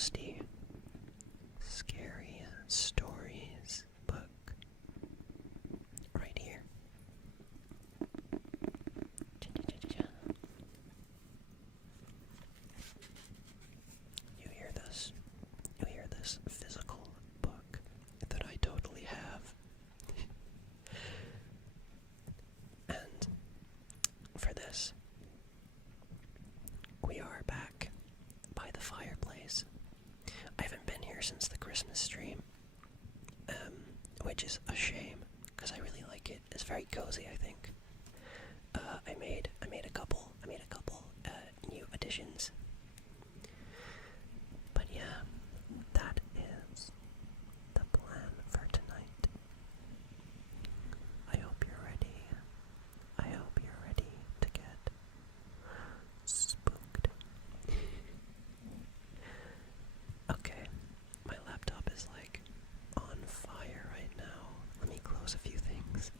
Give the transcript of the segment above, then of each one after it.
trusty Scary Stories book right here. You hear this? You hear this physical book that I totally have. And for this, we are back by the fireplace. I haven't been here since the Christmas stream, which is a shame, because I really like it. It's very cozy, I think. I made a couple new additions. But yeah, that is the plan for tonight. I hope you're ready. I hope you're ready to get spooked. Okay, my laptop is like on fire right now. Let me close a few things.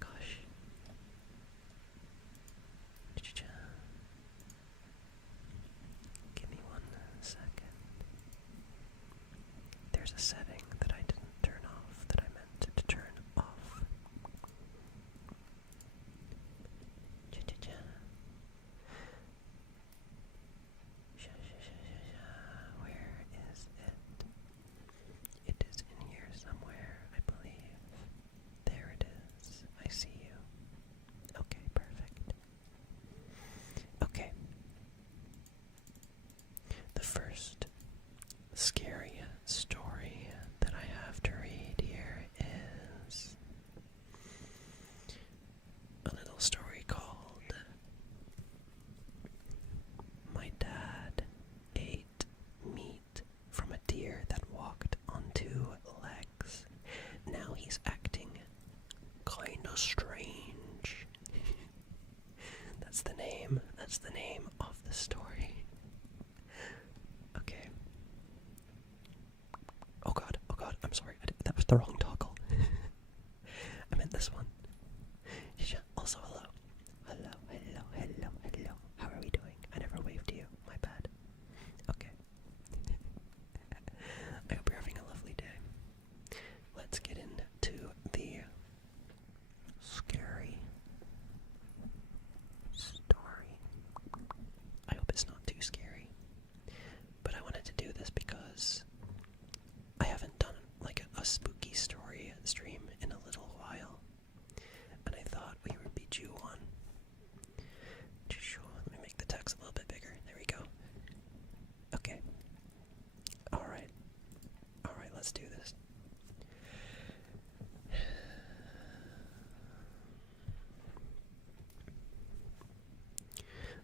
Gosh. Give me 1 second. There's a setting that I didn't turn off that I meant to turn off. Where is it? It is in here somewhere, I believe. There it is. I see you. Okay, perfect. Okay. The first scary story that I have to read here is a little story called My Dad Ate Meat from a Deer That Walked on 2 Legs. Now he's acting kinda strange. That's the name of the story. Okay. Oh god, I'm sorry, that was the wrong toggle. I meant this one. Also, hello. How are we doing? I never waved to you, my bad. Okay. I hope you're having a lovely day. Let's get into the scary story. I hope it's not too scary. But I wanted to do this because I haven't done like a spooky story stream in a little while. And I thought we would be due one. Let me make the text a little bit bigger. There we go. Okay. Alright, let's do this.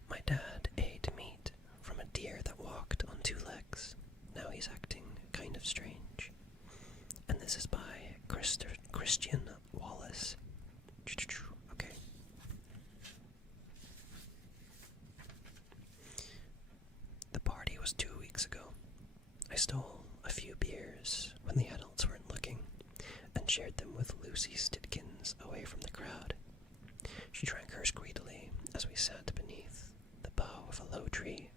My dad ate meat from a deer that walked on 2 legs. Now he's acting kind of strange. And this is by Christian Wallace. Okay. The party was 2 weeks ago. I stole a few beers when the adults weren't looking and shared them with Lucy Stidkins away from the crowd. She drank hers greedily as we sat beneath the bough of a low tree,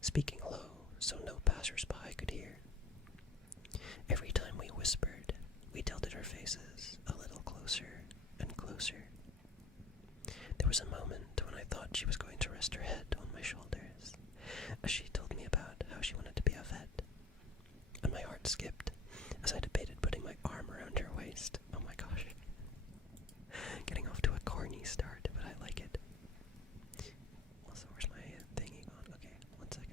speaking low so no passers-by could hear. Every time we whispered, we tilted our faces a little closer and closer. There was a moment when I thought she was going to rest her head on my shoulders, as she told me about how she wanted to be a vet. And my heart skipped as I debated putting my arm around her waist. Oh my gosh. Getting off to a corny start, but I like it. Also, where's my thingy gone? Okay, one second.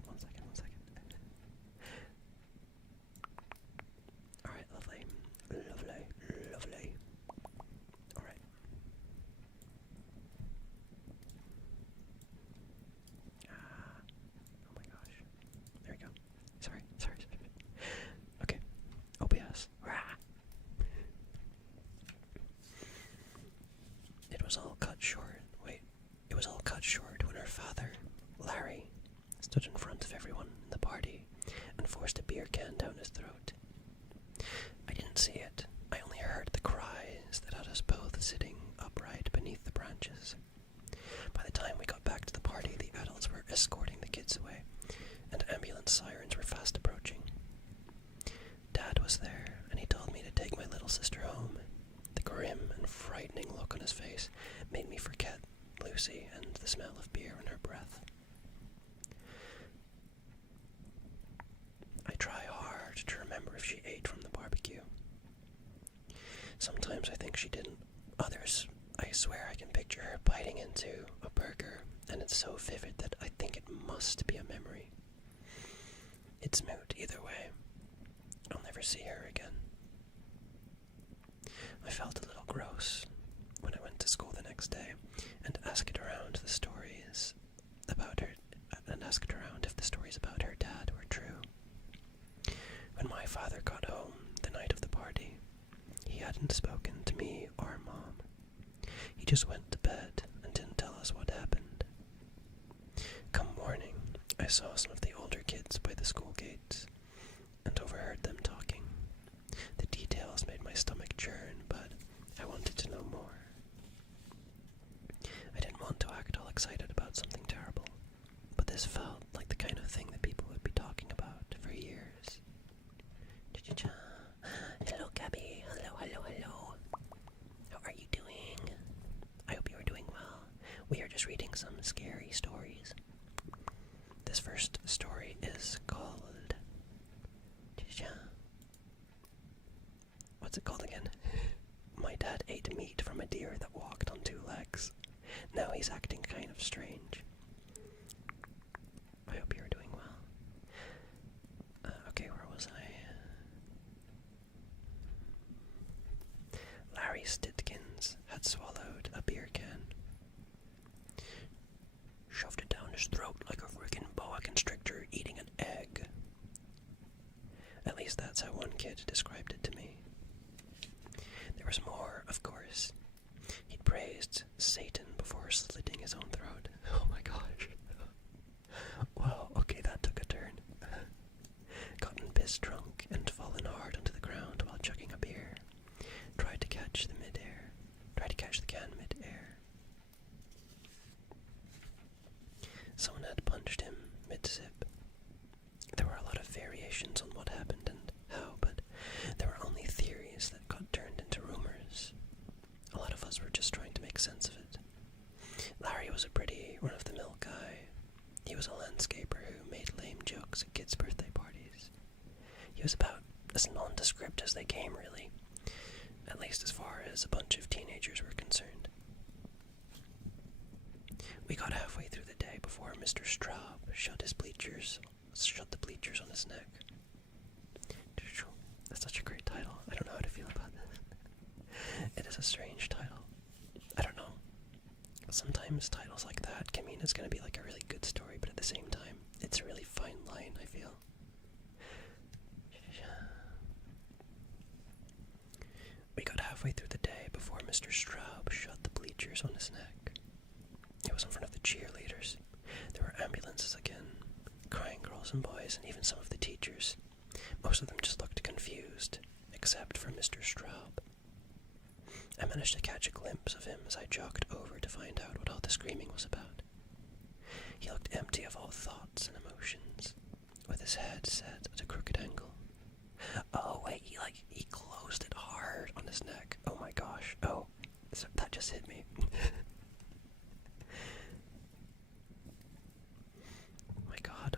Alright, lovely. Alright. Oh my gosh. There we go. Sorry. Okay. OBS. It was all cut short when her father, Larry, stood in front of everyone in the party and forced a beer can down his throat. I didn't see it. I only heard the cries that had us both sitting upright beneath the branches. By the time we got back to the party, the adults were escorting the kids away, and ambulance Sometimes I think she didn't. Others, I swear I can picture her biting into a burger, and it's so vivid that I think it must be a memory. It's moot either way. I'll never see her again. I felt a little gross when I went to school the next day and asked around the stories about her, and asked around if the stories about her dad were true. When my father got home the night of the party, he hadn't spoken to me or Mom. He just went to bed and didn't tell us what happened. Come morning, I saw some of the older kids by the school gates and overheard them talking. The details made my stomach churn, but I wanted to know more. I didn't want to act all excited about something terrible, but this felt like the kind of thing that people would be talking about for years. Cha-cha-cha. Hello, Gabby. Hello. How are you doing? I hope you are doing well. We are just reading some scary stories. This first story is called... Cha-cha. What's it called again? My dad ate meat from a deer that walked on 2 legs. Now he's acting kind of strange. I hope you're doing well. Okay, where was I? Larry Stitkins had swallowed a beer can. Shoved it down his throat like a freaking boa constrictor eating an egg. At least that's how one kid described it to me. There was more, of course. He'd praised Satan before slitting his own throat. Oh my gosh. Wow, okay, that took a turn. Gotten piss drunk and fallen hard onto the ground while chugging a beer. Tried to catch the can mid-air. Someone had punched him mid-sip. There were a lot of variations on what happened and how, but there were only theories that got turned into rumors. A lot of us were just trying to make sense of it. Larry was a pretty run-of-the-mill guy. He was a landscaper who made lame jokes at kids' birthday parties. He was about as nondescript as they came, really. At least as far as a bunch of teenagers were concerned. We got halfway through the day before Mr. Straub shut the bleachers on his neck. That's such a great title. I don't know how to feel about this. It is a strange title. I don't know. Sometimes titles like that can mean it's going to be like a really good story, but at the same time, it's a really fine line, I feel. We got halfway through the day before Mr. Straub shut the bleachers on his neck. It was in front of the cheerleaders. There were ambulances again, crying girls and boys, and even some of the teachers. Most of them just looked confused, except for Mr. Straub. I managed to catch a glimpse of him as I jogged over to find out what all the screaming was about. He looked empty of all thoughts and emotions, with his head set at a crooked angle. Oh wait, he closed it hard on his neck. Oh my gosh. Oh, so that just hit me. My god.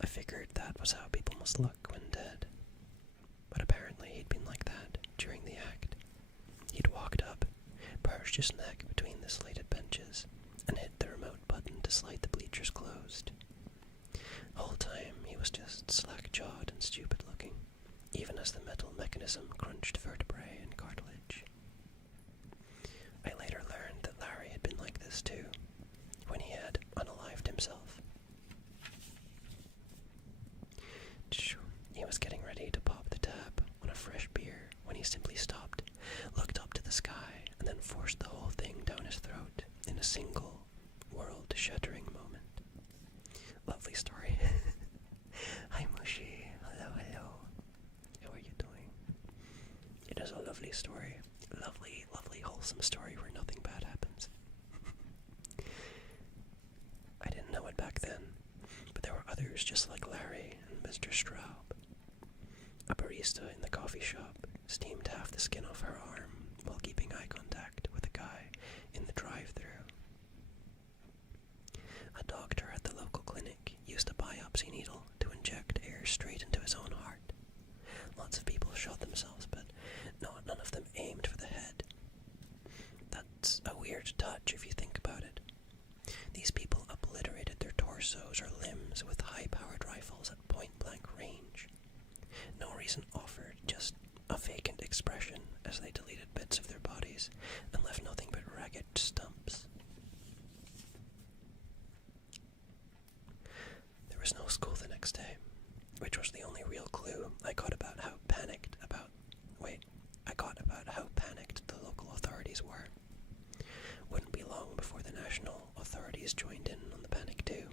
I figured that was how people must look when dead. But apparently he'd been like that during the act. He'd walked up, perched his neck between the slated benches, and hit the remote button to slide the bleachers closed. The whole time he was just slack-jawed and stupid-looking, even as the metal mechanism crunched vertebrae and cartilage. I later learned that Larry had been like this too, when he had unalived himself. He was getting ready to pop the tab on a fresh beer when he simply stopped, looked up to the sky, and then forced the whole thing down his throat in a single, world-shattering moment. Lovely story. Hi, Mushy. Hello. How are you doing? It is a lovely story. Lovely, wholesome story where nothing bad happens. I didn't know it back then, but there were others just like Larry and Mr. Straub. A barista in the coffee shop steamed half the skin off her arm while keeping eye contact with a guy in the drive-thru. A doctor at the local clinic used a biopsy needle to inject air about it. These people obliterated their torsos or limbs with high-powered rifles at point-blank range. No reason offered, just a vacant expression as they deleted bits of their bodies and left nothing but ragged stumps. There was no school the next day, which was the only real clue I got about how panicked the local authorities were. Wouldn't be long before the national authorities joined in on the panic too,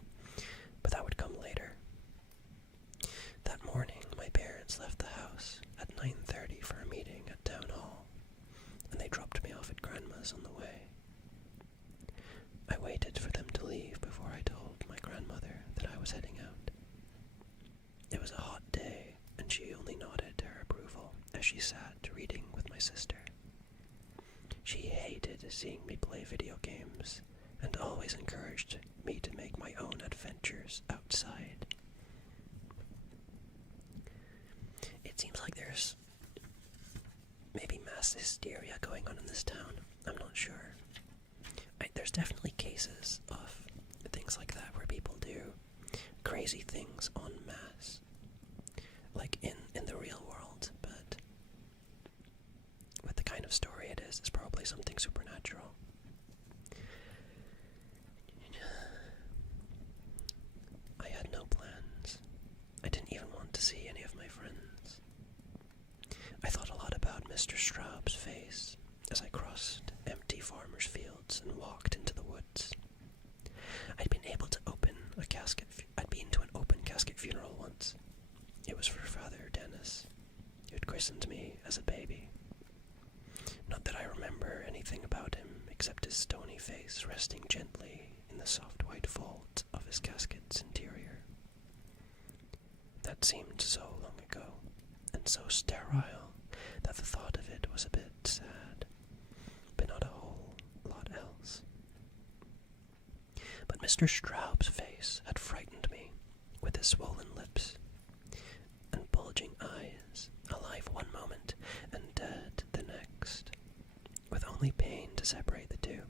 but that would come later. That morning, my parents left the house at 9:30 for a meeting at Town Hall, and they dropped me off at Grandma's on the way. I waited for them to leave before I told my grandmother that I was heading out. It was a hot day, and she only nodded her approval as she sat reading with my sister. She hated seeing me play video games, and always encouraged me to make my own adventures outside. It seems like there's maybe mass hysteria going on in this town. I'm not sure. There's definitely cases of things like that where people do crazy things en masse, like in the real world, but with the kind of story it is, it's probably something supernatural. I had no plans. I didn't even want to see any of my friends. I thought a lot about Mr. Straub's face as I crossed empty farmers' fields and walked into the woods. I'd been to an open casket funeral once. It was for Father Dennis, who had christened me as a baby. Not that I remember anything about him except his stony face resting gently in the soft white folds of his casket's interior. That seemed so long ago, and so sterile, that the thought of it was a bit sad, but not a whole lot else. But Mr. Straub's face had frightened me, with his swollen lips and bulging eyes, alive one moment and dead the next, with only pain to separate the two.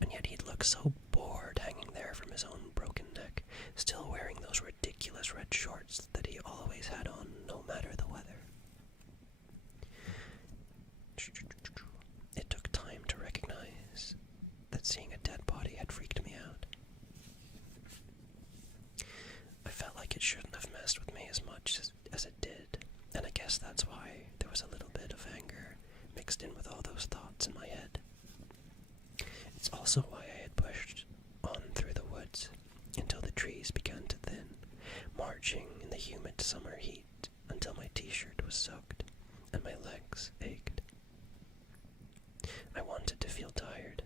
And yet he'd look so bored hanging there from his own broken neck, still wearing those ridiculous red shorts that he always had on, no matter the weather. It took time to recognize that seeing a dead body had freaked me out. I felt like it shouldn't have messed with me as much as it did, and I guess that's why there was a little bit of anger mixed in with all those thoughts in my head. It's also why I had pushed on through the woods until the trees began to thin, marching in the humid summer heat until my t-shirt was soaked and my legs ached. I wanted to feel tired,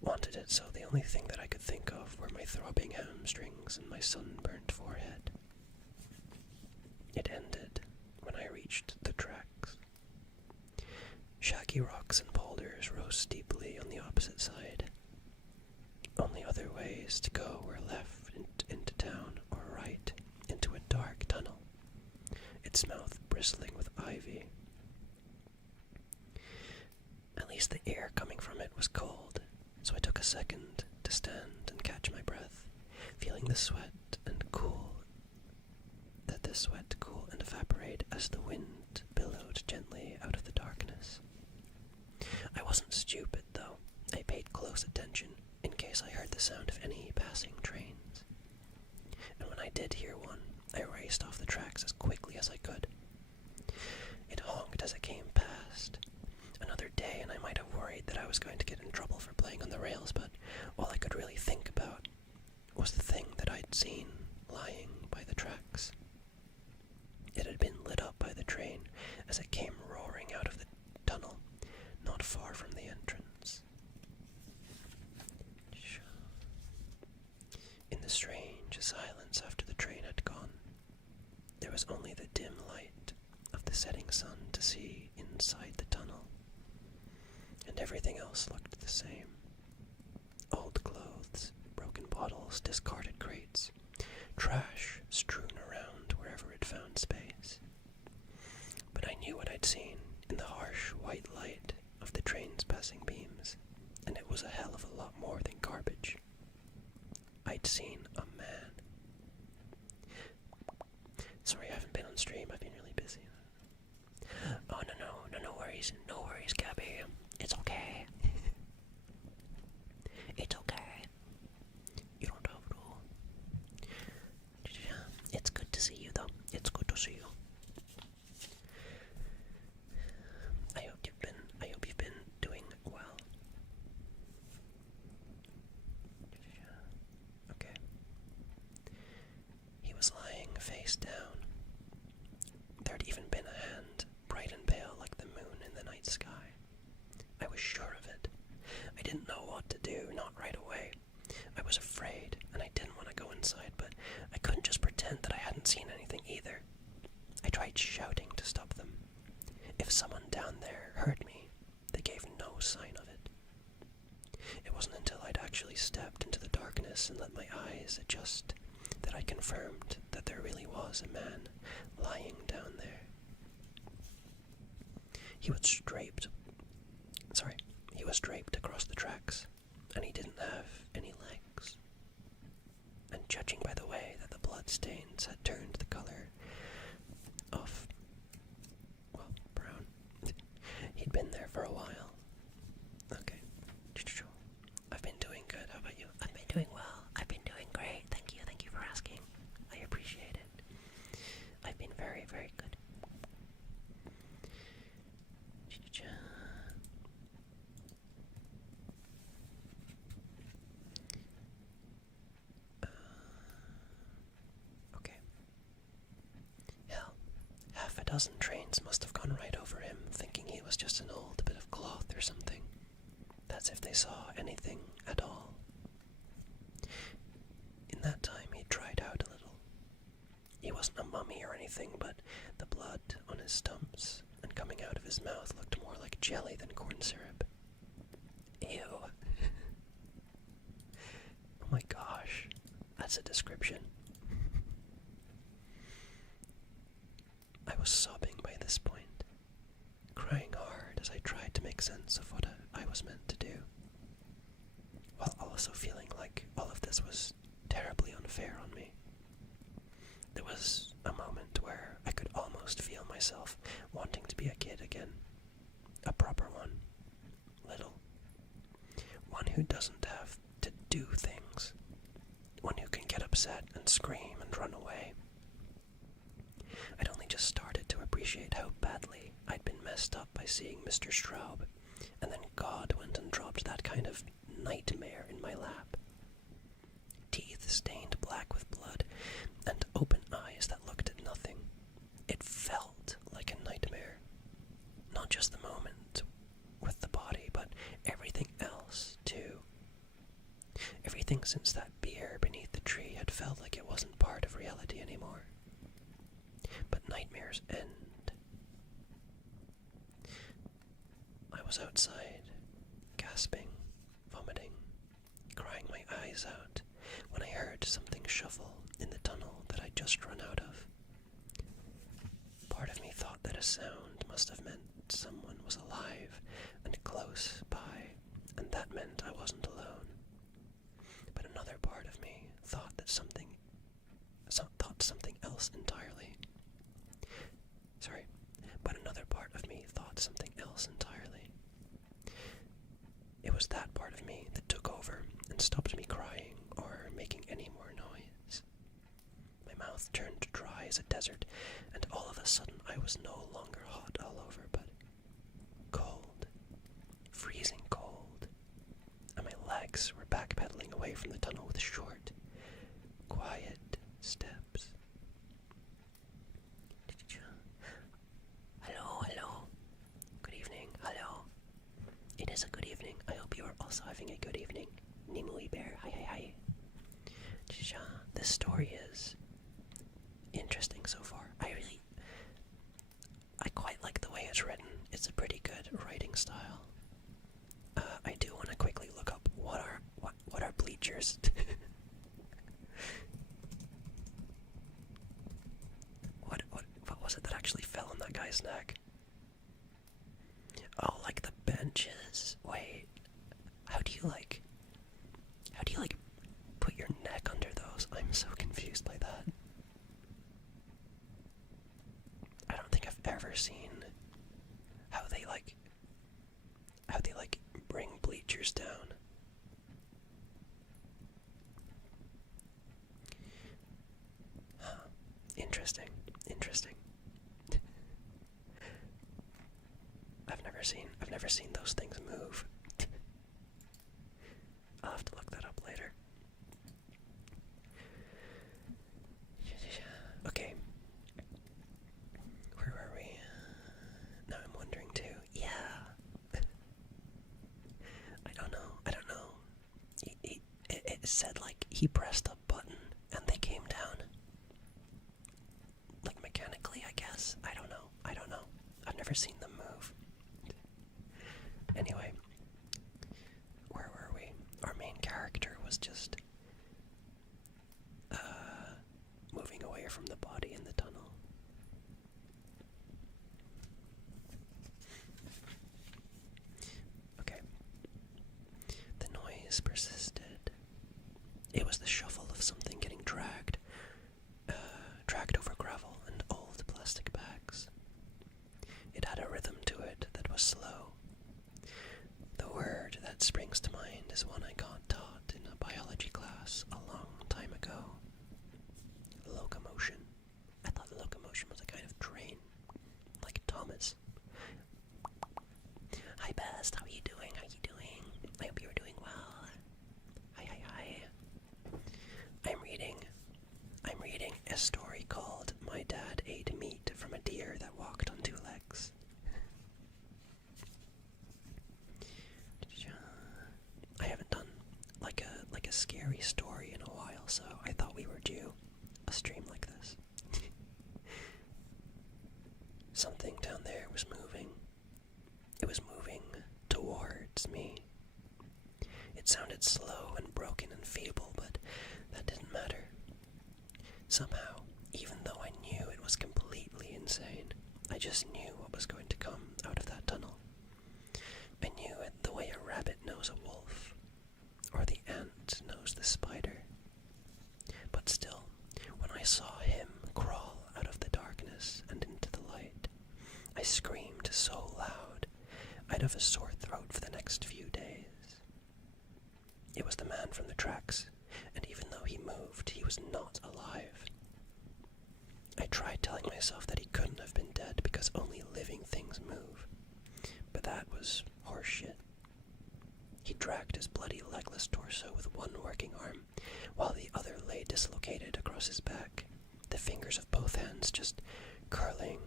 wanted it so the only thing that I could think of were my throbbing hamstrings and my sunburnt forehead. It ended when I reached the tracks. Shaggy rocks and boulders rose steeply on the opposite side. Only other ways to go were left into town or right into a dark tunnel, its mouth bristling with ivy. At least the air coming from it was cold, so I took a second to stand and catch my breath, feeling the sweat cool and evaporate as the wind billowed gently out of the darkness. I wasn't stupid, though. I paid close attention in case I heard the sound of any passing trains. And when I did hear one, I raced off the tracks as quickly as I could. It honked as it came past. Another day, and I might have worried that I was going to get in trouble for playing on the rails, but all I could really think about was the thing that I'd seen lying by the tracks. It had been lit up by the train as it came roaring out of the tunnel, not far from the entrance. In the strange silence after the train had gone, there was only the dim light of the setting sun to see inside the tunnel, and everything else looked the same. Old clothes, broken bottles, discarded crates, trash strewn around wherever it found space. But I knew what I'd seen in the harsh white light of the train's passing beams, and it was a hell of a lot more seen a man. Sorry, I haven't been on stream. I've been really busy. Oh, no worries. No worries, Gabby. It's okay. It's okay. You don't have to. It's good to see you, though. It's good to see you. I hope you've been doing well. Okay. He was lying face down. There'd even been a hand, bright and pale like the moon in the night sky. I was sure of it. I didn't know what to do, not right away. I was afraid, and I didn't want to go inside, but I couldn't just pretend that I hadn't seen anything either. I tried shouting to stop them. If someone down there heard me, they gave no sign of it. It wasn't until I'd actually stepped into the darkness and let my eyes adjust that I confirmed that there really was a man lying down there. He was draped across the tracks, and he didn't have any legs. And judging by the way that the blood stains had turned the color of, well, brown, he'd been there for a while. Okay. I've been doing good. How about you? I've been doing well. I've been doing great. Thank you for asking. I appreciate it. I've been very, very good. Okay. Hell, half a dozen trains must have gone right over him, thinking he was just an old bit of cloth or something. That's if they saw anything at all. In that time, he dried out a little. He wasn't a mummy or anything, but the blood on his stumps and coming out of his mouth looked more like jelly than corn syrup. Ew. Oh my gosh, that's a description. I was sobbing by this point, crying hard as I tried to make sense of what I was meant to do, while also feeling like all of this was terribly unfair on me. There was a moment where I could almost feel myself wanting to be a kid again. A proper one. Little. One who doesn't have to do things. One who can get upset and scream and run away. I'd only just started to appreciate how badly I'd been messed up by seeing Mr. Straub, and then God went and dropped that kind of nightmare in my lap. Teeth stained black with blood, and open eyes that looked at nothing. It felt like a nightmare. Not just the moment with the body, but everything else, too. Everything since that beer beneath the tree had felt like it wasn't part of reality anymore. But nightmares end. I was outside, gasping, vomiting, crying my eyes out, when I heard something shuffle in the tunnel that I'd just run out of. Part of me thought that a sound must have meant someone was alive and close by, and that meant I wasn't alone. But another part of me thought something else entirely. But another part of me thought something else entirely. It was that part of me that took over and stopped me crying or making any more noise. My mouth turned dry as a desert, and all of a sudden I was no longer hot all over, but cold, freezing cold, and my legs were backpedaling away from the tunnel with short, quiet steps. Hello. Good evening. Hello. It is a good evening. I hope you are also having a good evening. Nimui Bear. Hi. This story is interesting so far. I quite like the way it's written. It's a pretty good writing style. I do want to quickly look up what are bleachers. What was it that actually fell on that guy's neck? Oh, like the benches. Wait, how do you put your neck under seen how they bring bleachers down. Huh. Interesting. I've never seen those things move. I'll have to look that up later. Okay. Where were we? Now I'm wondering too. Yeah. I don't know. It said like he pressed a button and they came down. Like mechanically, I guess. I don't know. I've never seen them move. Anyway, where were we? Our main character was just moving away from the body in the tunnel. Okay. The noise persisted. It was the shuffle of something getting dragged over gravel and old plastic bags. It had a rhythm to it that was slow. The word that springs to mind is one I got taught in a biology class a long time ago. Locomotion. I thought locomotion was a kind of train, like Thomas. Hi Best, how are you doing? I hope you are doing well. Hi. I'm reading a story called My Dad Ate Meat from a Deer That Walked on Two Legs. I haven't done like a scary story in a while, so I thought we were due a stream like this. Something down there was moving. It was moving towards me. It sounded slow and broken and feeble, but that didn't matter. Somehow, even though I knew it was completely insane, I just knew what was going to come out of that tunnel. I knew it the way a rabbit knows a wolf, or the ant knows the spider. But still, when I saw him crawl out of the darkness and into the light, I screamed so loud I'd have a sore throat for the next few days. It was the man from the tracks, and even though he moved, he was not alive. I tried telling myself that he couldn't have been dead because only living things move, but that was horseshit. He dragged his bloody legless torso with one working arm, while the other lay dislocated across his back, the fingers of both hands just curling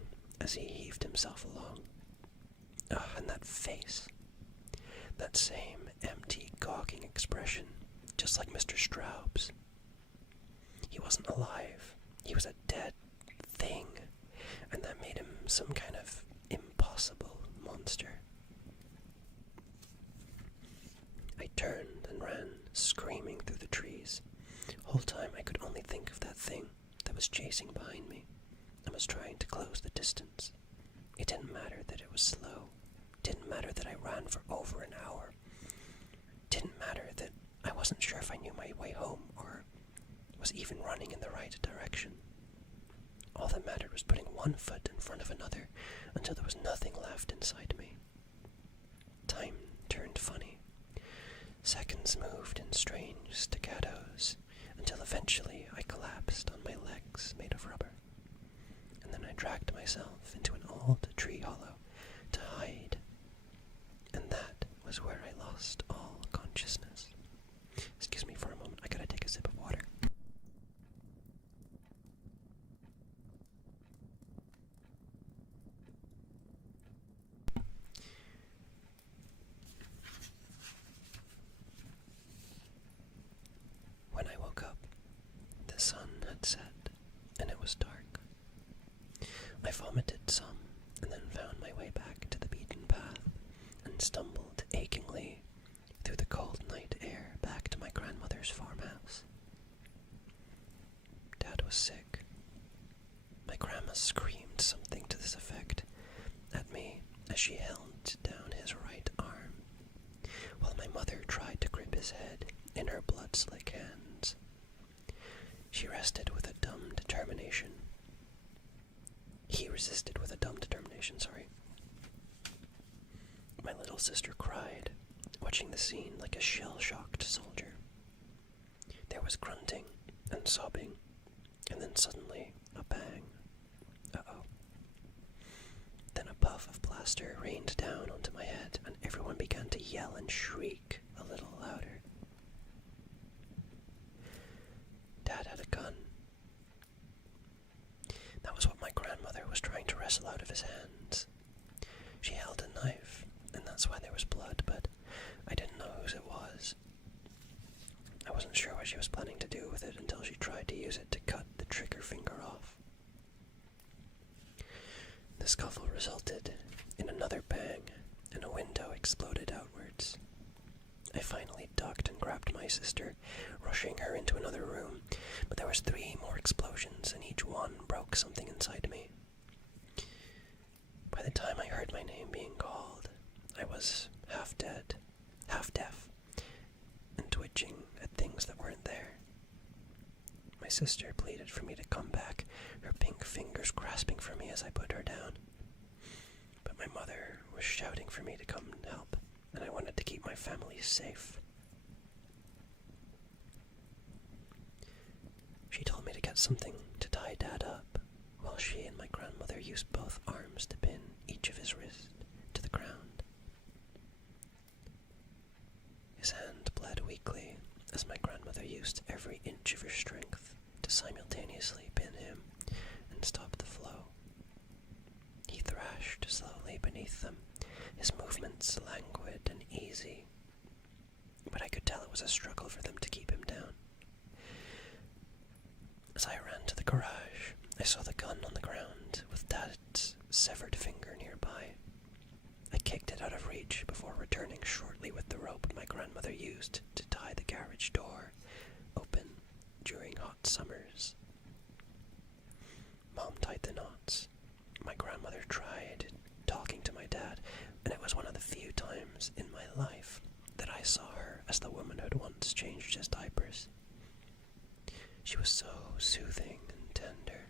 as he heaved himself along. And that face. That same empty, gawking expression, just like Mr. Straub's. He wasn't alive. He was a dead thing, and that made him some kind of impossible monster. I turned and ran, screaming through the trees. Whole time I could only think of that thing that was chasing behind me and was trying to close the distance. It didn't matter that it was slow. It didn't matter that I ran for over an hour. It didn't matter that I wasn't sure if I knew my way home or was even running in the right direction. All that mattered was putting one foot in front of another until there was nothing left inside me. Time turned funny. Seconds moved in strange staccatos until eventually I collapsed on my legs made of rubber. And then I dragged myself into an old tree hollow to hide. And that was where I lost all consciousness. Excuse me for a moment, I gotta take a sip of water. When I woke up, the sun had set, and it was dark. I vomited some, and then found my way back to the beaten path, and stumbled achingly through the cold night air back to my grandmother's farmhouse. Dad was sick. My grandma screamed something to this effect at me as she held down his right arm, while my mother tried to grip his head in her blood-slick hands. She resisted with a dumb determination. He resisted with a dumb determination. situation, sorry. My little sister cried, watching the scene like a shell-shocked soldier. There was grunting and sobbing, and then suddenly a bang. Uh-oh. Then a puff of plaster rained down onto my head, and everyone began to yell and shriek a little louder. Dad had a gun. That was what my grandmother was trying to wrestle out of his hands. She held a knife, and that's why there was blood, but I didn't know whose it was. I wasn't sure what she was planning to do with it until she tried to use it to cut the trigger finger off. The scuffle resulted in another bang, and a window exploded outwards. I finally ducked and grabbed my sister, rushing her into another room, but there was 3 more explosions, and each one broke something inside me. By the time I heard my name being called, I was half dead, half deaf, and twitching at things that weren't there. My sister pleaded for me to come back, her pink fingers grasping for me as I put her down. But my mother was shouting for me to come and help, and I wanted to keep my family safe. She told me to get something to tie Dad up, while she and my grandmother used both arms to pin each of his wrists to the ground. His hand bled weakly as my grandmother used every inch of her strength to simultaneously pin him and stop the flow. He thrashed slowly beneath them, his movements languid and easy, but I could tell it was a struggle for them to keep him down. As I ran to the garage, I saw the gun on the ground with Dad's severed finger nearby. I kicked it out of reach before returning shortly with the rope my grandmother used to tie the garage door open during hot summers. Mom tied the knots. My grandmother tried talking to my dad, and it was one of the few times in my life that I saw her as the woman who'd once changed his diapers. She was so soothing and tender,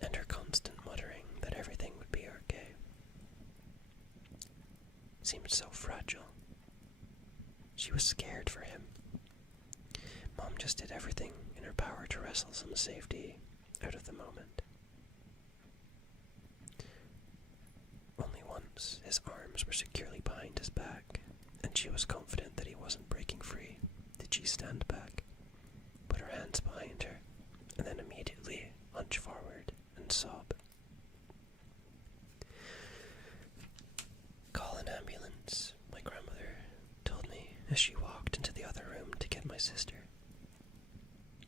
and her constant muttering that everything would be okay seemed so fragile. She was scared for him. Mom just did everything in her power to wrestle some safety out of the moment. Only once his arms were securely behind his back, and she was confident that he wasn't breaking free, did she stand back, put her hands behind her, and then immediately hunch forward and sob. Call an ambulance, my grandmother told me as she walked into the other room to get my sister.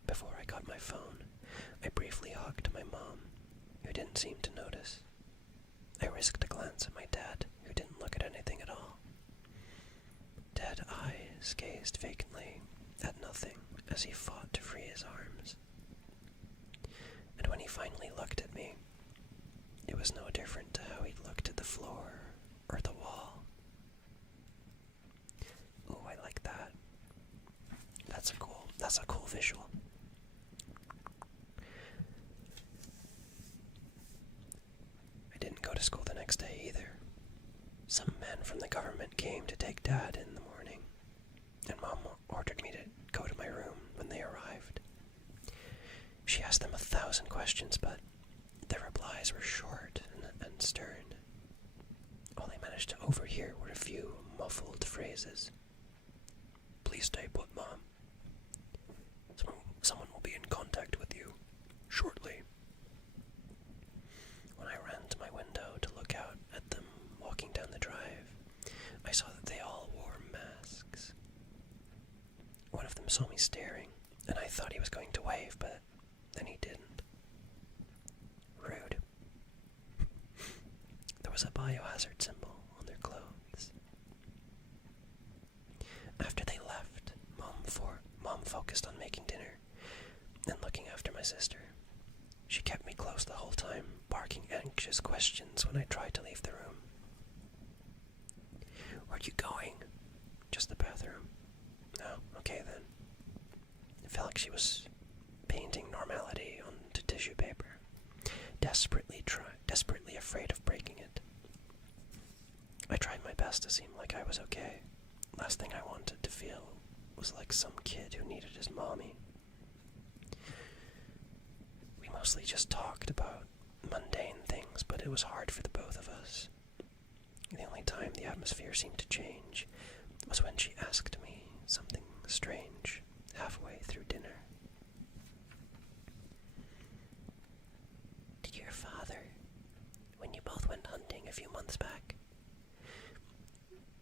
Before I got my phone, I briefly hugged my mom, who didn't seem to notice. I risked a glance at my dad, who didn't look at anything at all. Dead eyes gazed vacantly at nothing as he fought to free his arms. And when he finally looked at me, it was no different to how he'd looked at the floor or the wall. Oh, I like that. That's a cool visual. I didn't go to school the next day either. Some men from the government came to take Dad in the morning, and Mom ordered me to go to my room when they arrived. She asked them 1,000 questions, but their replies were short and stern. All I managed to overhear were a few muffled phrases. "Please stay put, Mom. Someone will be in contact with you shortly." When I ran to my window to look out at them walking down the drive, I saw that they all wore masks. One of them saw me staring, and I thought he was going to wave, but then he didn't. Rude. There was a biohazard symbol on their clothes. After they left, Mom focused on making dinner and looking after my sister. She kept me close the whole time, barking anxious questions when I tried to leave the room. "Where are you going?" "Just the bathroom." "Oh, okay then." It felt like she was painting normality onto tissue paper, desperately desperately afraid of breaking it. I tried my best to seem like I was okay. Last thing I wanted to feel was like some kid who needed his mommy. We mostly just talked about mundane things, but it was hard for the both of us. The only time the atmosphere seemed to change was when she asked me something strange halfway through dinner. Did your father, when you both went hunting a few months back,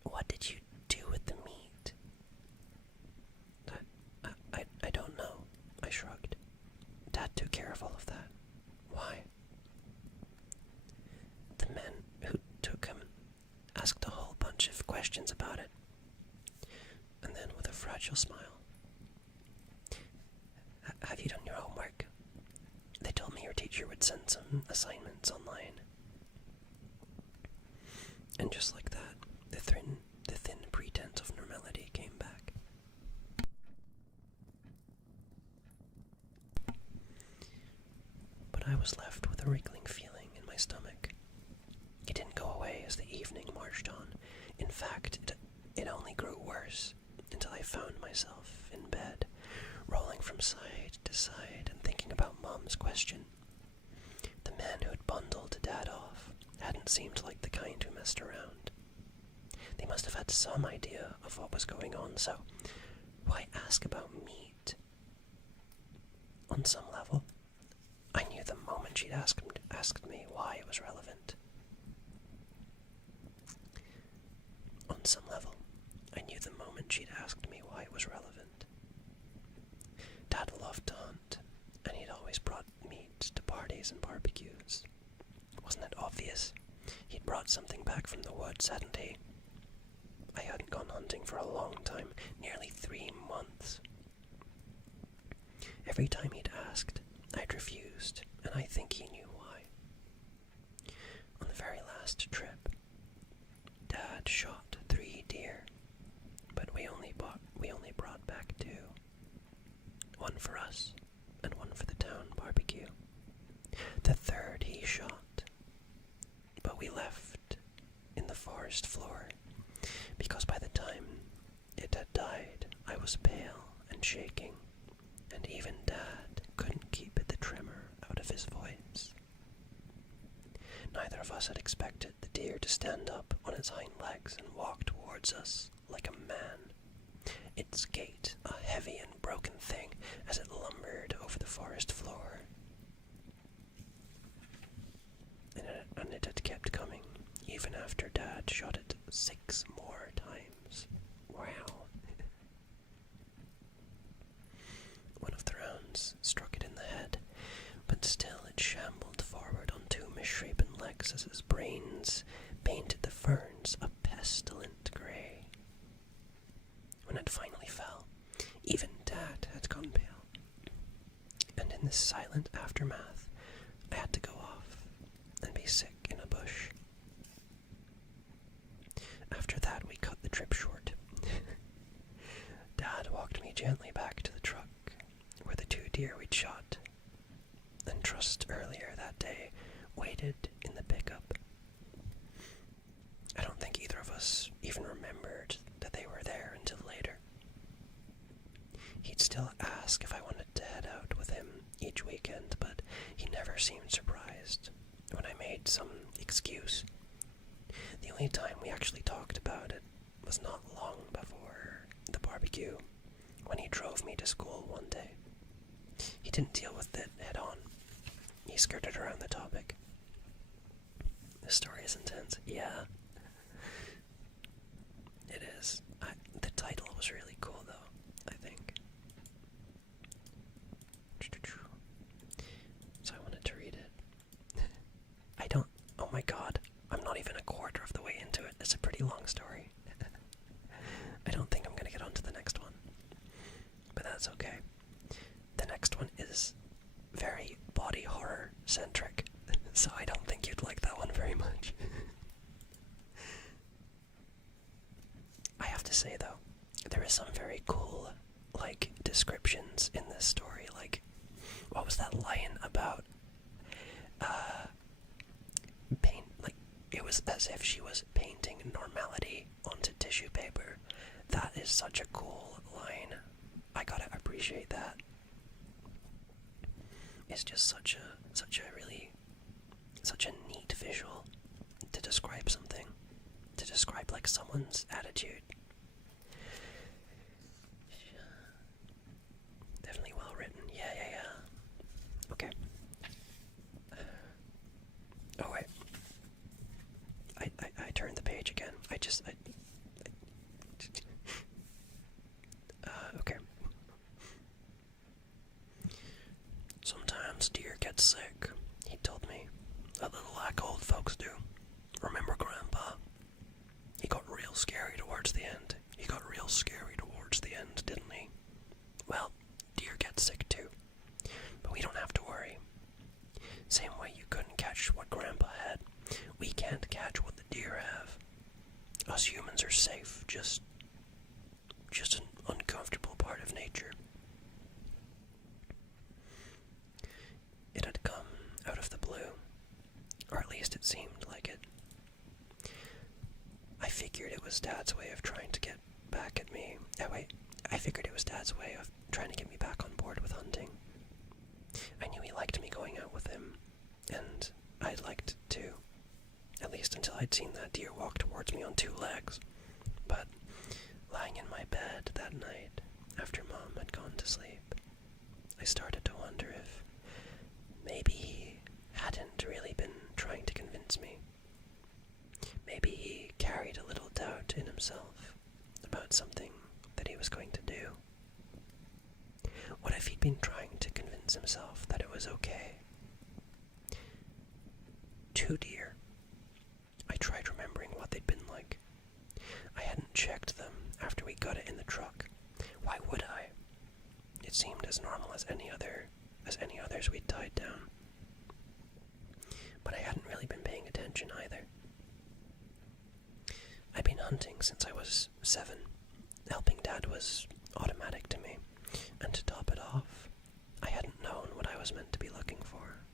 what did you do with the meat? I don't know, I shrugged. Dad took care of all of that. Why? The men who took him asked a whole bunch of questions about it. And then with a fragile smile, have you done your homework? They told me your teacher would send some assignments online. And just like that, the thin pretense of normality came back. But I was left with a wriggling feeling in my stomach. It didn't go away as the evening marched on. In fact, it only grew worse until I found myself in bed, rolling from side to side and thinking about Mom's question. The men who'd bundled Dad off hadn't seemed like the kind who messed around. They must have had some idea of what was going on, so why ask about meat? On some level, I knew the moment she'd asked me why it was relevant. On some level, I knew the moment she'd asked me why it was relevant. Dad loved to hunt, and he'd always brought meat to parties and barbecues. Wasn't it obvious? He'd brought something back from the woods, hadn't he? I hadn't gone hunting for a long time, nearly 3 months. Every time he'd asked, I'd refused, and I think he knew why. On the very last trip, Dad shot 3 deer, but we only brought back 2. One for us, and one for the town barbecue. The 3rd he shot, but we left in the forest floor, because by the time it had died, I was pale and shaking, and even Dad couldn't keep the tremor out of his voice. Neither of us had expected the deer to stand up on its hind legs and walk towards us like a man, its gait a heavy and broken thing as it lumbered over the forest floor. And it had kept coming, even after Dad shot it 6 more times. Wow. One of the rounds struck it in the head, but still it shambled forward on 2 misshapen legs as his brains painted the ferns a pestilent grey. When it finally fell, even Dad had gone pale. And in this silent aftermath, I had to go off and be sick in a bush. After that, we cut the trip short. Dad walked me gently back to the truck where the 2 deer we'd shot and trussed earlier that day waited in the pickup. I don't think either of us even remembered that they were there until later. He'd still ask if I wanted to head out with him each weekend, but he never seemed surprised when I made some excuse. The only time we actually talked about it was not long before the barbecue, when he drove me to school one day. He didn't deal with it head on. He skirted around the topic. This story is intense. Yeah. It is. The title was really cool, though, I think. So I wanted to read it. Oh my god, I'm not even a quarter of the way into it. It's a pretty long story. I don't think I'm going to get on to the next one. But that's okay. The next one is very body horror centric, so I don't think you'd like that one very much. I have to say though, there is some very cool, descriptions in this story. What was that line about, was as if she was painting normality onto tissue paper. That is such a cool line. I gotta appreciate that. It's just such a neat visual to describe something, to describe like someone's attitude. Definitely well written. Yeah. Okay. Oh wait. I turned the page again. Okay. Sometimes deer get sick, he told me. A little like old folks do. Remember Grandpa? He got real scary towards the end. Didn't he? Well, deer get sick too. But we don't have to worry. Same way you couldn't catch what Grandpa had, we can't catch what the deer have. Us humans are safe, just an uncomfortable part of nature. It had come out of the blue, or at least it seemed like it. I figured it was Dad's way of trying to get back at me. I figured it was Dad's way of trying to get me back on board with hunting. I knew he liked me going out with him, and I liked it too. At least until I'd seen that deer walk towards me on 2 legs. But lying in my bed that night, after Mom had gone to sleep, I started to wonder if maybe he hadn't really been trying to convince me. Maybe he carried a little doubt in himself about something that he was going to do. What if he'd been trying to convince himself that it was okay? 2 deer. I tried remembering what they'd been like. I hadn't checked them after we got it in the truck. Why would I? It seemed as normal as any others we'd tied down. But I hadn't really been paying attention either. I'd been hunting since I was 7. Helping Dad was automatic to me, and to top it off, I hadn't known what I was meant to be looking for.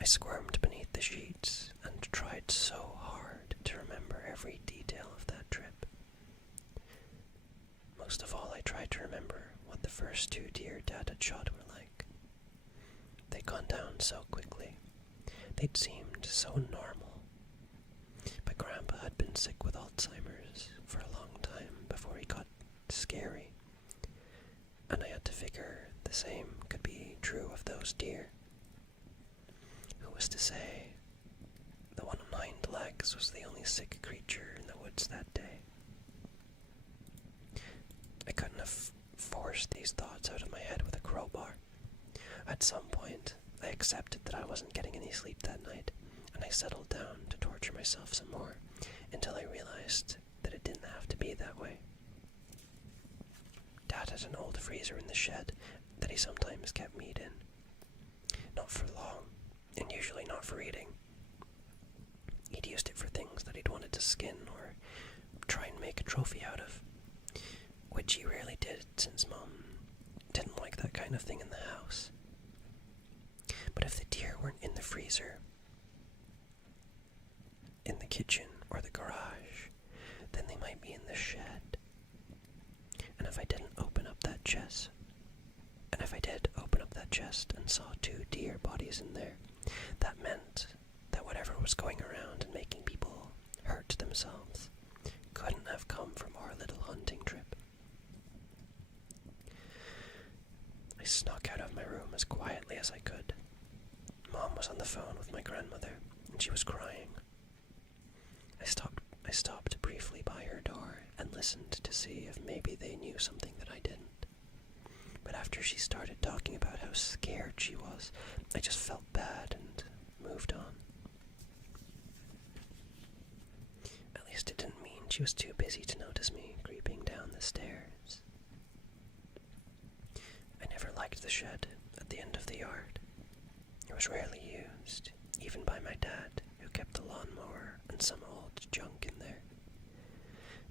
I squirmed beneath the sheets and tried so hard to remember every detail of that trip. Most of all, I tried to remember what the first 2 deer Dad had shot were like. They'd gone down so quickly. They'd seemed so normal. But Grandpa had been sick with Alzheimer's for a long time before he got scary. And I had to figure the same could be true of those deer. Who was to say the one on 9 legs was the only sick creature in the woods that day? I couldn't have forced these thoughts out of my head with a crowbar. At some point, I accepted that I wasn't getting any sleep that night, and I settled down to torture myself some more, until I realized that it didn't have to be that way. Dad had an old freezer in the shed that he sometimes kept meat in. Not for long, and usually not for eating. He'd used it for things that he'd wanted to skin or try and make a trophy out of, which he rarely did since Mom didn't like that kind of thing in the house. But if the deer weren't in the freezer, in the kitchen or the garage, then they might be in the shed. And if I did open up that chest and saw 2 deer bodies in there, that meant that whatever was going around and making people hurt themselves couldn't have come from our little hunting trip. I snuck out of my room as quietly as I could. Mom was on the phone with my grandmother, and she was crying. I stopped briefly by her door and listened to see if maybe they knew something that I didn't. But after she started talking about how scared she was, I just felt bad and moved on. At least it didn't mean she was too busy to notice me creeping down the stairs. I never liked the shed at the end of the yard. It was rarely used, even by my dad, who kept a lawnmower and some old junk in there.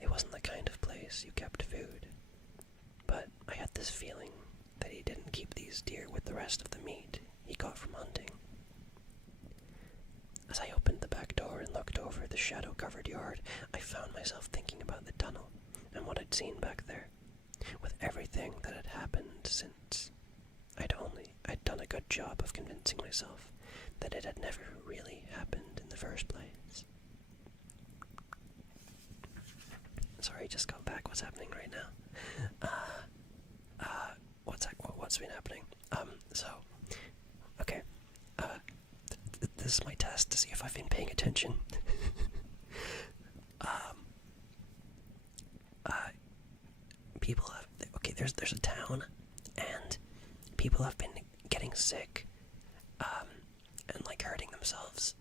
It wasn't the kind of place you kept food, but I had this feeling that he didn't keep these deer with the rest of the meat he got from hunting. As I opened the back door, over the shadow-covered yard, I found myself thinking about the tunnel and what I'd seen back there. With everything that had happened since, I'd done a good job of convincing myself that it had never really happened in the first place. Sorry, just got back. What's happening right now? What's been happening? Okay. This is my test to see if I've been paying attention. People have, okay, there's a town, and people have been getting sick, and like hurting themselves,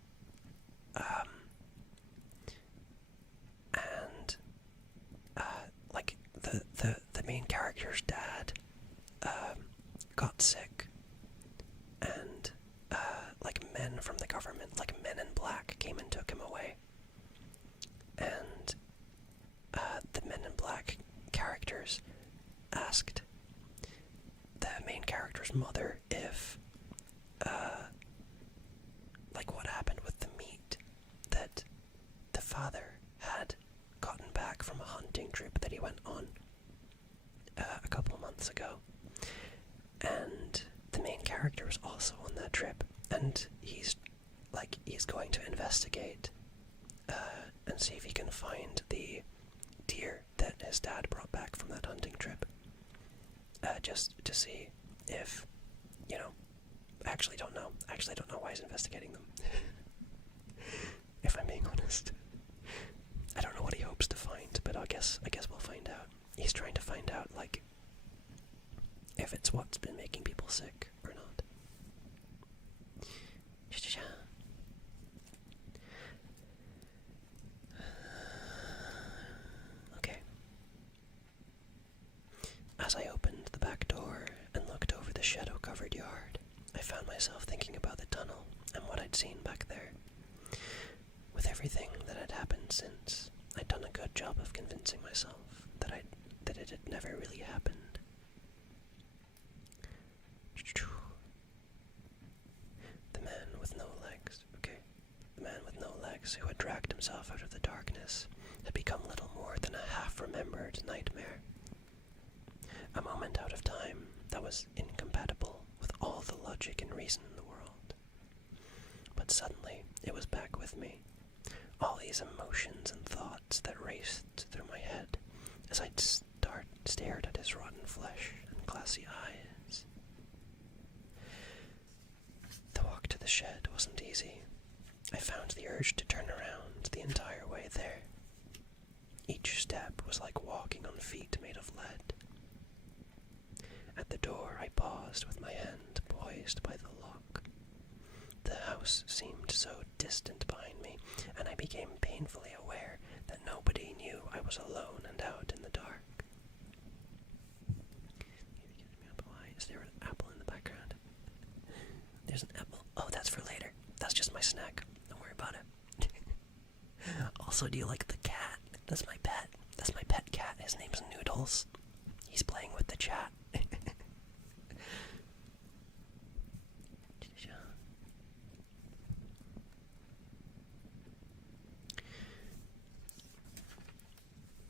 and like the main character's dad got sick, and like men from the government, like men in black, came and took him away, and the men in black characters asked the main character's mother if like what happened with the meat that the father had gotten back from a hunting trip that he went on a couple months ago. And the main character was also on that trip, and he's going to investigate and see if he can find the deer that his dad brought back from that hunting trip, just to see if, I actually don't know why he's investigating them. If I'm being honest, I don't know what he hopes to find, but I guess we'll find out. He's trying to find out, like, if it's what's been making people sick or not. Okay. As I opened the back door and looked over the shadow-covered yard, I found myself thinking about the tunnel and what I'd seen back there. With everything that had happened since, I'd done a good job of convincing myself that it had never really happened. The man with no legs who had dragged himself out of the darkness had become little more than a half-remembered nightmare. A moment out of time that was incompatible with all the logic and reason in the world. But suddenly, it was back with me. All these emotions and thoughts that raced through my head as I stared at his rotten flesh and glassy eyes. The walk to the shed wasn't easy. I found the urge to turn around the entire way there. Each step was like walking on feet made of lead. At the door, I paused with my hand poised by the lock. The house seemed so distant behind me, and I became painfully aware that nobody knew I was alone and out in the dark. Is there an apple in the background? There's an apple. Oh, that's for later. That's just my snack. Don't worry about it. Also, do you like the cat? That's my pet. That's my pet cat. His name's Noodles. He's playing with the chat.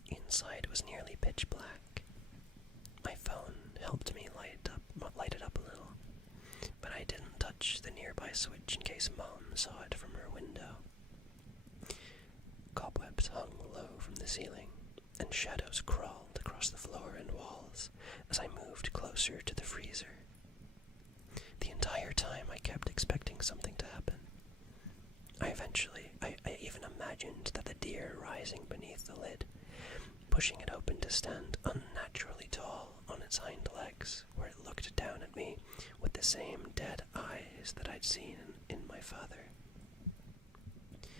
Inside was nearly pitch black. My phone helped me light it up a little, but I didn't touch the nearby switch in case Mom saw it from her window. Cobwebs hung low from the ceiling, and shadows crawled across the floor and walls as I moved closer to the freezer. The entire time I kept expecting something to happen. I even imagined that the deer rising beneath the lid, pushing it open to stand unnaturally tall on its hind legs, where it looked down at me with the same dead eyes that I'd seen in my father.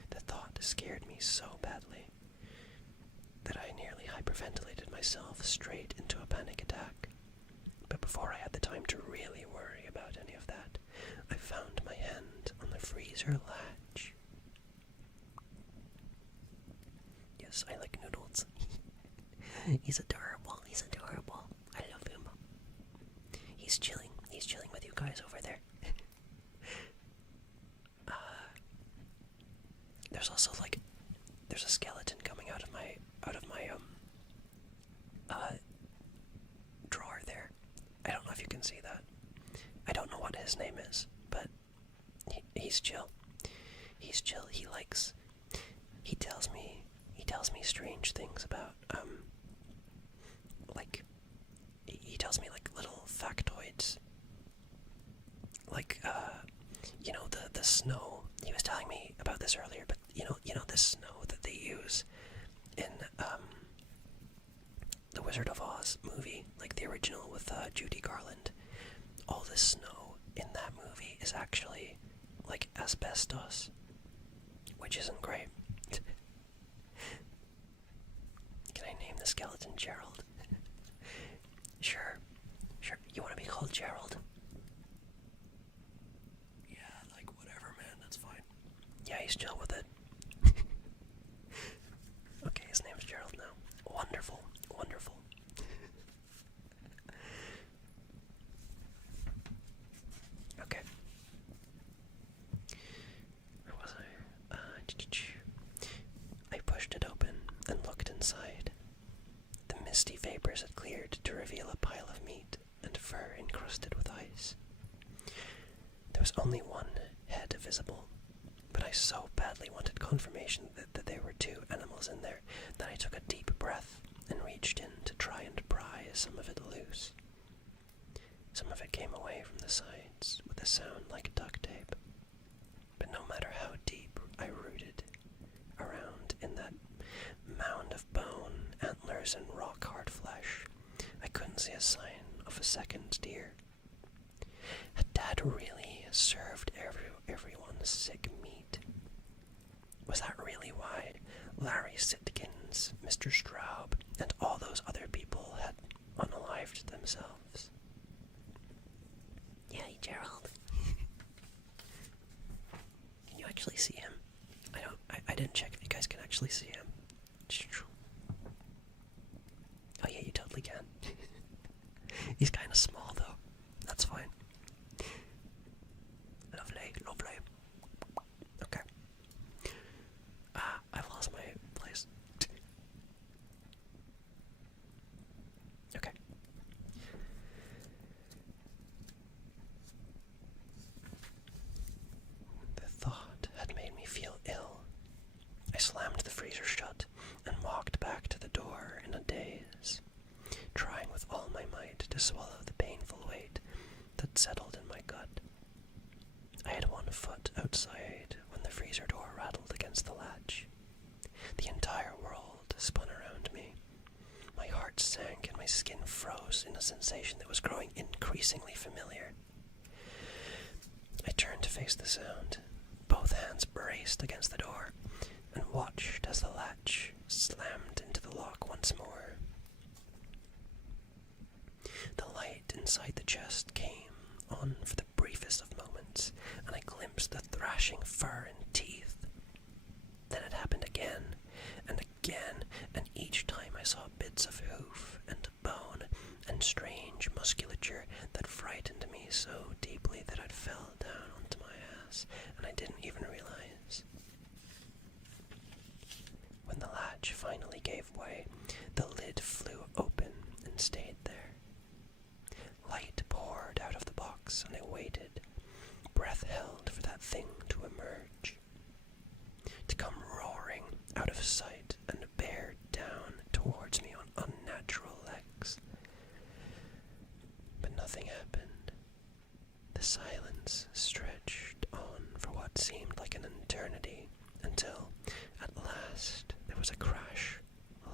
The thought scared me so badly that I nearly hyperventilated myself straight into a panic attack. But before I had the time to really worry about any of that, I found my hand on the freezer latch. Yes, I like Noodles. He's adorable. I love him. He's chilling with you guys over there. There's also like can see that. I don't know what his name is, but he's chill. He's chill. He tells me strange things about, like, he tells me, like, little factoids. Like, the snow. He was telling me about this earlier, but, the snow that they use in, the Wizard of Oz movie, like the original with, Judy Garland. All the snow in that movie is actually, like, asbestos, which isn't great. Can I name the skeleton Gerald? Sure. You want to be called Gerald? Yeah, like, whatever, man, that's fine. Yeah, he's chill with it. Okay, his name's Gerald now. Wonderful. Okay. Where was I? I pushed it open and looked inside. The misty vapors had cleared to reveal a pile of meat and fur encrusted with ice. There was only one head visible, but I so badly wanted confirmation that there were two animals in there that I took a deep breath and reached in to try and pry some of it loose. Some of it came away from the sides with a sound like duct tape, but no matter how deep I rooted around in that mound of bone, antlers, and rock-hard flesh, I couldn't see a sign of a second deer. Had Dad really served everyone sick meat? Was that really why Larry Sitkins, Mr. Straub, and all those other people had unalived themselves? Yeah, Gerald. Can you actually see him? I didn't check if you guys can actually see him. Oh yeah, you totally can. He's kind of small though. That's fine. Lovely. Okay. I've lost my place. Okay. The thought had made me feel ill. I slammed the freezer shut and walked back to the door in a daze, trying with all my might to swallow the painful weight that settled in my gut. I had one foot outside when the freezer door rattled against the latch. The entire world spun around me. My heart sank and my skin froze in a sensation that was growing increasingly familiar. I turned to face the sound. Both hands braced against the door and watched as the latch slammed into the lock once more. The light inside the chest came on for the briefest of moments, and I glimpsed the thrashing fur and teeth. Then it happened again, and again, and each time I saw bits of hoof and bone and strange musculature that frightened me so deeply that I fell down onto my ass, and I didn't even realize. When the latch finally gave way, the lid flew open and stayed there. Light poured out of the box, and I waited, breath held for that thing to emerge, to come roaring out of sight and bear down towards me on unnatural legs. But nothing happened. The silence stretched on for what seemed like an eternity, until, at last, there was a crash,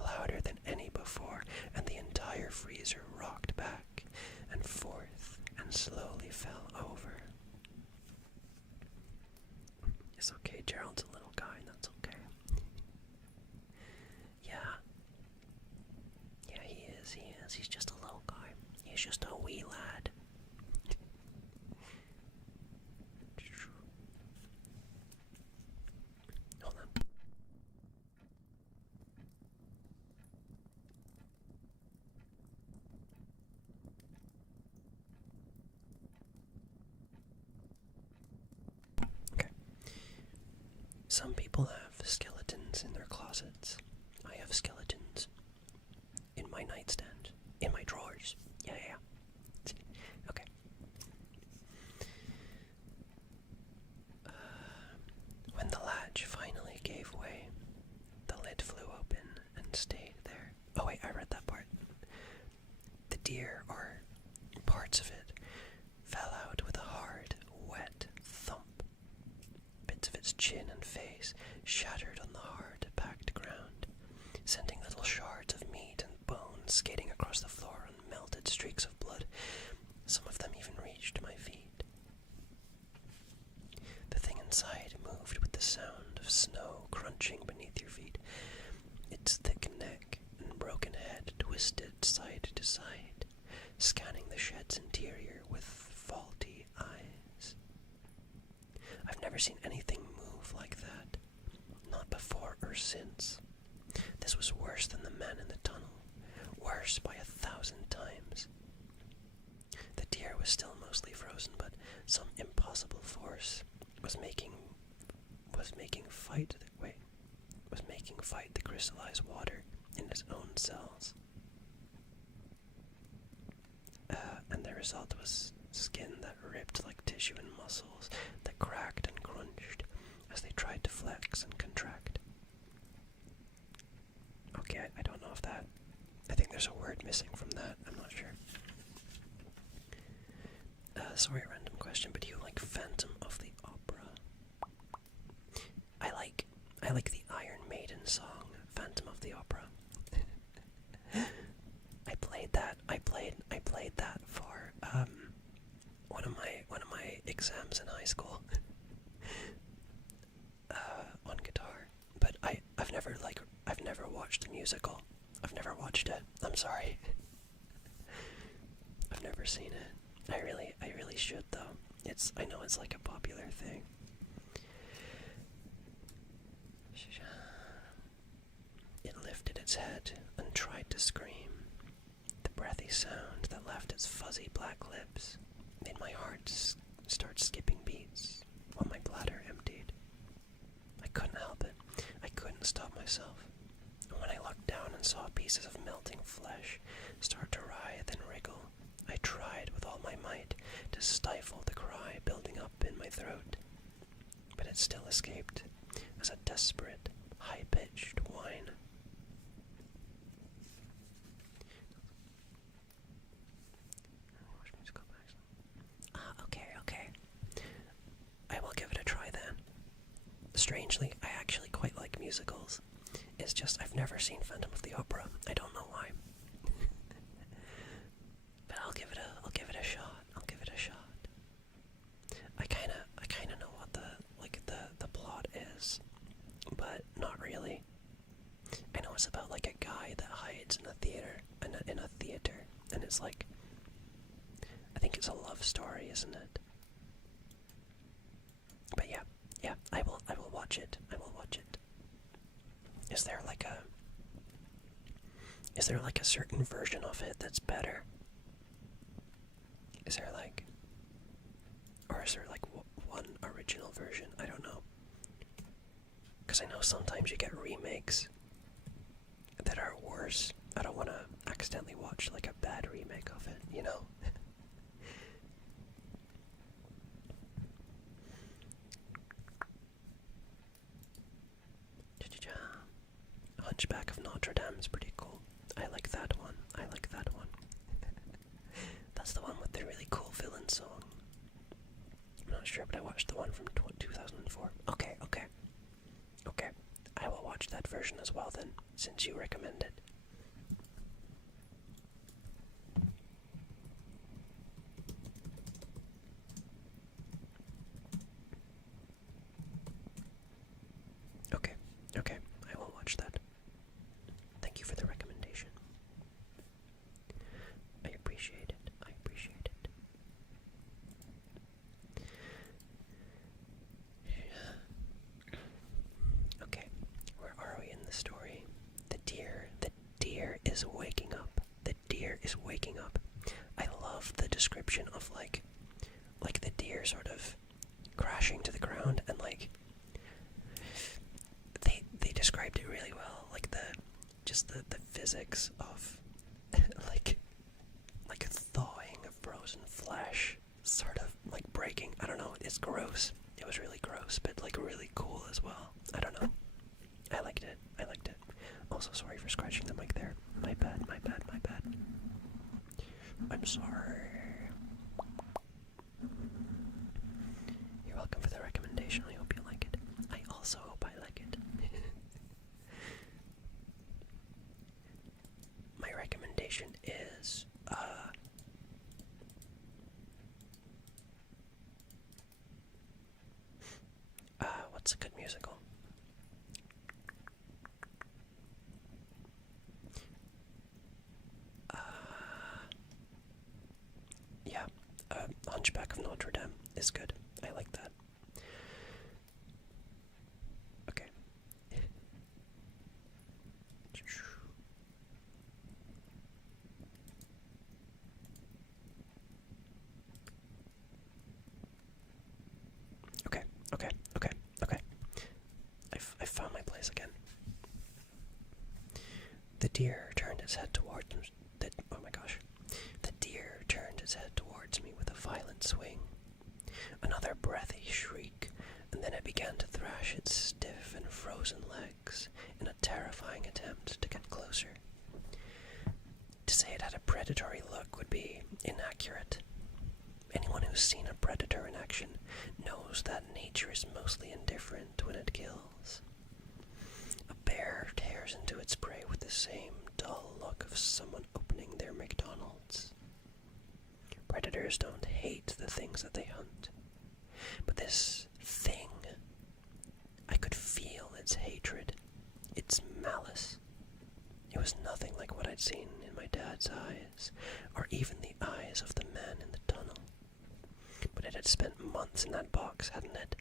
louder than any before, and the entire freezer rocked back and forth and slowly fell over. It's okay, Gerald's a little guy, that's okay. Yeah, he is. He's just a little guy. He's just a wee lad. Hold on. Okay. Some people have skeletons in their closets. I have skeletons in my nightstand, in my drawers. Yeah. Okay. Parts of it fell out with a hard, wet thump. Bits of its chin and face shattered on the hard, packed ground, sending little shards of meat and bone skating across the floor on melted streaks of blood. Some of them even reached my feet. The thing inside moved with the sound of snow crunching beneath your feet. Its thick neck and broken head twisted side to side, scanning the shed's interior with faulty eyes. I've never seen anything move like that, not before or since. This was worse than the men in the tunnel, worse by 1,000 times. The deer was still mostly frozen, but some impossible force was making fight the crystallized water in its own cells. And the result was skin that ripped like tissue and muscles that cracked and crunched as they tried to flex and contract. Okay, I don't know if that... I think there's a word missing from that. I'm not sure. Sorry, a random question, but do you like Phantom of the Opera? I like the Iron Maiden song, Phantom of the Opera. I played that for one of my exams in high school on guitar. But I've never watched the musical. I've never watched it. I'm sorry. I've never seen it. I really should though. I know it's like a popular thing. It lifted its head and tried to scream. The breathy sound that left its fuzzy black lips made my heart start skipping beats while my bladder emptied. I couldn't help it. I couldn't stop myself. And when I looked down and saw pieces of melting flesh start to writhe and wriggle, I tried with all my might to stifle the cry building up in my throat. But it still escaped as a desperate, high-pitched whine. Okay. I will give it a try then. Strangely, I actually quite like musicals. It's just I've never seen Phantom of the Opera. I don't know why. But I'll give it a shot. I kinda know what the plot is, but not really. I know it's about like a guy that hides in a theater, and it's like, I think it's a love story, isn't it? But yeah, I will watch it. Is there like a certain version of it that's better? Is there like one original version? I don't know. Because I know sometimes you get remakes that are worse. I don't want to accidentally watch like a bad remake of it, you know? Hunchback of Notre Dame is pretty cool. I like that one. That's the one with the really cool villain song. I'm not sure, but I watched the one from 2004. Okay. I will watch that version as well then, since you recommend it. Okay, I will watch that. Thank you for the recommendation. I appreciate it. Okay, where are we in the story? The deer is waking up. I love the description of like the deer sort of crashing to the ground, and like they described it really well, like the physics of like a thawing of frozen flesh, sort of like breaking. I don't know, it's gross. It was really gross, but like really cool as well. I don't know. I liked it. Also, sorry for scratching the mic there. My bad. I'm sorry. recommendation. I hope you like it. I also hope I like it. My recommendation is what's a good musical? Yeah, Hunchback of Notre Dame is good. I like that. Okay. Okay, okay, okay, okay. I found my place again. The deer turned its head towards oh my gosh. The deer turned its head towards me with a violent swing. Another breathy shriek, and then it began to thrash its stiff and frozen legs in a terrifying attempt to get closer. To say it had a predatory look would be inaccurate. Anyone who's seen a predator in action knows that nature is mostly indifferent when it kills. A bear tears into its prey with the same dull look of someone opening their McDonald's. Predators don't hate the things that they hunt. But this thing, I could feel its hatred, its malice. It was nothing like what I'd seen in my dad's eyes, or even the eyes of the man in the tunnel. But it had spent months in that box, hadn't it?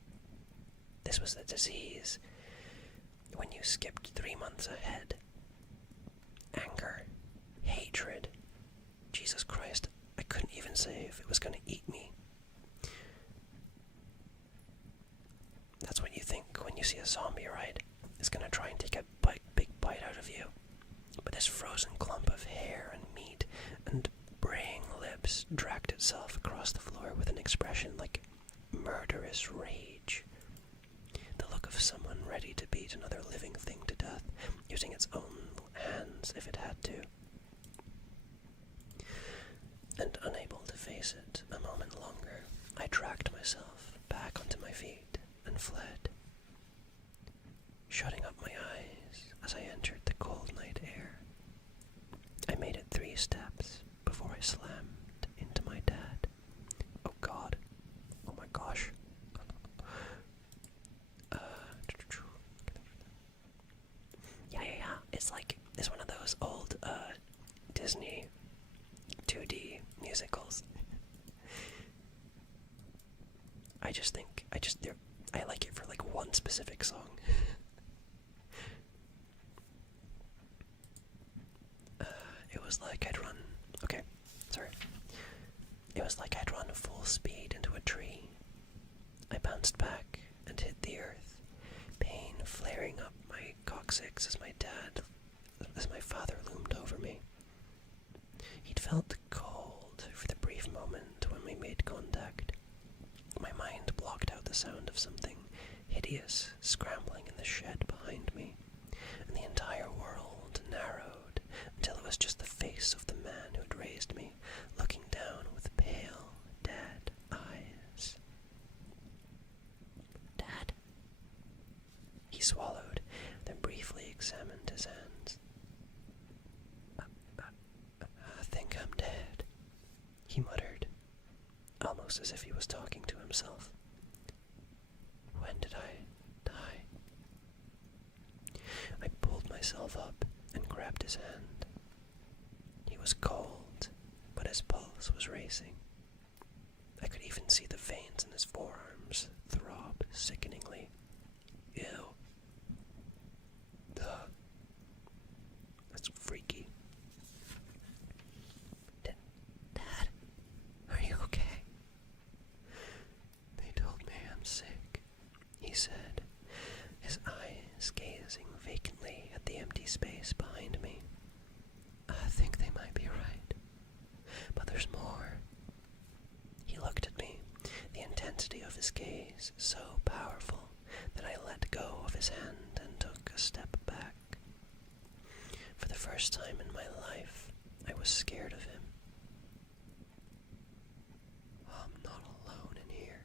This was the disease when you skipped 3 months ahead. Anger, hatred. Jesus Christ, I couldn't even say if it was going to eat me. That's what you think when you see a zombie, right? It's going to try and take a big bite out of you. But this frozen clump of hair and meat and braying lips dragged itself across the floor with an expression like murderous rage. The look of someone ready to beat another living thing to death, using its own hands if it had to. And unable to face it a moment longer, I dragged myself back onto my feet and fled, shutting up my eyes as I entered the cold night air. I made it 3 steps before I slammed into my dad. Oh God. Oh my gosh. Yeah. It's one of those old Disney 2D musicals. I like it for like one specific song. It was like I'd run. Okay, sorry. It was like I'd run full speed into a tree. I bounced back and hit the earth, pain flaring up my coccyx as my father loomed over me. He'd felt cold for the brief moment when we made contact. My mind blocked out the sound of something hideous scrambling in the shed behind me, and the entire world narrowed until it was just the face of the man who'd raised me, looking down with pale, dead eyes. Dad? He swallowed, then briefly examined his hands. I think I'm dead, he muttered, almost as if he was talking to himself. When did I die? I pulled myself up and grabbed his hand. He was cold, but his pulse was racing. I could even see the veins in his forearms throb sickeningly. Ew. Duh. That's freaky. Dad, are you okay? They told me I'm sick, he said, his eyes gazing vacantly at the empty space behind me. I think they might be right, but there's more. He looked at me, the intensity of his gaze so powerful that I let go of his hand and took a step back. For the first time in my life, I was scared of him. I'm not alone in here.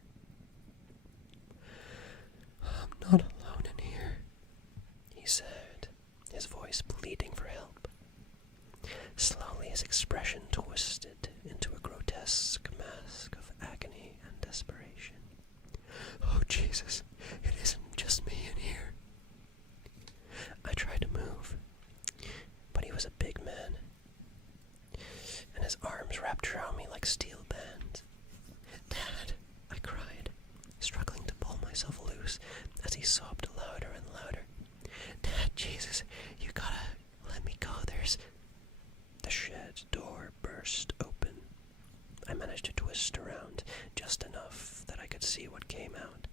like steel bands. "Dad," I cried, struggling to pull myself loose as he sobbed louder and louder. "Dad, Jesus, you gotta let me go, there's..." The shed door burst open. I managed to twist around just enough that I could see what came out,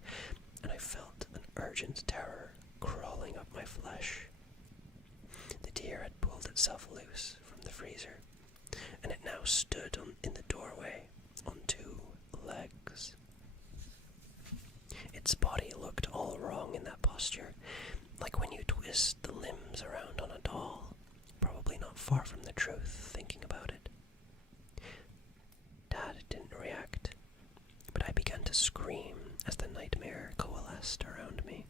and I felt an urgent terror crawling up my flesh. The deer had pulled itself loose from the freezer, and it now stood in the doorway on 2 legs. Its body looked all wrong in that posture, like when you twist the limbs around on a doll. Probably not far from the truth, thinking about it. Dad didn't react, but I began to scream as the nightmare coalesced around me.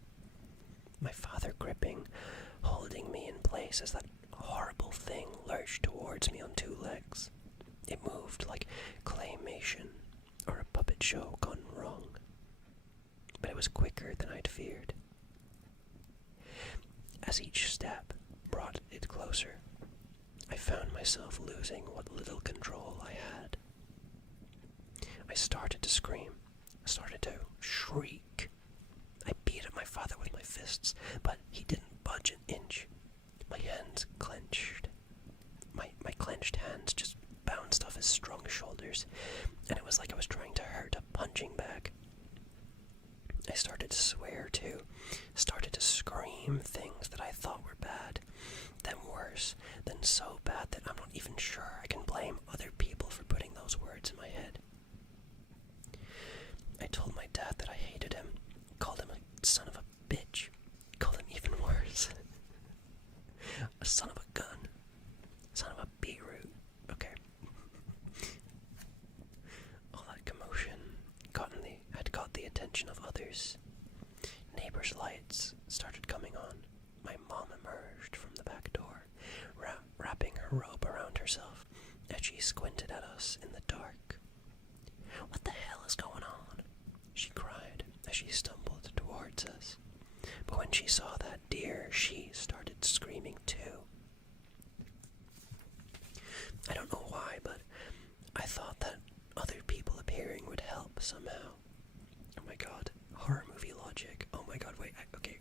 My father gripping, holding me in place as that horrible thing lurched towards me on 2 legs. It moved like claymation or a puppet show gone wrong, but it was quicker than I'd feared. As each step brought it closer, I found myself losing what little control I had. I started to scream, started to shriek. I beat at my father with my fists, but he didn't budge an inch. My hands clenched. My clenched hands just bounced off his strong shoulders, and it was like I was trying to hurt a punching bag. I started to swear too, started to scream things that I thought were bad, then worse, then so bad that I'm not even sure I can blame other people for putting those words in my head. I told my dad that I hated him, called him a son of a bitch, called him even worse. A son of a gun, son of a beetroot. Okay. All that commotion had got the attention of others. Neighbors' lights started coming on. My mom emerged from the back door, wrapping her robe around herself as she squinted at us in the dark. "What the hell is going on?" she cried as she stumbled towards us. But when she saw that deer, she started screaming too. I don't know why, but I thought that other people appearing would help somehow. Oh my god, horror movie logic. Oh my god, wait, okay.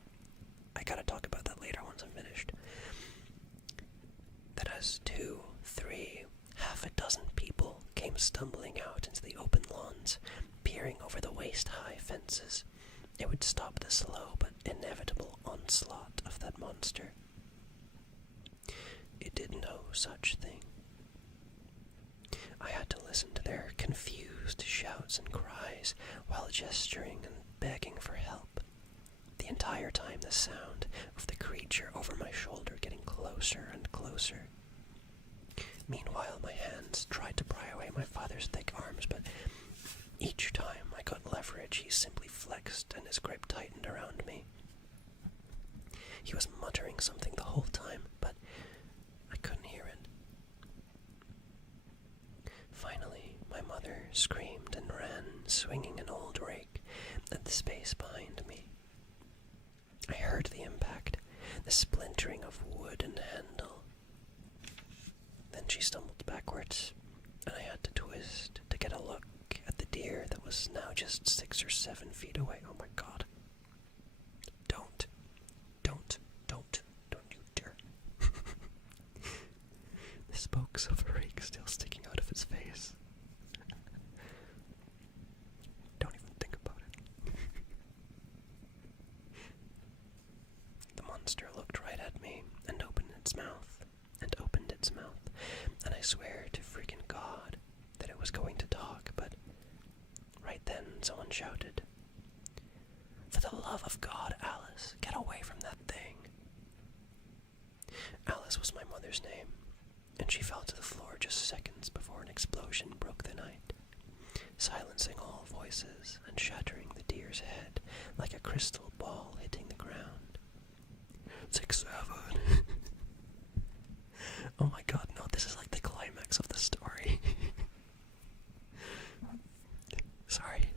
I gotta talk about that later once I'm finished. That as 2, 3, half a dozen people came stumbling out into the open lawns, peering over the waist-high fences, it would stop the slow but inevitable onslaught of that monster. It did no such thing. I had to listen to their confused shouts and cries while gesturing and begging for help. The entire time the sound of the creature over my shoulder getting closer and closer. Meanwhile, my hands tried to pry away my father's thick arms, but each time I got leverage, he simply flexed and his grip tightened around me. He was muttering something the whole time, but I couldn't hear it. Finally, my mother screamed and ran, swinging an old rake at the space behind me. I heard the impact, the splintering of wood and handle. Then she stumbled backwards, and I had to twist to get a look at the deer that was now just 6 or 7 feet away. Oh my god. Don't you dare. The spokes of a rake still sticking out of his face. Don't even think about it. The monster looked right at me and opened its mouth, and I swear to freaking God that it was going to talk, but right then someone shouted, "For the love of God, Alice, get away from that thing." Alice was my mother's name, and she fell to the floor just seconds before an explosion broke the night, silencing all voices and shattering the deer's head like a crystal ball hitting the ground. 6-7. Oh my god, no, this is like the climax of the story. Sorry.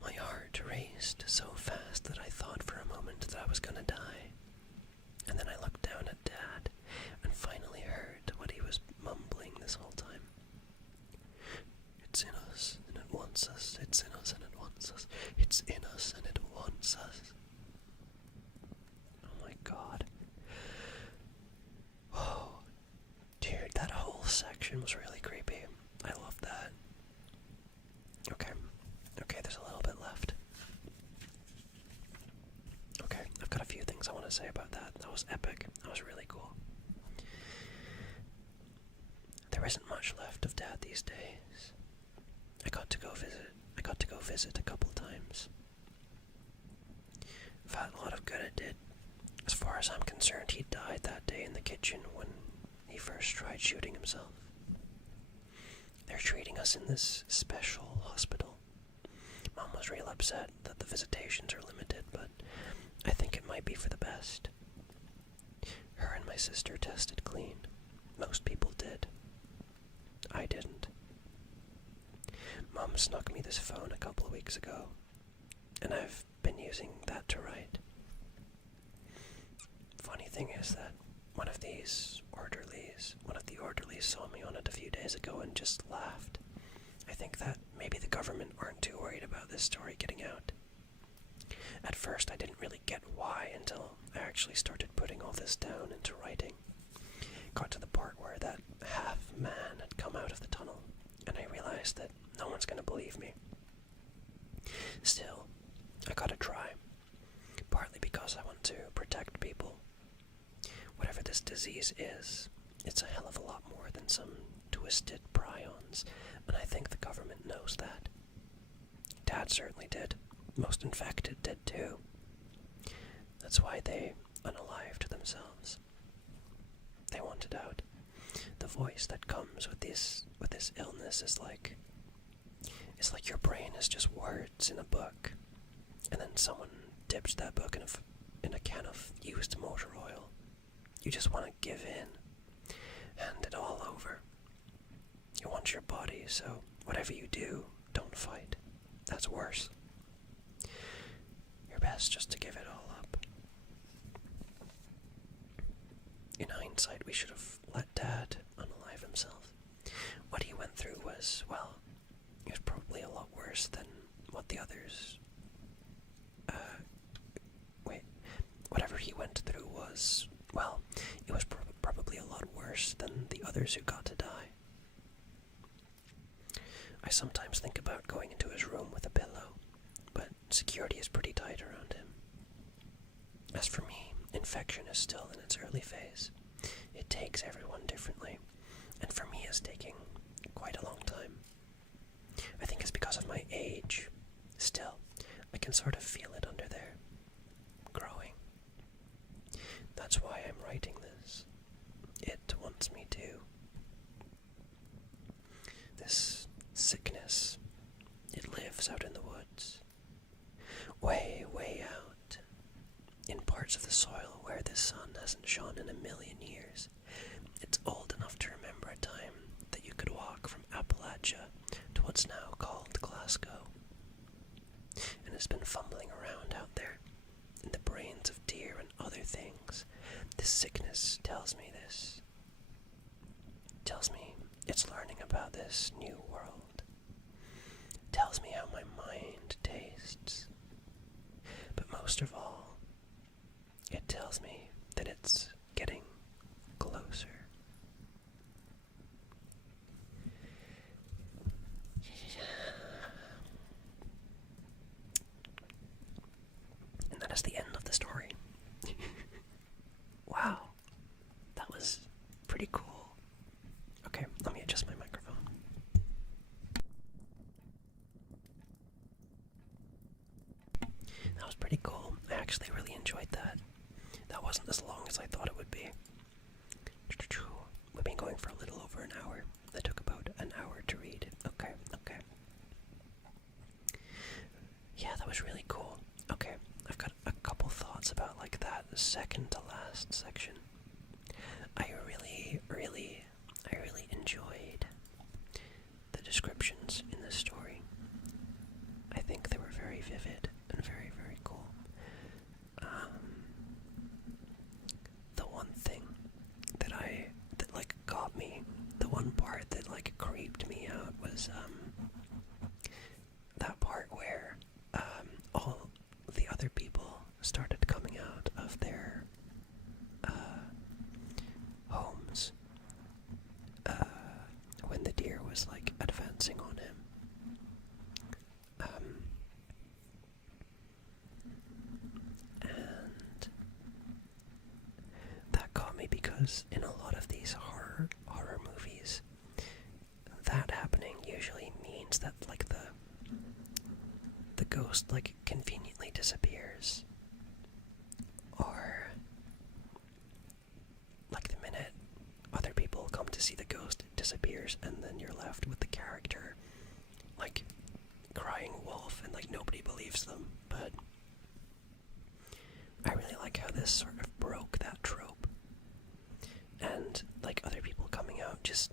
My heart raced so fast that I thought for a moment that I was gonna die. And then I looked down at Dad, whole section was really creepy. I love that. Okay. Okay, there's a little bit left. Okay, I've got a few things I want to say about that. That was epic. That was really cool. There isn't much left of Dad these days. I got to go visit a couple times. I've had a lot of good it did. As far as I'm concerned, he died that day in the kitchen when he first tried shooting himself. They're treating us in this special hospital. Mom was real upset that the visitations are limited, but I think it might be for the best. Her and my sister tested clean. Most people did. I didn't. Mom snuck me this phone a couple of weeks ago, and I've been using that to write. Funny thing is that one of the orderlies saw me on it a few days ago and just laughed. I think that maybe the government aren't too worried about this story getting out. At first I didn't really get why until I actually started putting all this down into writing. Got to the part where that half-man had come out of the tunnel, and I realized that no one's going to believe me. Still, I gotta try. Partly because I want to protect people. Whatever this disease is, it's a hell of a lot more than some twisted prions, and I think the government knows that. Dad certainly did. Most infected did too. That's why they unalived themselves. They wanted out. The voice that comes with this illness is like your brain is just words in a book, and then someone dips that book in a can of used motor oil. You just want to give in, hand it all over. You want your body, so whatever you do, don't fight. That's worse. You're best just to give it all up. In hindsight, we should have let Dad unalive himself. What he went through was, well, it was probably a lot worse than what the others... Whatever he went through was, well, it was probably a lot worse than the others who got to die. I sometimes think about going into his room with a pillow, but security is pretty tight around him. As for me, infection is still in its early phase. It takes everyone differently, and for me it's taking quite a long time. I think it's because of my age. Still, I can sort of feel it under there, growing. That's why I'm writing this. It wants me to. This sickness, it lives out in the woods. Way, way out. In parts of the soil where the sun hasn't shone in a million years. It's old enough to remember a time that you could walk from Appalachia to what's now called Glasgow. And it's been fumbling around out there in the brains of deer and other things. This sickness tells me this. Tells me it's learning about this new world. Tells me how my mind tastes. But most of all, it tells me that it's getting closer. And that is the end of the story. Wow, that was pretty cool. Okay, let me adjust my microphone. That was pretty cool. I actually really enjoyed that. That wasn't as long as I thought it would be. We've been going for a little over an hour. That took about an hour to read. Okay. Yeah, that was really cool. Okay, I've got a couple thoughts about like that second to last section. I really enjoyed the descriptions in this story. I think they were very vivid and very, very cool. The one thing ghost like conveniently disappears, or like the minute other people come to see the ghost, it disappears, and then you're left with the character like crying wolf, and like nobody believes them. But I really like how this sort of broke that trope, and like other people coming out just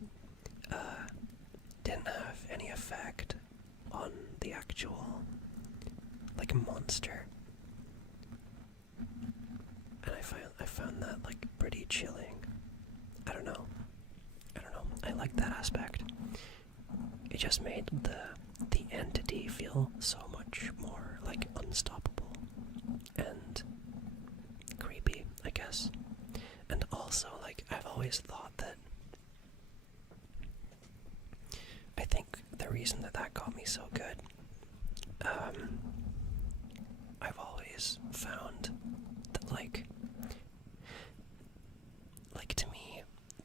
didn't have any effect on the actual like monster, and I found that like pretty chilling. I don't know. I like that aspect. It just made the entity feel so much more like unstoppable and creepy, I guess. And also, like, I've always thought that I think the reason that got me so good, I've always found that like to me,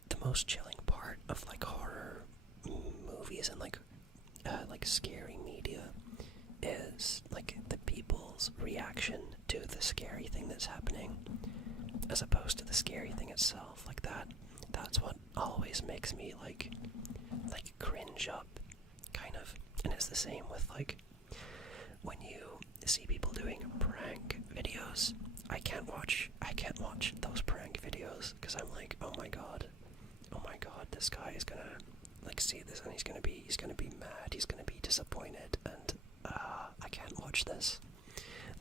the most chilling part of like horror movies and like scary media is like the people's reaction to the scary thing that's happening, as opposed to the scary thing itself. Like that's what always makes me like cringe up, kind of. And it's the same with like when you see people doing prank videos. I can't watch those prank videos because I'm like, oh my god, this guy is gonna like see this and he's gonna be mad, he's gonna be disappointed, and I can't watch this.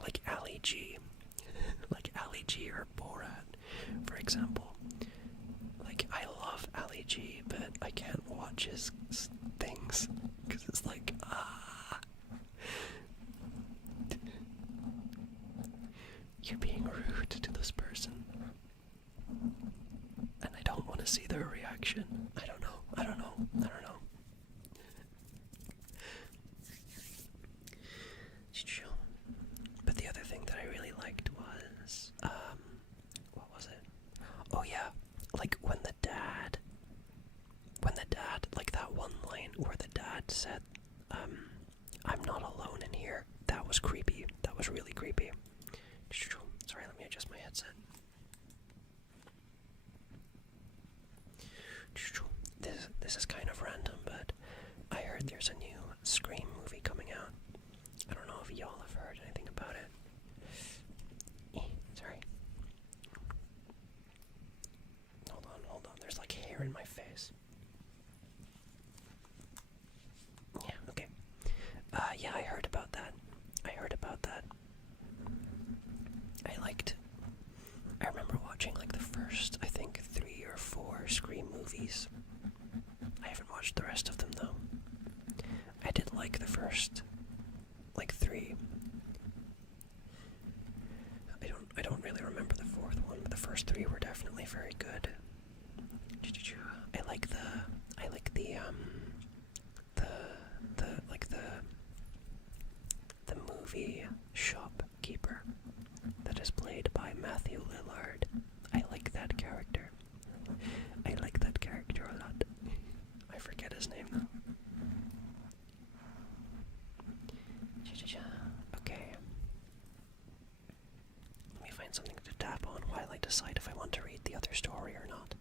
Like Ali G, or Borat, for example. Like, I love Ali G, but I can't watch his things because it's like, you're being rude to this person, and I don't want to see their reaction. I don't know. But the other thing that I really liked was, what was it? Oh yeah, like when the dad, like that one line where the dad said, I'm not alone in here. That was creepy. That was really creepy. Sorry, let me adjust my headset. This is kind of random, but I heard there's a new Scream movie coming out. I don't know if y'all have heard anything about it. Sorry. Hold on. There's like hair in my face. Yeah, okay. Yeah, I heard about that. I remember watching like the first, I think, 3 or 4 Scream movies. I haven't watched the rest of them though. I did like the first, like 3. I don't really remember the 4th one, but the first 3 were definitely very good. I like the movie shopkeeper that is played by Matthew Lillard. I like that character. I like that character a lot. I forget his name though. Okay. Let me find something to tap on while I decide if I want to read the other story or not.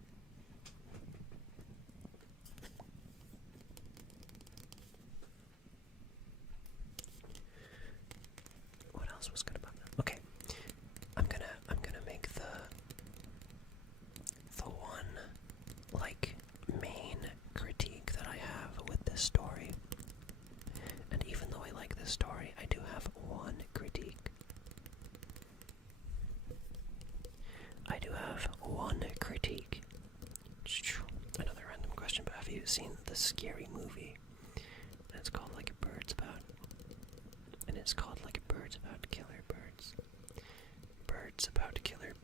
What else was good about that? Okay. I'm gonna make the one like main critique that I have with this story. And even though I like this story, I do have one critique. Another random question, but have you seen the Scary Movie? And it's called like Birds About Killer Birds. Birds About Killer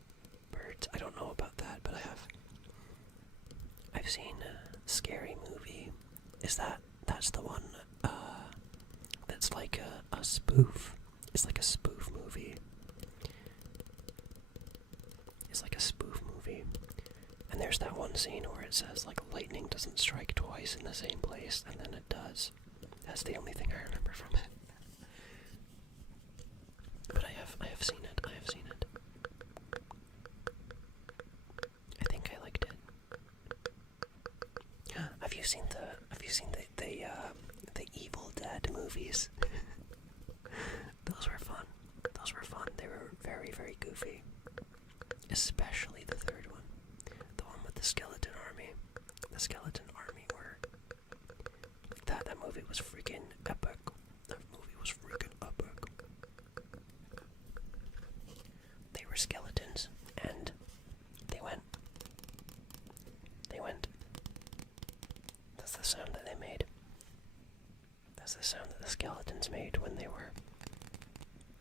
Birds. I don't know about that, but I've seen Scary Movie. That's the one that's like a spoof. It's like a spoof movie. And there's that one scene where it says like lightning doesn't strike twice in the same place, and then it does. That's the only thing I remember from it. I have seen it. I have seen it. I think I liked it. Have you seen the Evil Dead movies? Those were fun. Those were fun. They were very, very goofy. Especially the third one. The one with the skeleton army. The skeleton army were like that movie was freaking epic. That movie was freaking epic. They were skeletons and they went. That's the sound that they made. That's the sound that the skeletons made when they were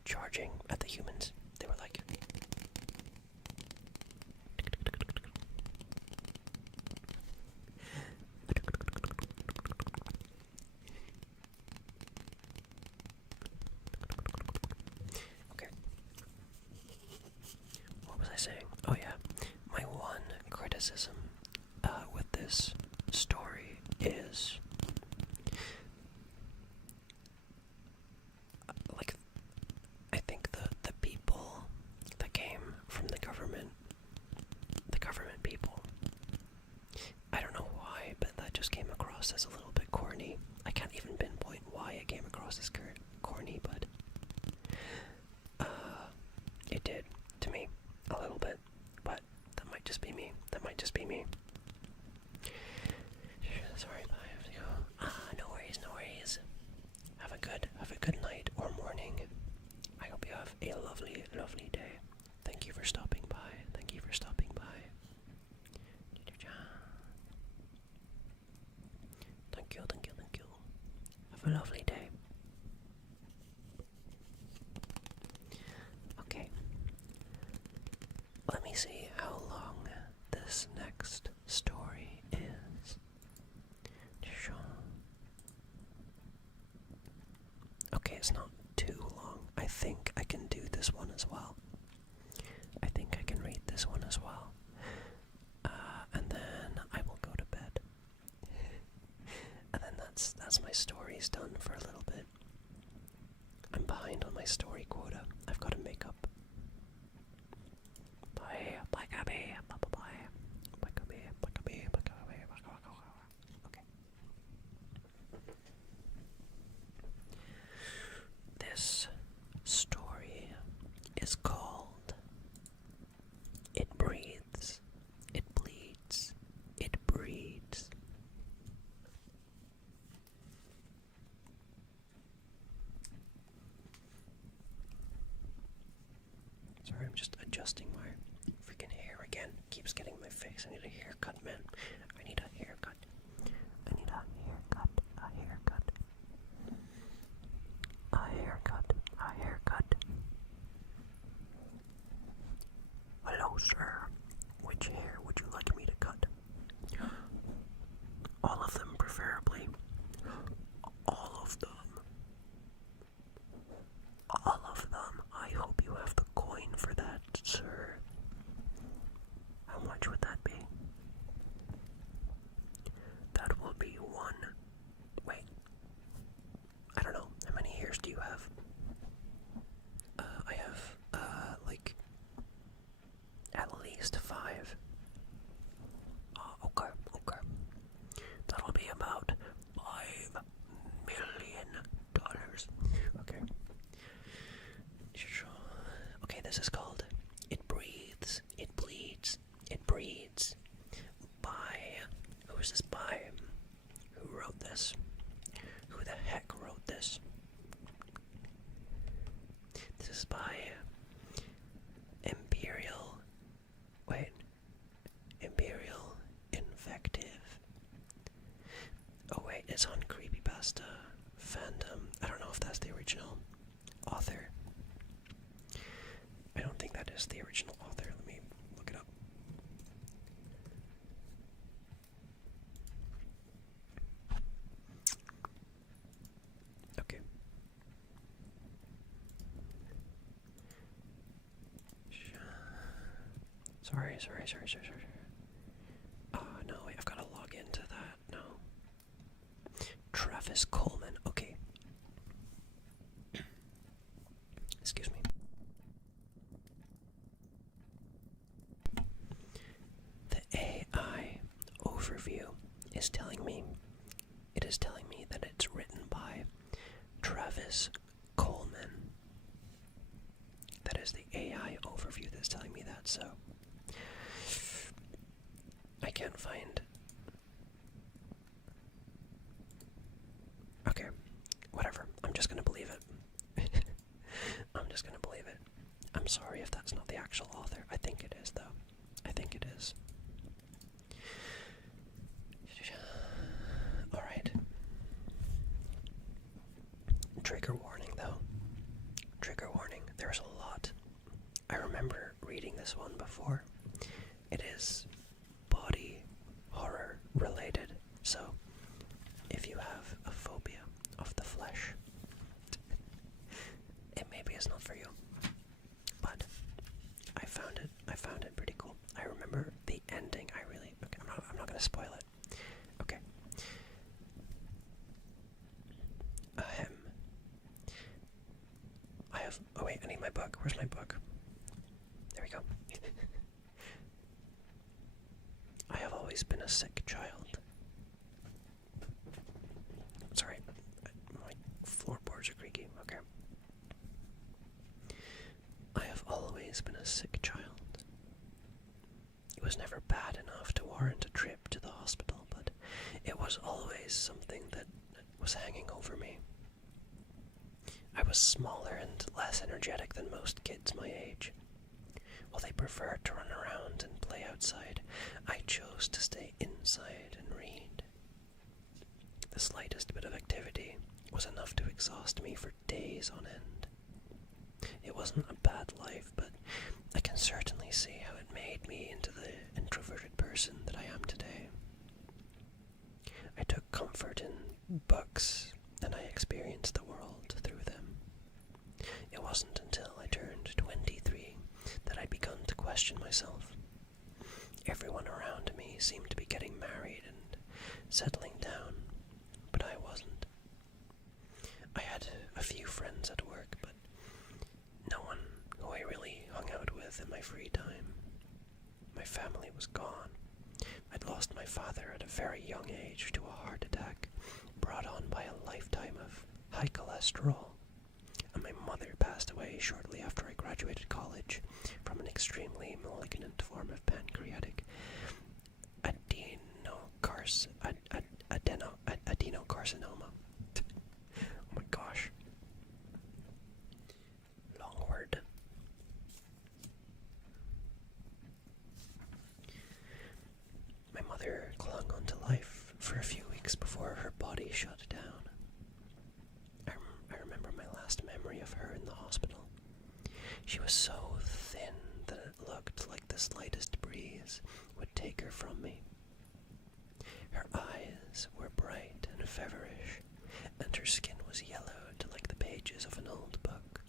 charging at the humans. They were like... Okay. What was I saying? Oh yeah. My one criticism with this story is... like, I think the people that came from the government people, I don't know why, but that just came across as a little bit corny. I can't even pinpoint why it came across as corny, but it did to me a little bit. But that might just be me. That might just be me. Sorry, but I have to go. No worries, no worries. Have a good night or morning. I hope you have a lovely, lovely day. Thank you for stopping by. Thank you for stopping by. Thank you, thank you, thank you. Have a lovely day. Okay. Let me see how long this next story is. Okay, it's not too long. I think I can do this one as well. I think I can read this one as well. And then I will go to bed. And then that's my stories done for a little bit. I'm behind on my story quota. I've got to make up. Bye. Bye, Gabby. Bye, bye, bye. Bye, Gabby. Bye, Gabby. Bye, Gabby. Bye, Gabby. Okay. This story is called It Breathes, It Bleeds, It Breeds. Sorry, I'm just adjusting my freaking hair again. Keeps getting in my face. I need a haircut, man. I need a haircut. I need a haircut. A haircut. A haircut. A haircut. Hello, sir. Which hair would you like me to cut? All of them, preferably. All of them. All of them. I hope you have the coin for that, sir. How much would that be? That will be one. Wait. I don't know. How many hairs do you have? I have, like, at least 5. Okay. That'll be about $5 million. Okay. Okay, this is called It Breathes, It Bleeds, It Breeds. By, who is this by? Who wrote this? Who the heck wrote this? This is by Imperial Infective. Oh wait, it's on Creepypasta Fandom. I don't know if that's the original author. I don't think that is the original author. Let me look it up. Okay. Sorry. No, wait, I've got to log into that. No. Travis Coleman. Okay. Excuse me. gotta spoil it. Okay. Ahem. Oh wait, I need my book. Where's my book? There we go. I have always been a sick child. Sorry, my floorboards are creaky. Okay. I have always been a sick child. It was never bad enough to warrant a trip to the hospital, but it was always something that was hanging over me. I was smaller and less energetic than most kids my age. While they preferred to run around and play outside, I chose to stay inside and read. The slightest bit of activity was enough to exhaust me for days on end. It wasn't a bad life, but I can certainly see how it made me into the introverted person that I am today. I took comfort in books, and I experienced the world through them. It wasn't until I turned 23 that I'd begun to question myself. Everyone around me seemed to be getting married and settling down, but I wasn't. I had a few friends at work, but no one who I really hung out with in my free time. My family was gone. I'd lost my father at a very young age to a heart attack brought on by a lifetime of high cholesterol, and my mother passed away shortly after I graduated college from an extremely malignant form of pancreatic adenocarcinoma. Oh my gosh. Long word. My mother clung on to life for a few weeks before her body shut down. I remember my last memory of her in the hospital. She was so thin that it looked like the slightest breeze would take her from me. Her eyes were bright and feverish, and her skin was yellowed like the pages of an old book.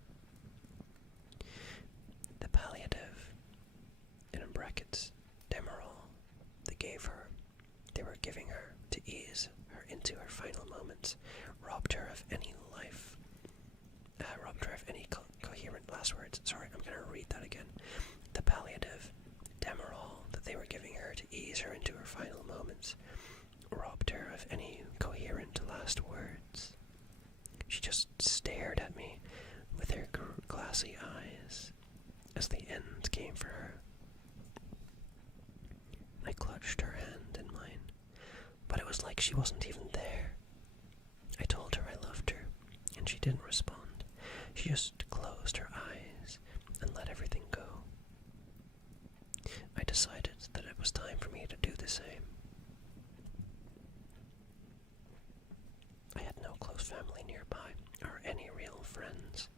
The palliative, in brackets, Demerol, they were giving her to ease her into her final moments, robbed her of any coherent last words. Sorry, I'm going to read that again. The palliative, Demerol, that they were giving her to ease her into her final moments, robbed her of any coherent last words. She just stared at me with her glassy eyes as the end came for her. I clutched her hand in mine, but it was like she wasn't even there. I told her I loved her, and she didn't respond. She just closed her eyes and let everything go. I decided that it was time for me to do the same. I had no close family nearby, or any real friends.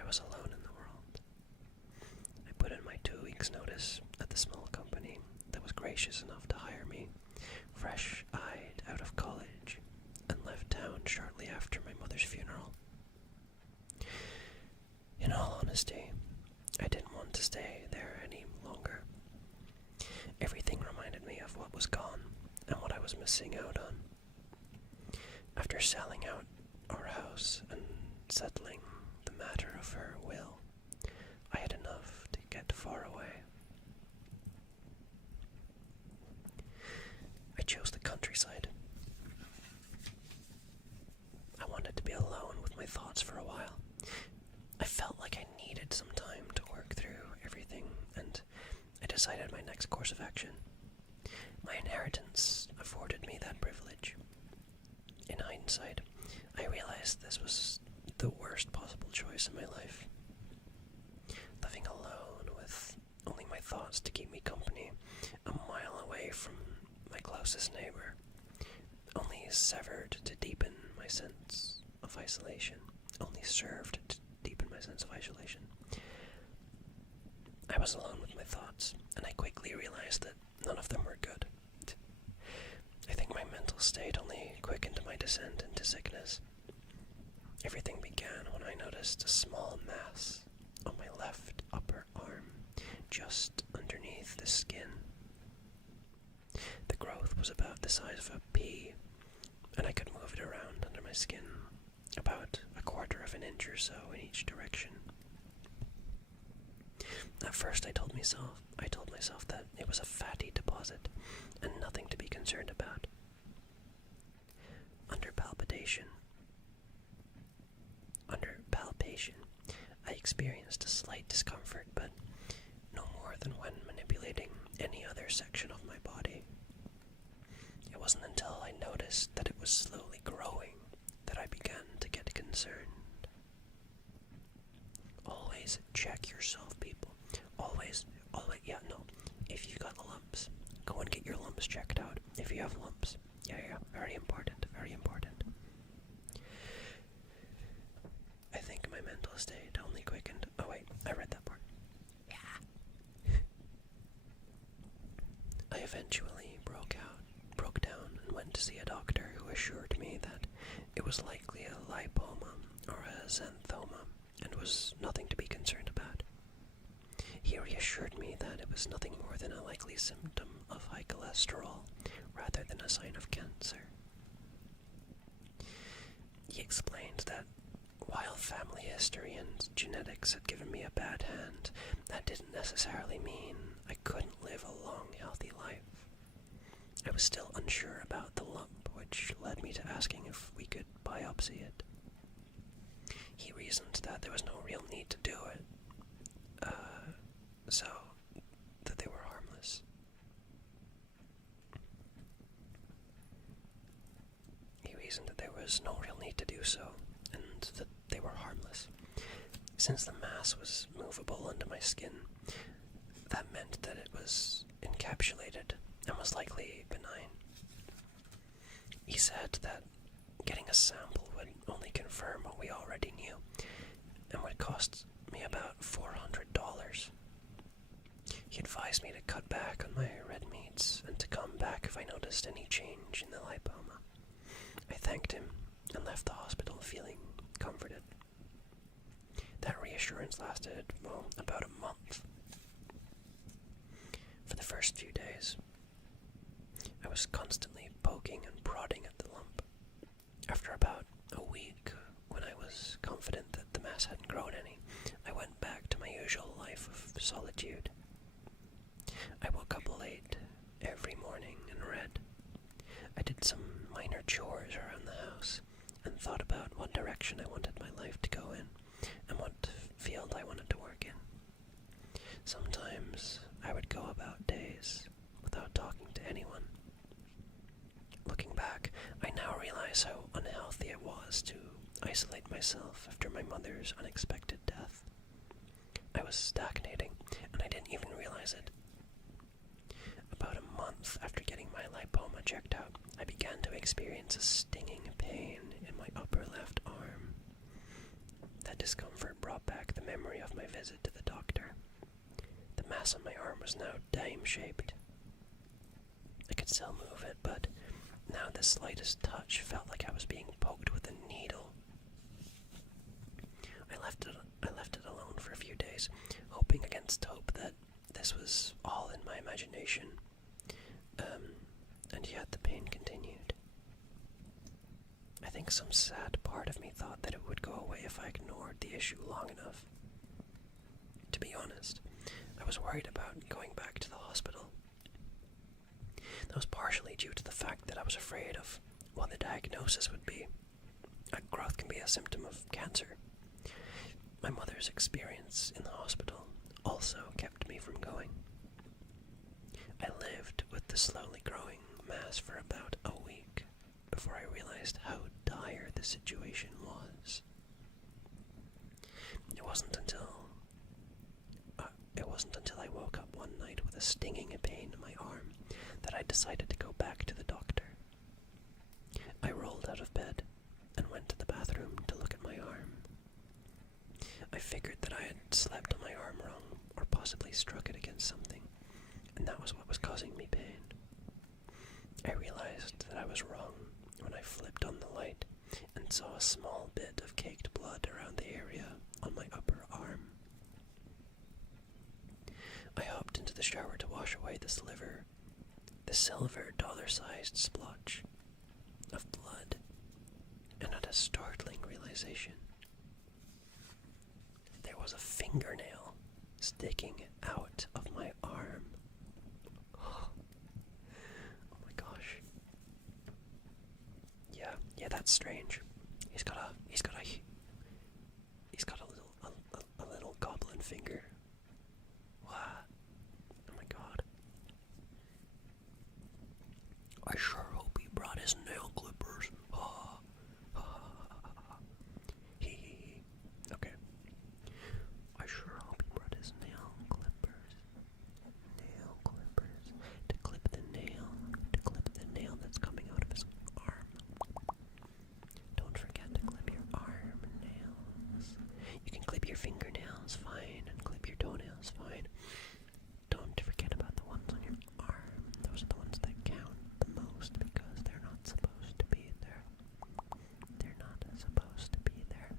I was alone in the world. I put in my 2 weeks' notice at the small company that was gracious enough to hire me, fresh-eyed out of college, and left town shortly after my mother's funeral. In all honesty, I didn't want to stay there any longer. Everything reminded me of what was gone and what I was missing out on. After selling out our house and settling the matter of her will, I had enough to get far away. I chose the countryside. I wanted to be alone with my thoughts for a while. I felt like I needed some time to work through everything, and I decided my next course of action. My inheritance afforded me that privilege. In hindsight, I realized this was the worst possible choice in my life. Living alone with only my thoughts to keep me company, a mile away from my closest neighbor, only severed to deepen my sense of isolation, only served to deepen my sense of isolation. I was alone with my thoughts, and I quickly realized that none of them were good. I think my mental state only quickened my descent into sickness. Everything began when I noticed a small mass on my left upper arm, just underneath the skin. The growth lump was about the size of a pea, and I could move it around under my skin about a quarter of an inch or so in each direction. At first I told myself that it was a fatty deposit and nothing to be concerned about. Under palpation, I experienced a slight discomfort, but no more than when manipulating any other section of my body. It wasn't until I noticed that it was slowly growing that I began to get concerned. Always check yourself, people. Always, if you got lumps, go and get your lumps checked out. If you have lumps. Yeah, very important, very important. I think my mental state only quickened. Oh wait, I read that part. Yeah. I eventually broke down and went to see a doctor who assured me that it was likely a lipoma or a xanthoma and was nothing to be concerned about. He reassured me that it was nothing more than a likely symptom of high cholesterol rather than a sign of cancer. He explained that while family history and genetics had given me a bad hand, that didn't necessarily mean I couldn't live a long, healthy life. I was still unsure about the lump, which led me to asking if we could biopsy it. He reasoned that there was no real need to do it, so that they were harmless. He reasoned that there was no real need to do so, and that they were harmless. Since the mass was movable under my skin, that meant that it was encapsulated and was likely benign. He said that getting a sample would only confirm what we already knew, and would cost me about $400. He advised me to cut back on my red meats and to come back if I noticed any change in the lipoma. I thanked him and left the hospital feeling comforted. That reassurance lasted, about a month. For the first few days, I was constantly poking and prodding at the lump. After about a week, when I was confident that the mass hadn't grown any, I went back to my usual life of solitude. I woke up late every morning and read. I did some minor chores around the house and thought about what direction I wanted my life to go in and what field I wanted to work in. Sometimes I would go about days without talking to anyone. Looking back, I now realize how unhealthy it was to isolate myself after my mother's unexpected death. I was stagnating, and I didn't even realize it. About a month after getting my lipoma checked out, I began to experience a stinging pain in my upper left arm. That discomfort brought back the memory of my visit to the doctor. The mass on my arm was now dime-shaped. I could still move it, but now the slightest touch felt like I was being poked with a needle. I left it alone for a few days, hoping against hope that this was all in my imagination. And yet the pain continued. I think some sad part of me thought that it would go away if I ignored the issue long enough. To be honest, I was worried about going back to the hospital. That was partially due to the fact that I was afraid of what the diagnosis would be. A growth can be a symptom of cancer. My mother's experience in the hospital also kept me from going. I lived with the slowly growing mass for about a week before I realized how dire the situation was. It wasn't until I woke up one night with a stinging pain in my arm that I decided to go back to the doctor. I rolled out of bed and went to the bathroom to look at my arm. I figured that I had slept on my arm wrong, or possibly struck it against something, and that was what was causing me pain. I realized that I was wrong when I flipped on the light and saw a small bit of caked blood around the area on my upper arm. I hopped into the shower to wash away the silver dollar-sized splotch of blood, and had a startling realization. There was a fingernail sticking out of my arm. Oh my gosh. Yeah, that's strange. He's got a little goblin finger. What? Oh my god. I sure hope he brought his nail clippers. Okay. I sure hope he brought his nail clippers. Nail clippers. To clip the nail that's coming out of his arm. Don't forget to clip your arm nails. You can clip your fingernails fine and clip your toenails fine. Don't forget about the ones on your arm. Those are the ones that count the most because they're not supposed to be there. They're not supposed to be there.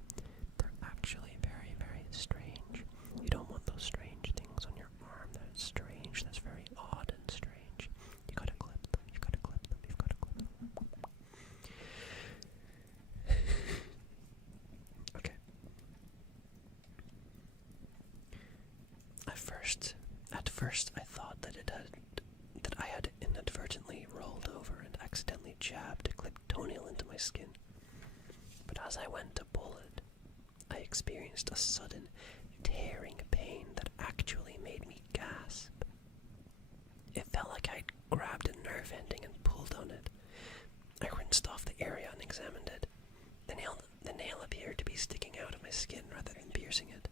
They're actually very, very strange. You don't want those strange things on your arm. That's strange. That's very odd and strange. You gotta clip them. You gotta clip them. You've gotta clip them. Okay. At first, I thought that I had inadvertently rolled over and accidentally jabbed a clipped toenail into my skin. But as I went to pull it, I experienced a sudden tearing pain that actually made me gasp. It felt like I'd grabbed a nerve ending and pulled on it. I rinsed off the area and examined it. The nail appeared to be sticking out of my skin rather than piercing it.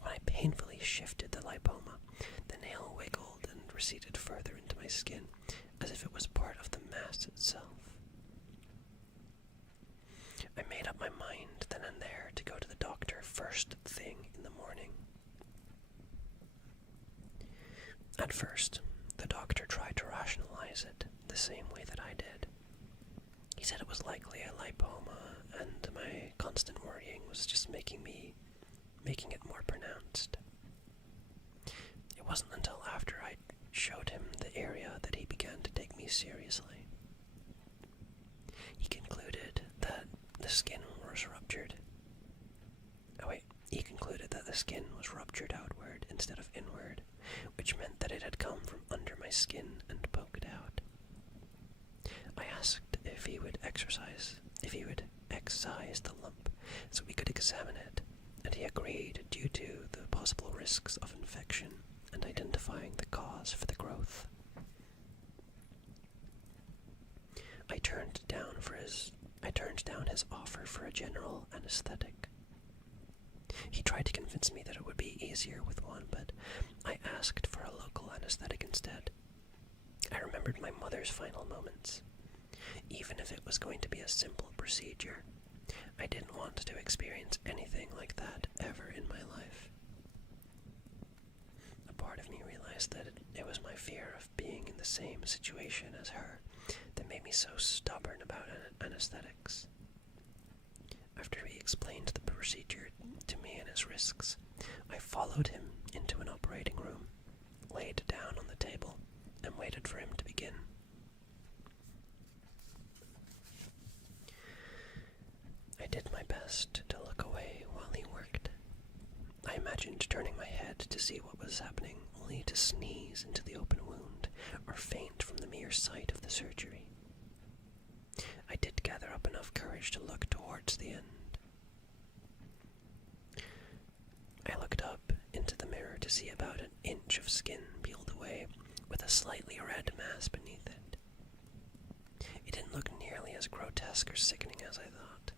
When I painfully shifted the lipoma, the nail wiggled and receded further into my skin, as if it was part of the mass itself. I made up my mind then and there to go to the doctor first thing in the morning. At first, the doctor tried to rationalize it the same way that I did. He said it was likely a lipoma, and my constant worrying was just making it more pronounced. It wasn't until after I showed him the area that he began to take me seriously. He concluded that the skin was ruptured. He concluded that the skin was ruptured outward instead of inward, which meant that it had come from under my skin and poked out. I asked if he would excise the lump so we could examine it, and he agreed due to the possible risks of infection and identifying the cause for the growth. I turned down his offer for a general anesthetic. He tried to convince me that it would be easier with one, but I asked for a local anesthetic instead. I remembered my mother's final moments. Even if it was going to be a simple procedure, I didn't want to experience anything like that ever in my life. A part of me realized that it was my fear of being in the same situation as her that made me so stubborn about anesthetics. After he explained the procedure to me and his risks, I followed him into an operating room, laid down on the table, and waited for him to begin. I did my best to look away while he worked. I imagined turning my head to see what was happening, only to sneeze into the open wound or faint from the mere sight of the surgery. I did gather up enough courage to look towards the end. I looked up into the mirror to see about an inch of skin peeled away with a slightly red mass beneath it. It didn't look nearly as grotesque or sickening as I thought.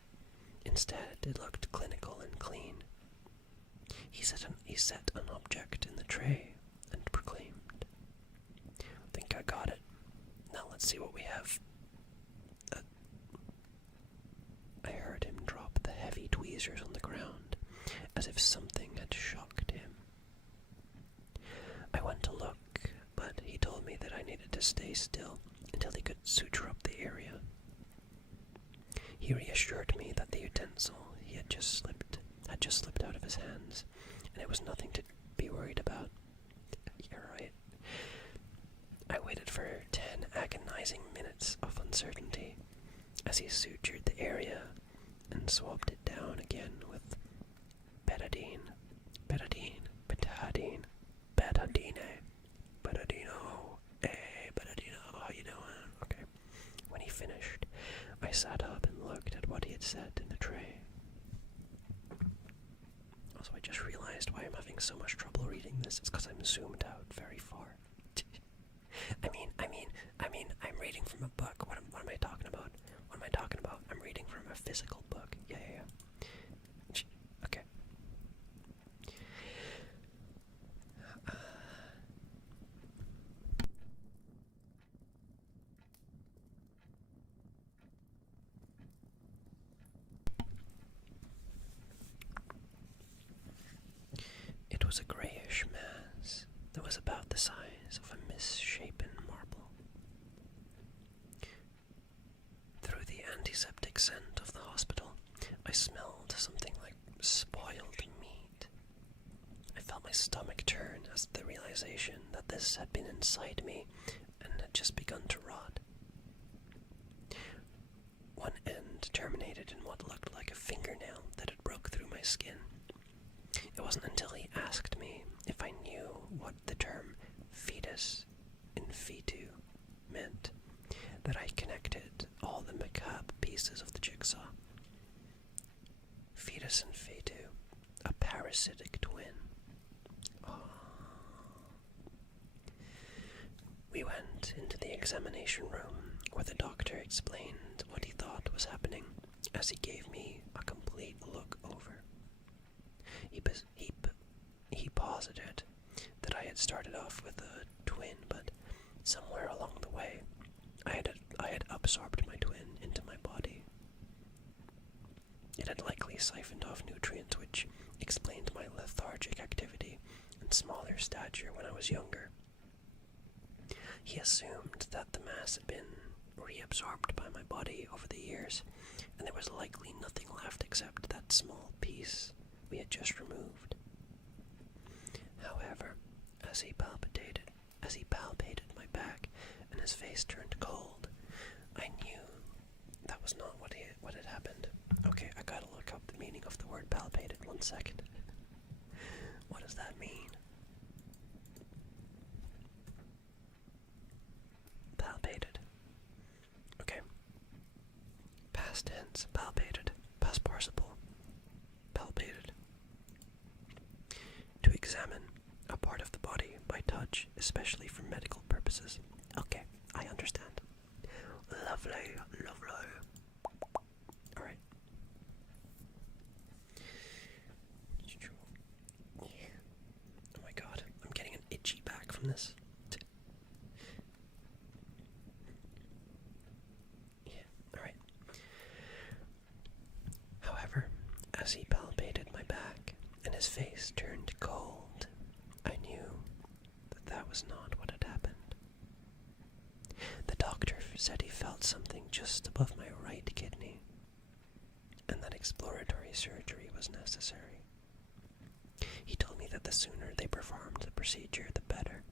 Instead, it looked clinical and clean. He set an object in the tray and proclaimed, "I think I got it. Now let's see what we have." I heard him drop the heavy tweezers on the ground, as if something had shocked him. I went to look, but he told me that I needed to stay still until he could suture up the area. He reassured me that the utensil he had just slipped out of his hands, and it was nothing to be worried about. You're right. I waited for 10 agonizing minutes of uncertainty as he sutured the area and swabbed it down again with betadine, betadine, betadino, hey, betadino, how you doing? Okay. When he finished, I sat up and looked at what he had said in the tray. Also, I just realized why I'm having so much trouble reading this. It's because I'm zoomed out very far. I'm reading from a book. What am I talking about? What am I talking about? I'm reading from a physical book. Yeah. Okay. It was a grayish mass that was about the size of a misshapen marble. Through the antiseptic scent of the hospital, I smelled something like spoiled meat. I felt my stomach turn as the realization that this had been inside me and had just begun to rot. One end terminated in what looked like a fingernail that had broke through my skin. It wasn't until he asked me if I knew what the term fetus in fetu meant that I connected all the macabre pieces of the jigsaw. Fetus in fetu, a parasitic twin. Oh. We went into the examination room where the doctor explained what he thought was happening as he gave me a complete look over. He posited that I had started off with a twin, but somewhere along the way, I had absorbed my twin into my body. It had likely siphoned off nutrients, which explained my lethargic activity and smaller stature when I was younger. He assumed that the mass had been reabsorbed by my body over the years, and there was likely nothing left except that small piece we had just removed. However, as he palpated my back and his face turned cold, I knew that was not what had happened. Okay, I gotta look up the meaning of the word palpated. 1 second. What does that mean? Palpated. Okay. Past tense, palpated. Past participle, palpated. To examine a part of the body by touch, especially for medical purposes. Okay, I understand. Lovely. Alright. Oh my god, I'm getting an itchy back from this. Yeah, alright. However, as he palpated my back and his face turned cold, I knew that was not what had happened. The doctor said he felt something just above my right kidney, and that exploratory surgery was necessary. He told me that the sooner they performed the procedure, the better.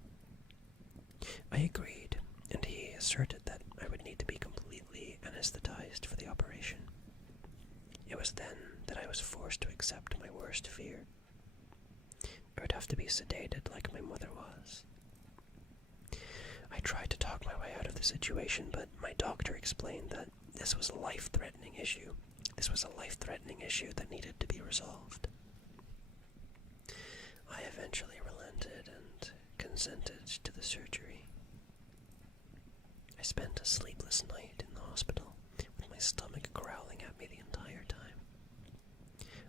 I agreed, and he asserted that I would need to be completely anesthetized for the operation. It was then that I was forced to accept my worst fear. I would have to be sedated like my mother was. I tried to talk my way out of the situation, but my doctor explained that this was a life-threatening issue. This was a life-threatening issue that needed to be resolved. I eventually relented and consented to the surgery. I spent a sleepless night in the hospital with my stomach growling at me the entire time.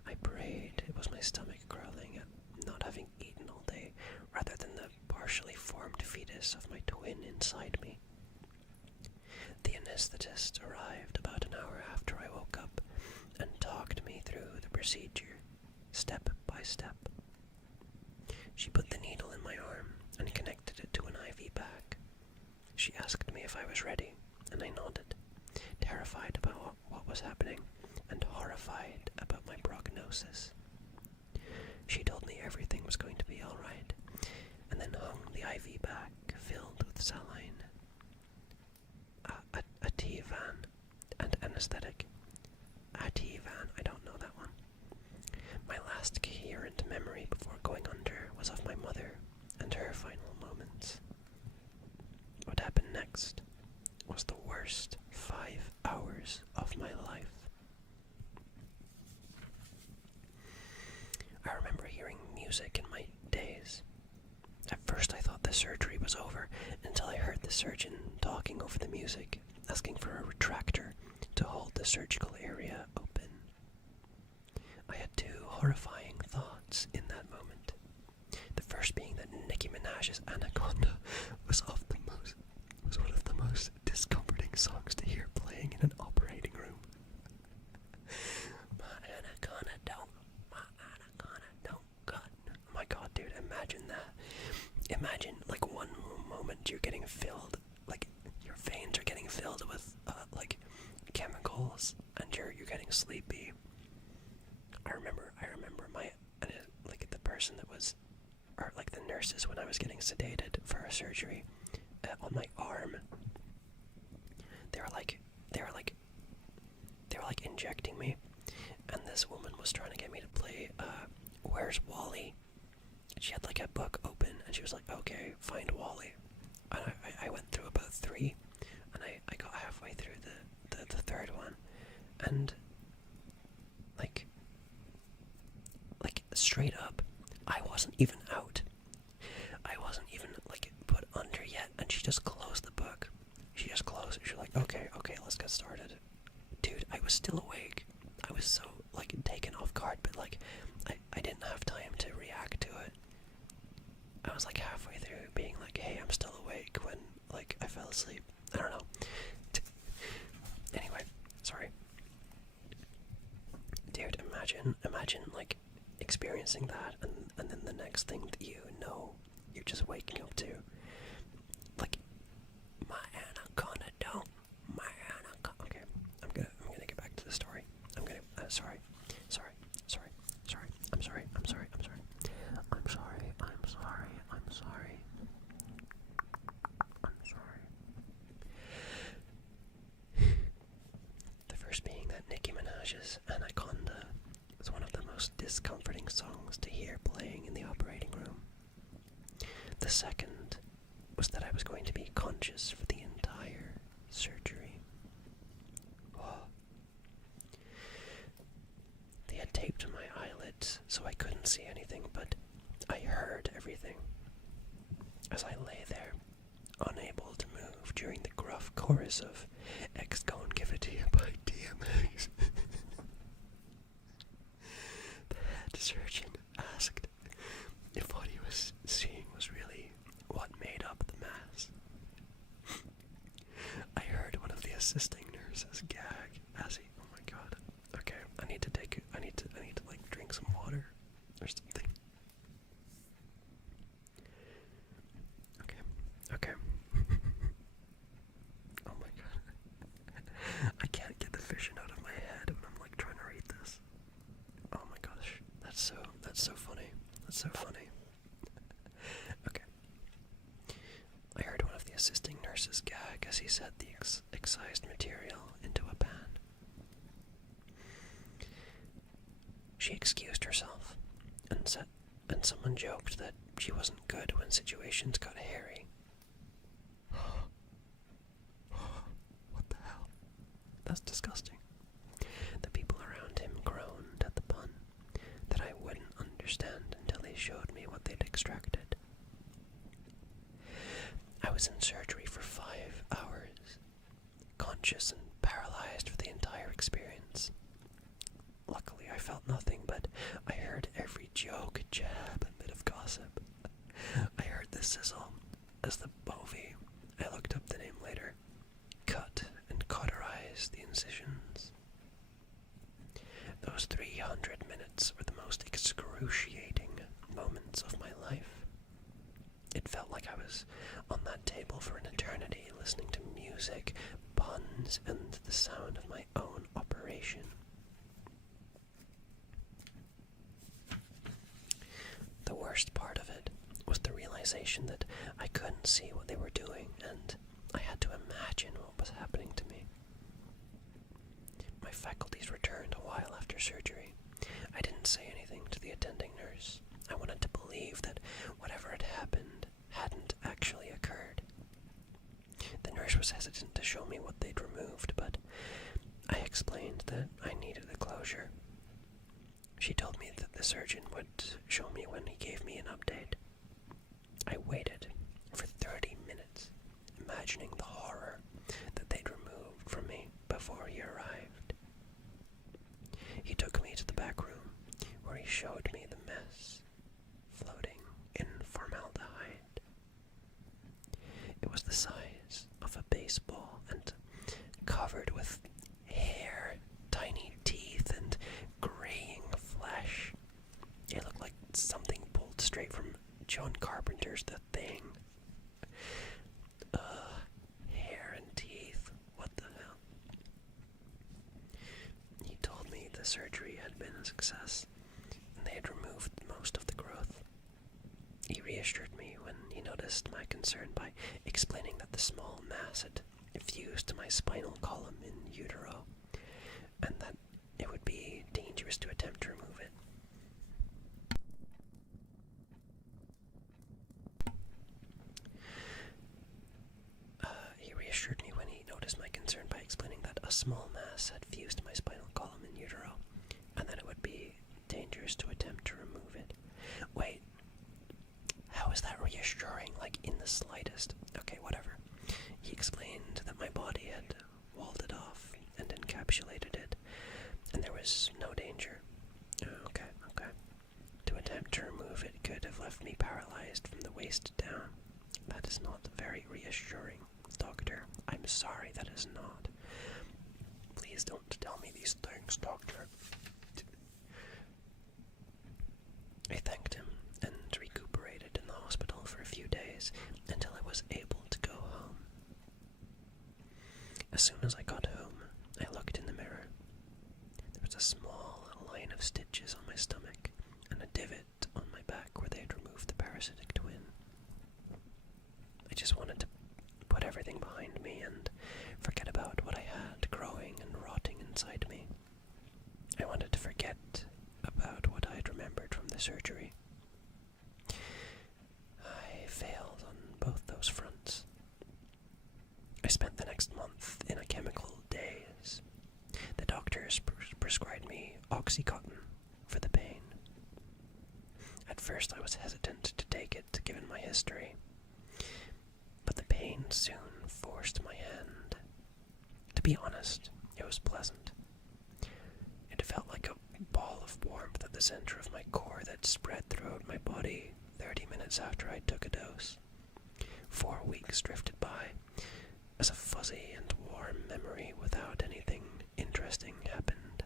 I prayed it was my stomach growling at not having eaten all day, rather than the partially formed fetus of my twin inside me. The anesthetist arrived about an hour after I woke up and talked me through the procedure, step by step. She put the needle in my arm and connected it to an IV bag. She asked me if I was ready, and I nodded, terrified about what was happening and horrified about my prognosis. She told me everything was going to be all right, and then hung the IV bag filled with saline. anesthetic. Ativan, I don't know that one. My last coherent memory before going under was of my mother and her final moments. What happened next was the worst 5 hours of my life. I remember hearing music in my daze. At first I thought the surgery was over until I heard the surgeon talking over the music, asking for a retractor to hold the surgical area open. I had 2 horrifying thoughts in that moment. The first being that Nicki Minaj's Anaconda was one of the most discomforting songs to hear playing in an operating room. My anaconda don't cut. Oh my god, dude, imagine that. Imagine, like, one moment you're getting filled, like, your veins are getting filled with, like, chemicals, and you're getting sleepy. I remember my, like, the person that was, or, like, the nurses when I was getting sedated for a surgery, on my arm, they were like injecting me, and this woman was trying to get me to play, Where's Wally? She had, like, a book open, and she was like, okay, find Wally. And I went through about 3, and I got halfway through the third one, and, like, straight up, I wasn't even out. I wasn't even, like, put under yet, and she just closed the book. She just closed it. She was like, okay, let's get started. Dude, I was still awake. I was so, like, taken off guard, but, like, I didn't have time to react to it. I was, like, halfway through being like, hey, I'm still awake, when, like, I fell asleep. I don't know. Anyway, sorry. Dude, imagine, like, experiencing that, and then the next thing that you know, you're just waking up to, like, my anaconda don't, my anaconda. Okay, I'm gonna get back to the story. Sorry. The first being that Nicki Minaj's Anaconda was one of the most discomforting songs to hear playing in the operating room. The second was that I was going to be conscious for the entire surgery. Oh. They had taped my eyelids so I couldn't see anything, but I heard everything. As I lay there, unable to move during the gruff chorus of X Gon Give It To You by DMX. The head surgeon asked if what he was seeing was really what made up the mass. I heard one of the assisting nurses gag as he, oh my god. Okay, I need to like drink some water or something. Okay. Oh my god. I can't get the vision out of my head when I'm, like, trying to read this. Oh my gosh. That's so funny. Okay. I heard one of the assisting nurses gag as he set the excised material into a pan. She excused herself, and someone joked that she wasn't good when situations got hairy. What the hell? That's disgusting. The people around him groaned at the pun that I wouldn't understand until they showed me what they'd extracted. I was in surgery for 5 hours, conscious and paralyzed for the entire experience. Luckily, I felt nothing, but I heard every joke, jab, and bit of gossip. I heard the sizzle as the bovie, I looked up the name later, cut and cauterized the incisions. Those 300 minutes were the most excruciating moments of my life. It felt like I was on that table for an eternity, listening to music, puns, and the sound of my own operation. The worst part of it was the realization that I couldn't see what they were doing, and I had to imagine what was happening to me. my faculties returned a while after surgery. I didn't say anything to the attending nurse. I wanted to believe that whatever had happened hadn't actually occurred. The nurse was hesitant to show me what they'd removed, but I explained that I needed the closure. She told me that the surgeon would show me when he gave me an update. I waited for 30 minutes, imagining the horror that they'd removed from me before he arrived. He took me to the back room, where he showed me the mess, floating in formaldehyde. It was the size of a baseball and covered with hair, tiny teeth, and graying flesh. It looked like something pulled straight from John Carpenter's The Thing. Hair and teeth. What the hell? He told me the surgery had been a success, and they had removed most of the growth. He reassured me when he noticed my concern by explaining that the small mass had fused to my spinal column in utero, and that it would be dangerous to attempt to remove it. He reassured me when he noticed my concern by explaining that a small mass had fused to my spinal column in utero, and that it would be dangerous to attempt to remove it. Wait, how is that reassuring, like in the slightest? Okay, whatever. He explained that my body had walled it off and encapsulated it, and there was no danger. Okay. To attempt to remove it could have left me paralyzed from the waist down. That is not very reassuring, doctor. I'm sorry, that is not. Please don't tell me these things, doctor. I thanked him and recuperated in the hospital for a few days until I was able to go home. As soon as I got home, I looked in the mirror. There was a small line of stitches on my stomach and a divot on my back where they had removed the parasitic twin. I just wanted to put everything behind me and forget about what I had growing and rotting inside me. I wanted to forget about what I had remembered from the surgery. I failed on both those fronts. I spent the next month in a chemical daze. The doctors prescribed me Oxycontin for the pain. At first I was hesitant to take it, given my history, but the pain soon forced my hand. To be honest, it was pleasant. It felt like a ball of warmth at the center of my core that spread throughout my body 30 minutes after I took a dose. 4 weeks drifted by as a fuzzy and warm memory without anything interesting happened.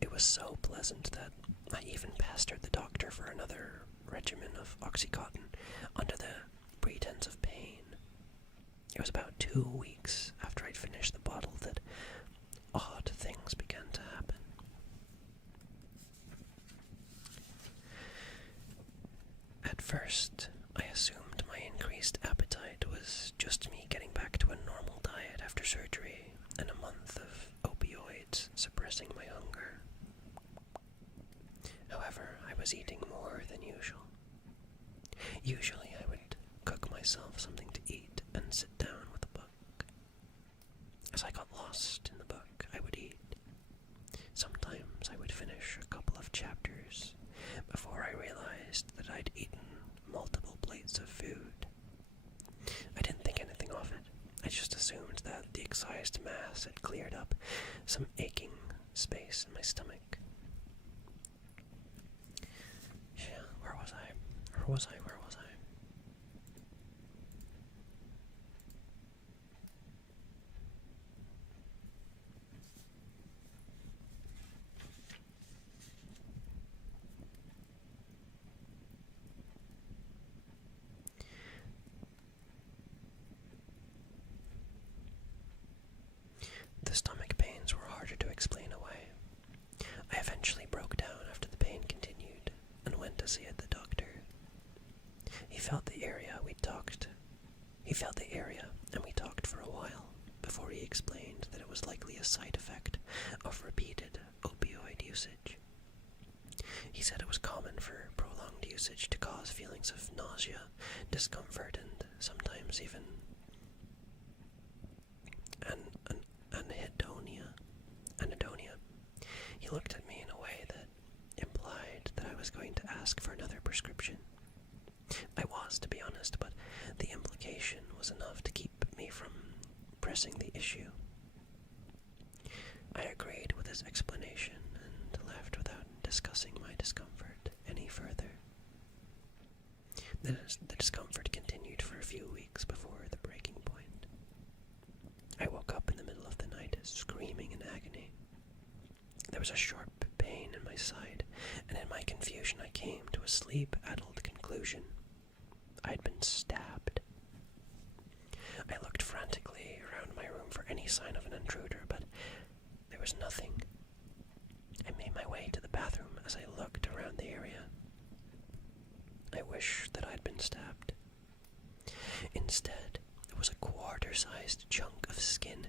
It was so pleasant that I even pestered the doctor for another regimen of Oxycontin under the pretense of pain. It was about 2 weeks after I'd finished the bottle that odd things began to happen. At first, I assumed my increased appetite was just me getting back to a normal diet after surgery and a month of opioids suppressing my hunger. However, I was eating more than usual. Usually I would cook myself something to eat and sit down with a book. As I got lost in the book, I would eat. Sometimes I would finish a couple of chapters before I realized that I'd eaten multiple plates of food. I didn't think anything of it. I just assumed that the excised mass had cleared up some aching space in my stomach. Yeah, where was I? The stomach pains were harder to explain away. I eventually broke down after the pain continued and went to see the doctor. He felt the area and we talked for a while before he explained that it was likely a side effect of repeated opioid usage. He said it was common for prolonged usage to cause feelings of nausea, discomfort, and sometimes even anhedonia. He looked at me in a way that implied that I was going to ask for another prescription. I was, to be honest, but the implication was enough to keep me from pressing the issue. I agreed with his explanation and left without discussing my discomfort any further. The discomfort continued for a few weeks before the breaking point. I woke up in the middle of the night, screaming in agony. There was a sharp pain in my side, and in my confusion I came to a sleep-addled conclusion. I had been stabbed. I looked frantically around my room for any sign of an intruder, but there was nothing. I made my way to the bathroom as I looked around the area. I wish that I'd been stabbed. Instead, there was a quarter-sized chunk of skin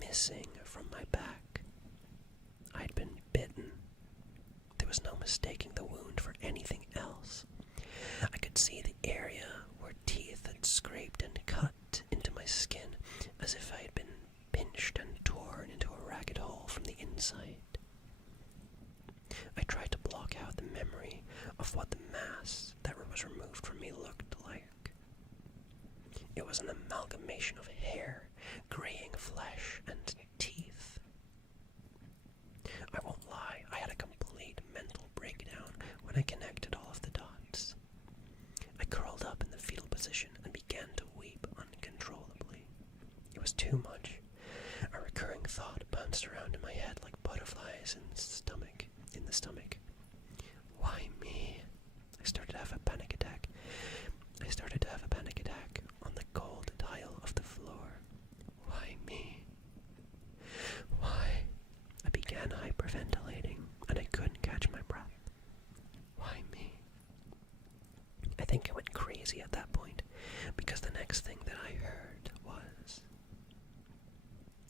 missing from my back. I'd been bitten. There was no mistaking the wound for anything else. I could see the area where teeth had scraped and cut into my skin, as if I had been pinched and torn into a ragged hole from the inside. I tried to block out the memory of what the mass that was removed from me looked like. It was an amalgamation of hair, graying flesh, and teeth. I won't lie, I had a complete mental breakdown when I connected all of the dots. I curled up in the fetal position and began to weep uncontrollably. It was too much. A recurring thought bounced around in my head like butterflies in the stomach. Why me? I started to have a panic attack. On the cold tile of the floor. Why me? Why? I began hyperventilating, and I couldn't catch my breath. Why me? I think I went crazy at that point, because the next thing that I heard was,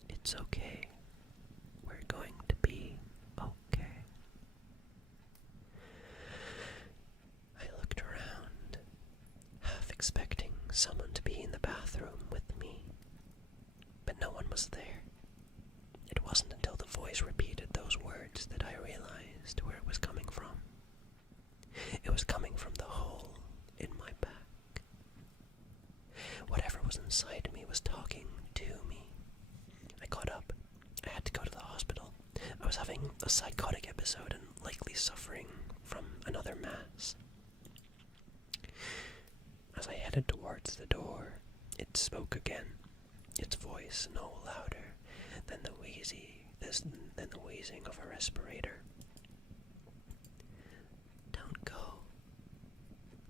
"It's okay. We're going to be okay." I looked around, half expecting someone to be in the bathroom with me, but no one was there. It wasn't until the voice repeated those words that I realized where it was coming from. It was coming from the hole in my back. Whatever was inside me was talking to me. I got up. I had to go to the hospital. I was having a psychotic episode and likely suffering from another mass. As I headed towards the door, it spoke again, its voice no louder than the wheezing of a respirator. "Don't go.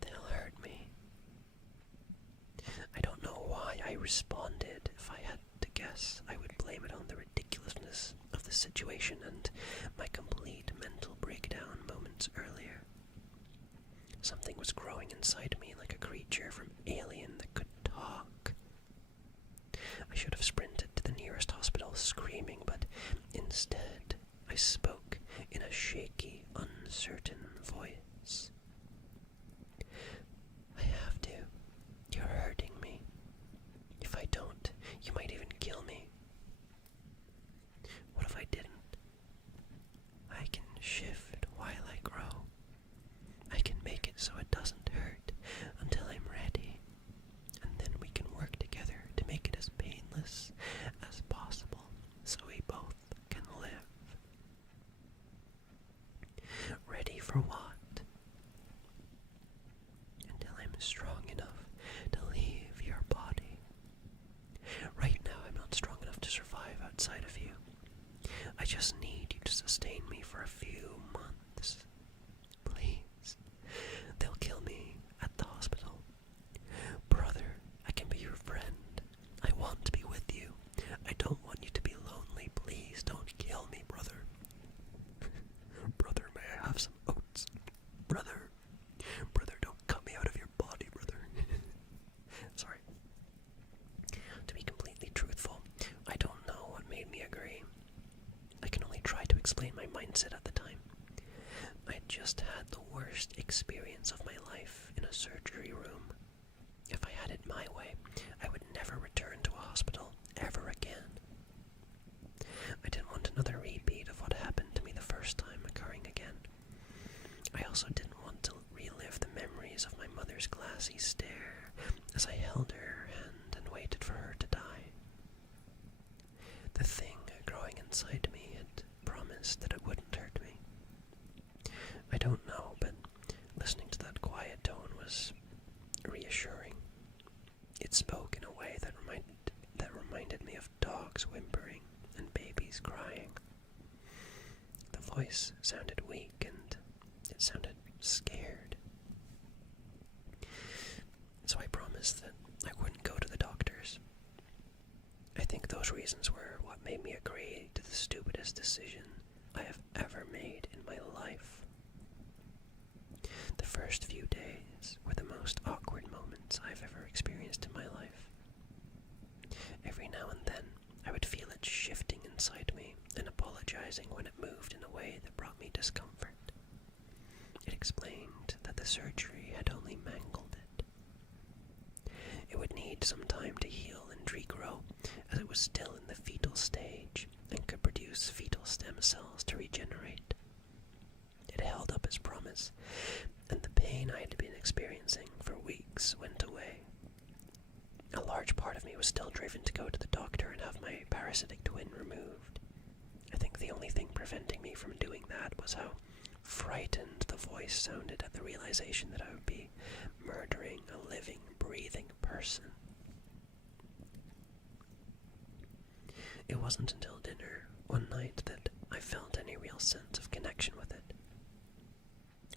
They'll hurt me." I don't know why I responded. If I had to guess, I would blame it on the ridiculousness of the situation and my complete mental breakdown moments earlier. Something was growing inside me like a creature from Alien that could talk. I should have sprinted to the nearest hospital screaming, but instead I spoke in a shaky, uncertain voice. "I have to. You're hurting me. If I don't, you might even kill me. What if I didn't? I can shift while I grow. I can make it so it doesn't hurt until I'm ready. And then we can work together to make it as painless as possible so we both can live." Ready for what? Until I'm strong enough to leave your body. Right now I'm not strong enough to survive outside of you. I just need you to sustain me for a few months. Please. They'll kill me at the hospital. Brother, I can be your friend. I want to be with you. I don't want you to be lonely. Please don't kill me, brother. Brother, may I have some oats? Brother, don't cut me out of your body, brother. Sorry. To be completely truthful, I don't experienced it at the time. I had just had the worst experience of my life in a surgery room. If I had it my way, I would never return to a hospital ever again. I didn't want another repeat of what happened to me the first time occurring again. I also didn't want to relive the memories of my mother's glassy stare as I held her hand and waited for her to die. The thing growing inside me had promised that it wouldn't hurt me. I don't know, but listening to that quiet tone was reassuring. It spoke in a way that reminded me of dogs whimpering and babies crying. The voice sounded weak and it sounded scared. So I promised that I wouldn't go to the doctors. I think those reasons were what made me agree to the stupidest decision I have ever made in my life. The first few days were the most awkward moments I've ever experienced in my life. Every now and then, I would feel it shifting inside me and apologizing when it moved in a way that brought me discomfort. It explained that the surgery had only mangled it. It would need some time to heal and regrow, as it was still in the fetal stage and could produce fetal stem cells to regenerate. It held up its promise, and the pain I had been experiencing for weeks went away. A large part of me was still driven to go to the doctor and have my parasitic twin removed. I think the only thing preventing me from doing that was how frightened the voice sounded at the realization that I would be murdering a living, breathing person. It wasn't until dinner one night that I felt any real sense of connection with it.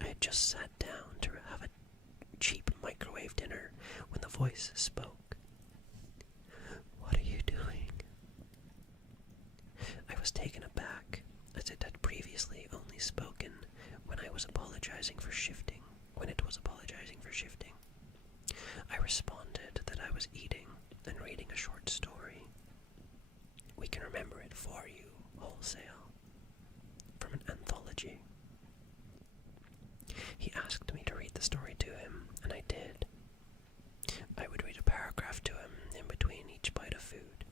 I had just sat down to have a cheap microwave dinner when the voice spoke. "What are you doing?" I was taken aback, as it had previously only spoken when it was apologizing for shifting. I responded that I was eating and reading a short story. "We can remember it for you, wholesale," from an anthology. He asked me to read the story to him, and I did. I would read a paragraph to him in between each bite of food.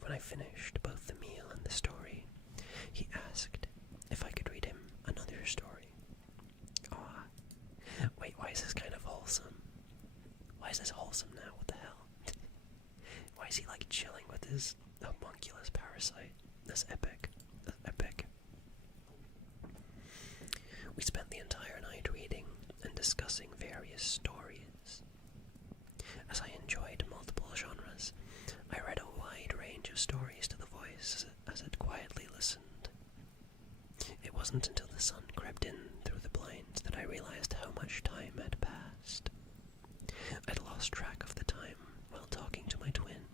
When I finished both the meal and the story, he asked if I could read him another story. Aw, wait, why is this kind of wholesome? Why is this wholesome now? What the hell? Why is he like chilling with his homunculus parasite? That's epic. That's epic. We spent the entire night reading and discussing various stories. As I enjoyed multiple genres, I read a wide range of stories to the voice as it quietly listened. It wasn't until the sun crept in through the blinds that I realized how much time had passed. I'd lost track of the time while talking to my twin.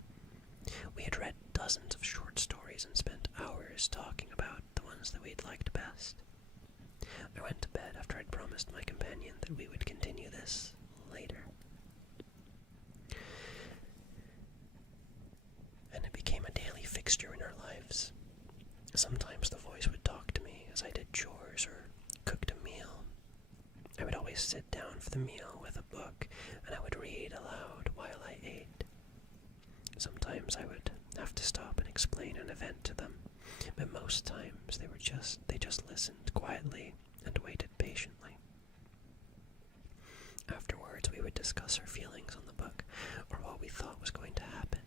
We had read dozens of short stories and spent hours talking about the ones that we'd liked best. I went to bed after I'd promised my companion that we would continue this later. And it became a daily fixture in our lives. Sometimes the voice would talk to me as I did chores or cooked a meal. I would always sit down for the meal with a book, and I would read aloud while I ate. Sometimes I would have to stop and explain an event to them, but most times they just listened quietly and waited patiently. Afterwards, we would discuss our feelings on the book or what we thought was going to happen.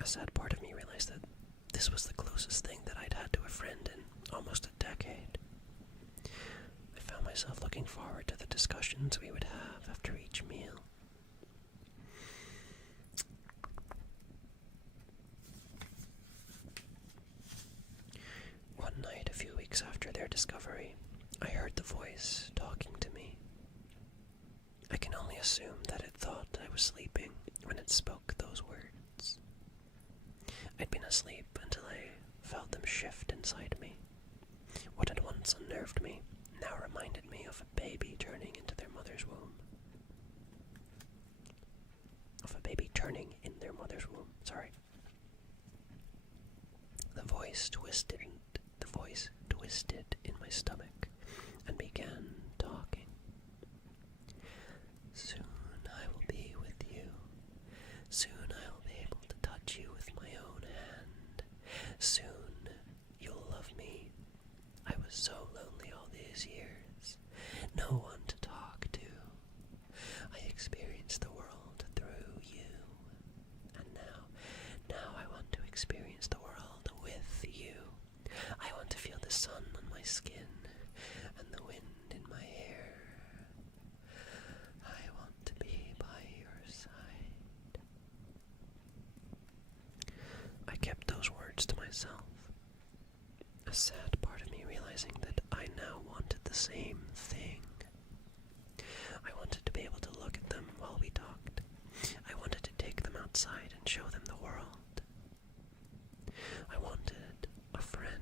A sad part of me realized that this was the closest thing that I'd had to a friend in almost a decade. I found myself looking forward to the discussions we would have after each meal. One night, a few weeks after their discovery, I heard the voice talking to me. I can only assume that it thought I was sleeping when it spoke those words. I'd been asleep until I felt them shift inside me. What had once unnerved me now reminded me of a baby turning into their mother's womb. The voice twisted in my stomach and began talking. Soon I will be with you. Soon I will be able to touch you with my own hand. Soon you'll love me. I was so lonely all these years. No one to talk to. I experienced the world through you. And now I want to experience the world with you. I want to feel the sun on my skin and the wind in my hair. I want to be by your side. I kept those words to myself, a sad part of me realizing that I now wanted the same thing. I wanted to be able to look at them while we talked. I wanted to take them outside and show them the world. I wanted a friend.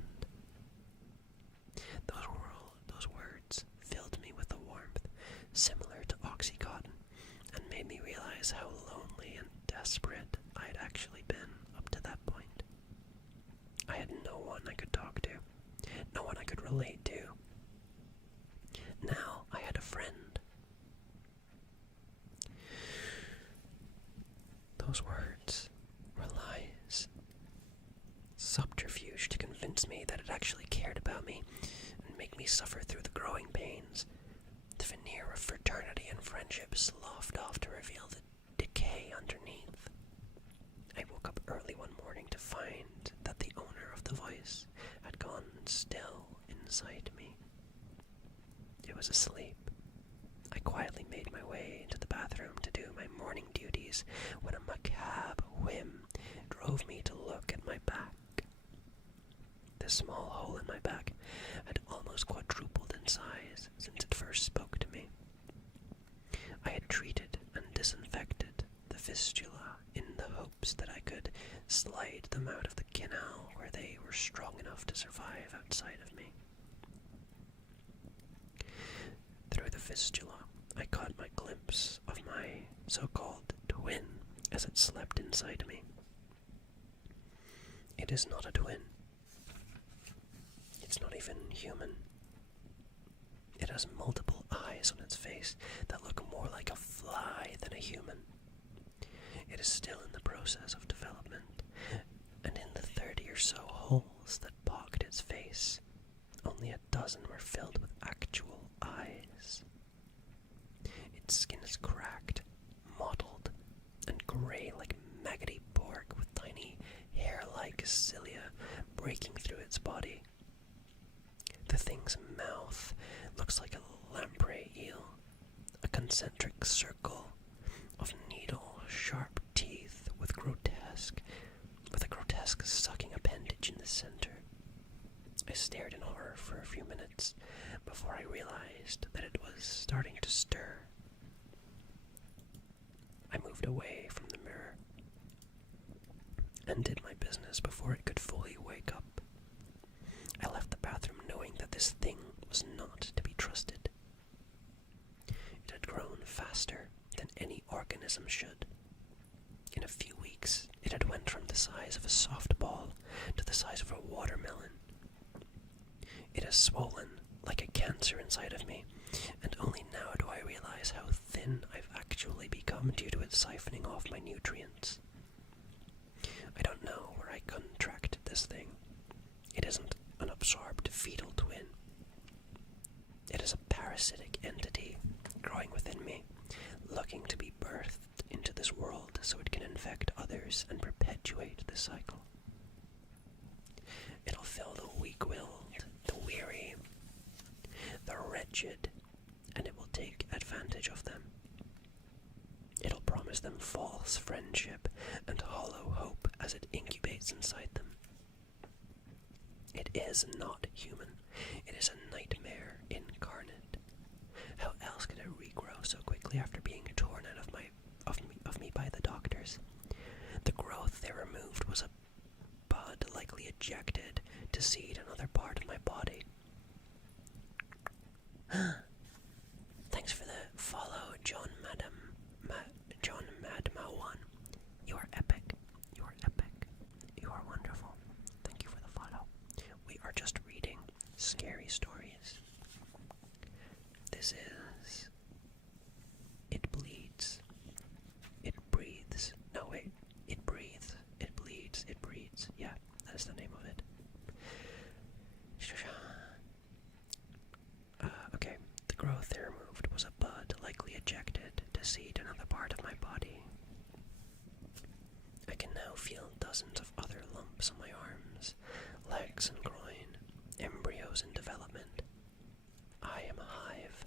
Those words filled me with a warmth similar to Oxycontin and made me realize how lonely and desperate I had actually been up to that point. I had no one I could talk to, no one I could relate to. Now I had a friend. Those words were lies. Subterfuge to convince me that it actually cared about me and make me suffer through the growing pains. The veneer of fraternity and friendship sloughed off to reveal the decay underneath. I woke up early one morning to find that the owner of the voice had gone still inside me. It was asleep. I quietly made my way into the bathroom to do my morning duties when a macabre whim drove me to look at my back. The small hole in my back had almost quadrupled in size since it first spoke to me. I had treated and disinfected the fistula in the hopes that I could slide them out of the canal where they were strong enough to survive outside of me. Through the fistula, I caught my glimpse of my so-called twin as it slept inside me. It is not a twin. It's not even human. It has multiple eyes on its face that look more like a fly than a human. It is still in the process of development, and in the 30 or so holes that pocked its face, only a dozen were filled with actual eyes. Its skin is cracked, mottled, and gray like maggoty pork with tiny hair-like cilia breaking through its body. The thing's mouth looks like a lamprey eel, a concentric circle of needle-sharp teeth with a grotesque sucking appendage in the center. I stared in horror for a few minutes before I realized that it was starting to stir. I moved away from the mirror and did my business before it could fully wake up. I left the bathroom knowing that this thing was not to be trusted. It had grown faster than any organism should. In a few weeks, it had went from the size of a softball to the size of a watermelon. It has swollen like a cancer inside of me, and only now do I realize how thin I've actually become due to it siphoning off my nutrients. I don't know where I contracted this thing. It isn't an absorbed fetal twin. It is a parasitic entity growing within me, looking to be birthed into this world so it can infect others and perpetuate the cycle. It'll fill the weak-willed, the weary, the wretched, and it will take advantage of them. It'll promise them false friendship and hollow hope as it incubates inside them. It is not human. It is a nightmare incarnate. How else could it regrow so quickly after being torn out of me by the doctors? The growth they removed was a bud likely ejected to seed another part of my body. Thanks for the follow, John Madma1. You are epic. You are epic. You are wonderful. Thank you for the follow. We are just reading It breeds. Yeah, that is the name of it. Okay, the growth they removed was a bud likely ejected to seed another part of my body. I can now feel dozens of other lumps on my arms, legs and groin, embryos in development. I am a hive.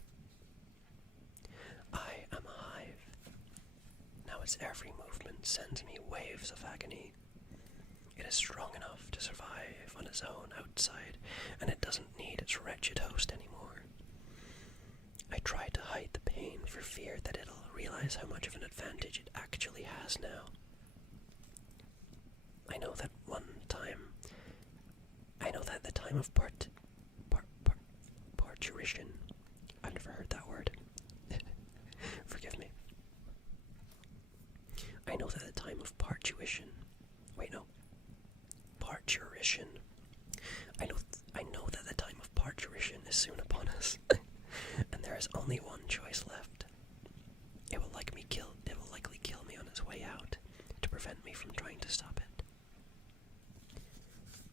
I am a hive. Now its every movement sends me waves of agony. It is strong enough to survive on its own outside, and it doesn't need its wretched host anymore. I try to hide the pain for fear that it'll realize how much of an advantage it actually has now. I know that the time of parturition. I've never heard that word. Forgive me. I know that the time of parturition. Parturition. I know that the time of parturition is soon upon us, and there is only one choice left. It will likely kill me on its way out to prevent me from trying to stop it.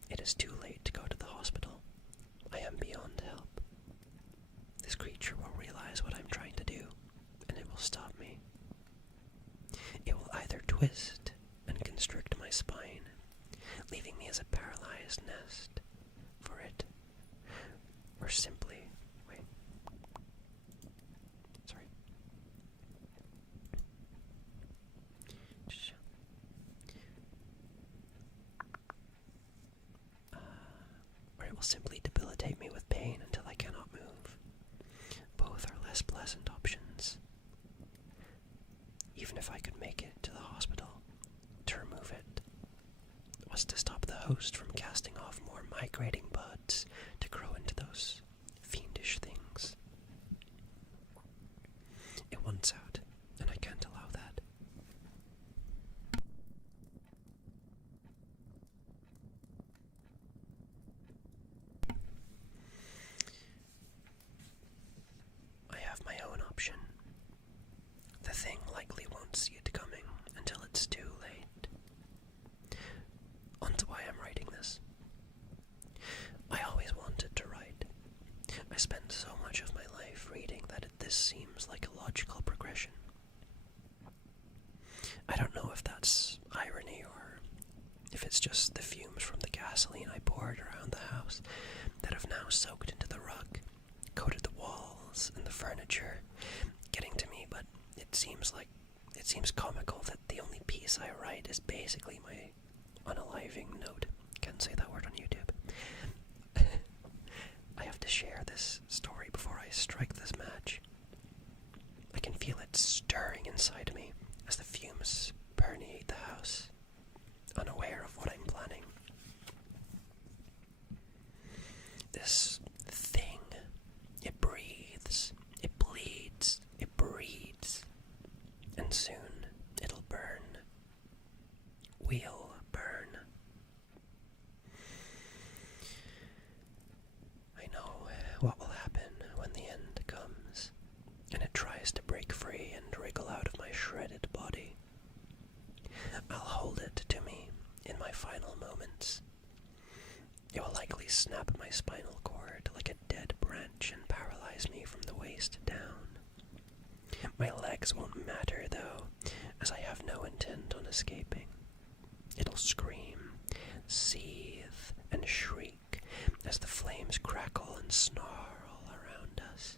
It is too late to go to the hospital. I am beyond help. This creature will realize what I'm trying to do, and it will stop me. It will either twist and constrict my spine, leaving me as a paralyzed nest for it, or simply, or it will simply debilitate me with pain until I cannot move. Both are less pleasant options. Even if I could make it to the hospital, to remove it was to stop the host from casting off more migrating buds to grow into those fiendish things. It wants out, and I can't allow that. I have my own option. The thing likely won't see it coming until it's too late. On to why I'm writing this. I always wanted to write. I spent so much of my life reading that this seems like a logical progression. I don't know if that's irony or if it's just the fumes from the gasoline I poured around the house that have now soaked into the rug, coated the walls and the furniture, getting to me, but it seems comical that the only piece I write is basically my unaliving note. Can't say that word on YouTube. I have to share this story before I strike this match. I can feel it stirring inside me as the fumes permeate the house, unaware of what I'm planning. This thing, it breathes, it bleeds, it breeds, and soon it'll burn. We'll burn. I know what will happen when the end comes, and it tries to break free and wriggle out of my shredded body. I'll hold it to me in my final moments. It will likely snap my spinal cord like a dead branch and paralyze me from the waist down. My legs won't matter, though, as I have no intent on escaping. It'll scream, seethe, and shriek as the flames crackle and snarl around us.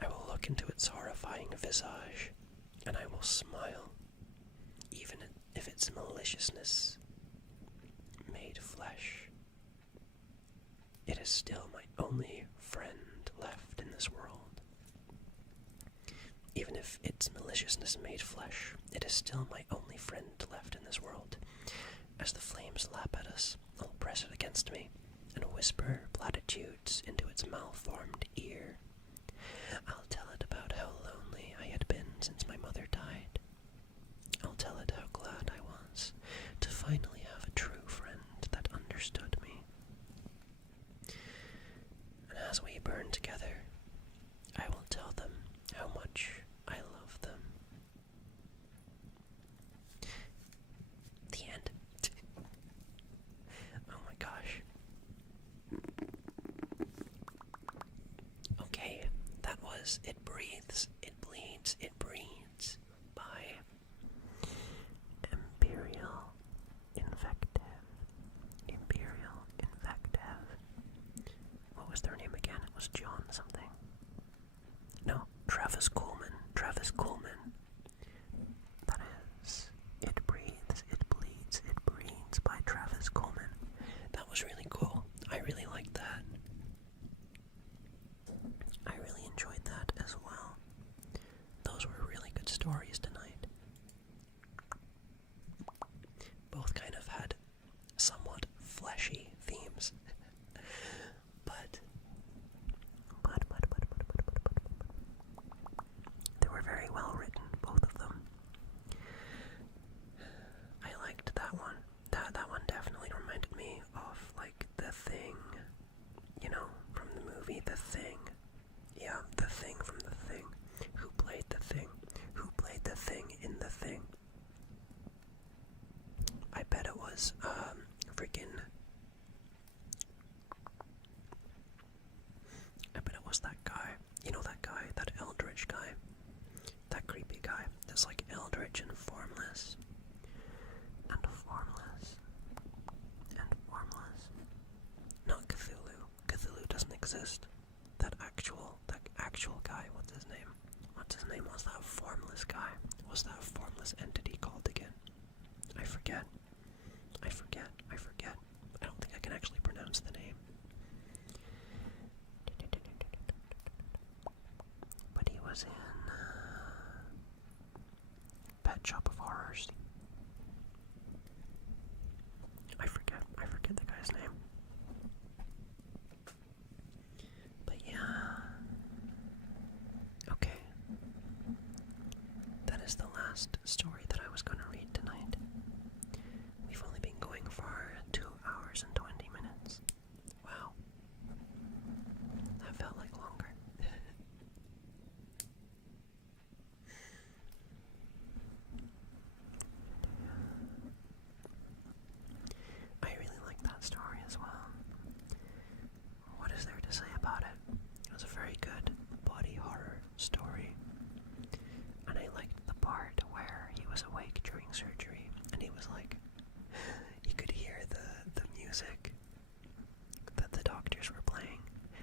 I will look into its horrifying visage, and I will smile, even if its maliciousness made flesh. It is still my only friend left in this world. Even if its maliciousness made flesh, it is still my only friend left in this world. As the flames lap at us, I'll press it against me and whisper platitudes into its malformed ear. I'll tell it about how lonely I had been since my mother died. I'll tell it how glad I was to finally have a true friend that understood me. And as we burn together, I will tell them how much I love them. was It Breathes, It Bleeds, It Breeds by Imperial Invective. Imperial Invective. What was their name again? It was John something. No, Travis Coleman. Travis Coleman. That is It Breathes, It Bleeds, It Breeds by Travis Coleman. That was really cool. I really liked that. I really enjoyed that as well. Those were really good stories tonight. Both kind of had somewhat fleshy themes. But they were very well written, both of them. I liked that one. That one definitely reminded me of, like, The Thing, you know, from the movie The Thing. Yeah, The Thing from The Thing. Who played The Thing? Who played The Thing in The Thing? I bet it was, I bet it was that guy. You know that guy, that Eldritch guy? That creepy guy that's like Eldritch and formless. And formless. And formless. Not Cthulhu. Cthulhu doesn't exist. That actual guy, what's his name? What's his name? What's that formless guy? What's that formless entity called again? I forget. I don't think I can actually pronounce the name. But he was in Pet Shop of Horrors. I forget the guy's name. But yeah. Okay. That is the last story that I was going to read tonight. We've only been going for 2 hours and 20 minutes. Wow. That felt like longer. I really like that story as well. What is there to say about it? It was a very good body horror story. And I liked the part where he was awake during surgery and he was like, he could hear the music that the doctors were playing.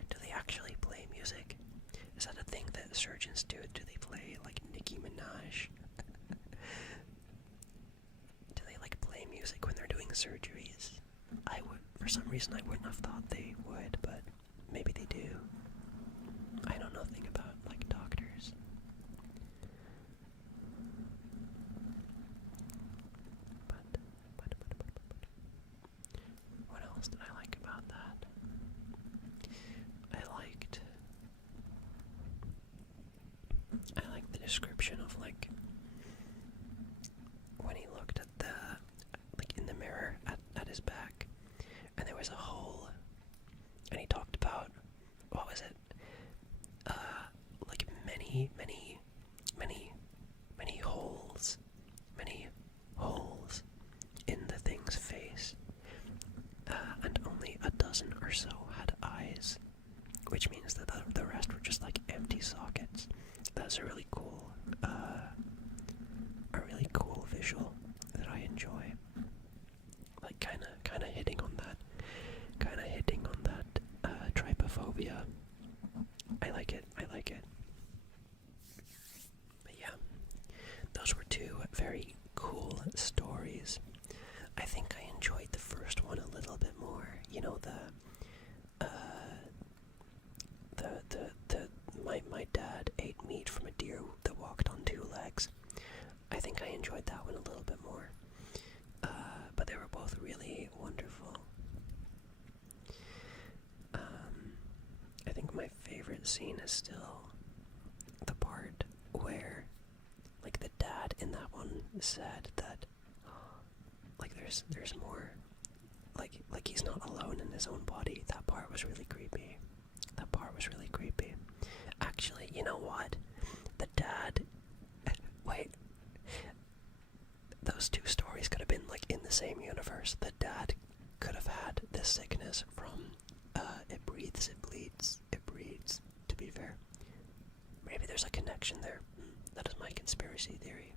Do they actually play music? Is that a thing that surgeons do? Do they play like Nicki Minaj? Do they like play music when they're doing surgeries? I would, for some reason I wouldn't have thought they would, but maybe they do. I know nothing about like doctors. But what else did I like about that? I liked the description of like when he looked at in the mirror at his back and there was a hole and he talked about, what was it? Like many holes in the thing's face, and only a dozen or so had eyes, which means that the rest were just like empty sockets. That's a really cool visual that I enjoy. Like kind of hitting on that trypophobia. I like it. But yeah, those were 2 very cool stories. I think I enjoyed the first one a little bit more. You know, my dad ate meat from a deer that walked on 2 legs. I think I enjoyed that one a little bit more. But they were both really wonderful. I think my favorite scene is still the part where, like, the dad in that one said that, like, there's more, like he's not alone in his own body. That part was really creepy. Actually, you know what? The dad, wait, those 2 stories could have been, like, in the same universe. The dad could have had this sickness from, It Breathes, It Bleeds, It Breeds, to be fair. there's a connection there. That is my conspiracy theory.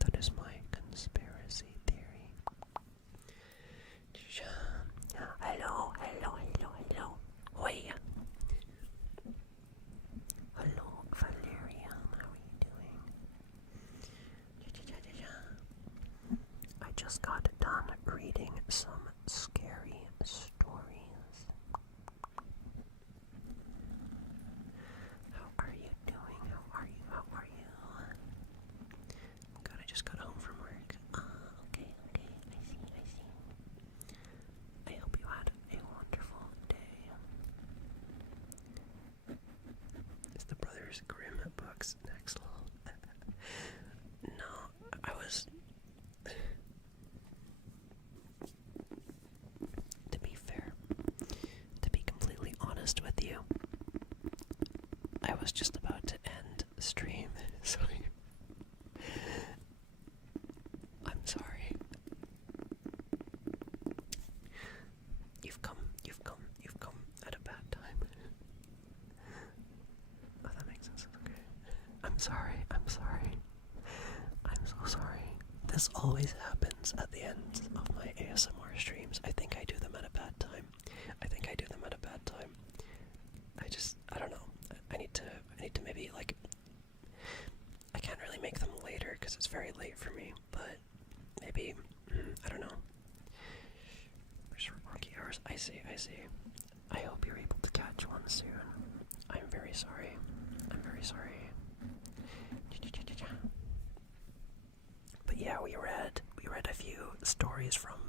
That is my conspiracy theory. Hello, hello, hello, hello. Oi. Hello, Valeria. How are you doing? I just got done reading some scary stories. How are you doing? How are you? How are you? God, I just got home from work. Okay. I see. I hope you had a wonderful day. Is the Brothers Grimm books next level? No, I was... To be fair, to be completely honest with you, I was just about to end the stream, so I'm sorry. You've come at a bad time. Oh, that makes sense. Okay. I'm sorry. I'm so sorry. This always happens at the end of my ASMR streams. I think I do them at a bad time. I don't know. I need to maybe, like, I can't really make them later because it's very late for me, but maybe, I don't know. Where's Rocky Hours? I see. I hope you're able to catch one soon. I'm very sorry. But yeah, we read a few stories from,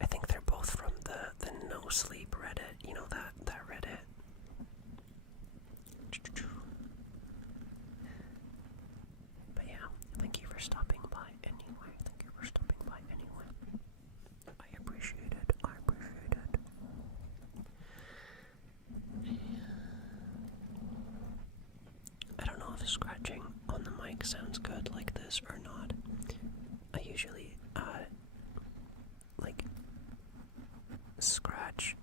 I think they're both from the No Sleep Reddit, you know, that Reddit. But yeah, thank you for stopping by anyway. I appreciate it. I don't know if scratching on the mic sounds good like this or not. I usually, like, scratch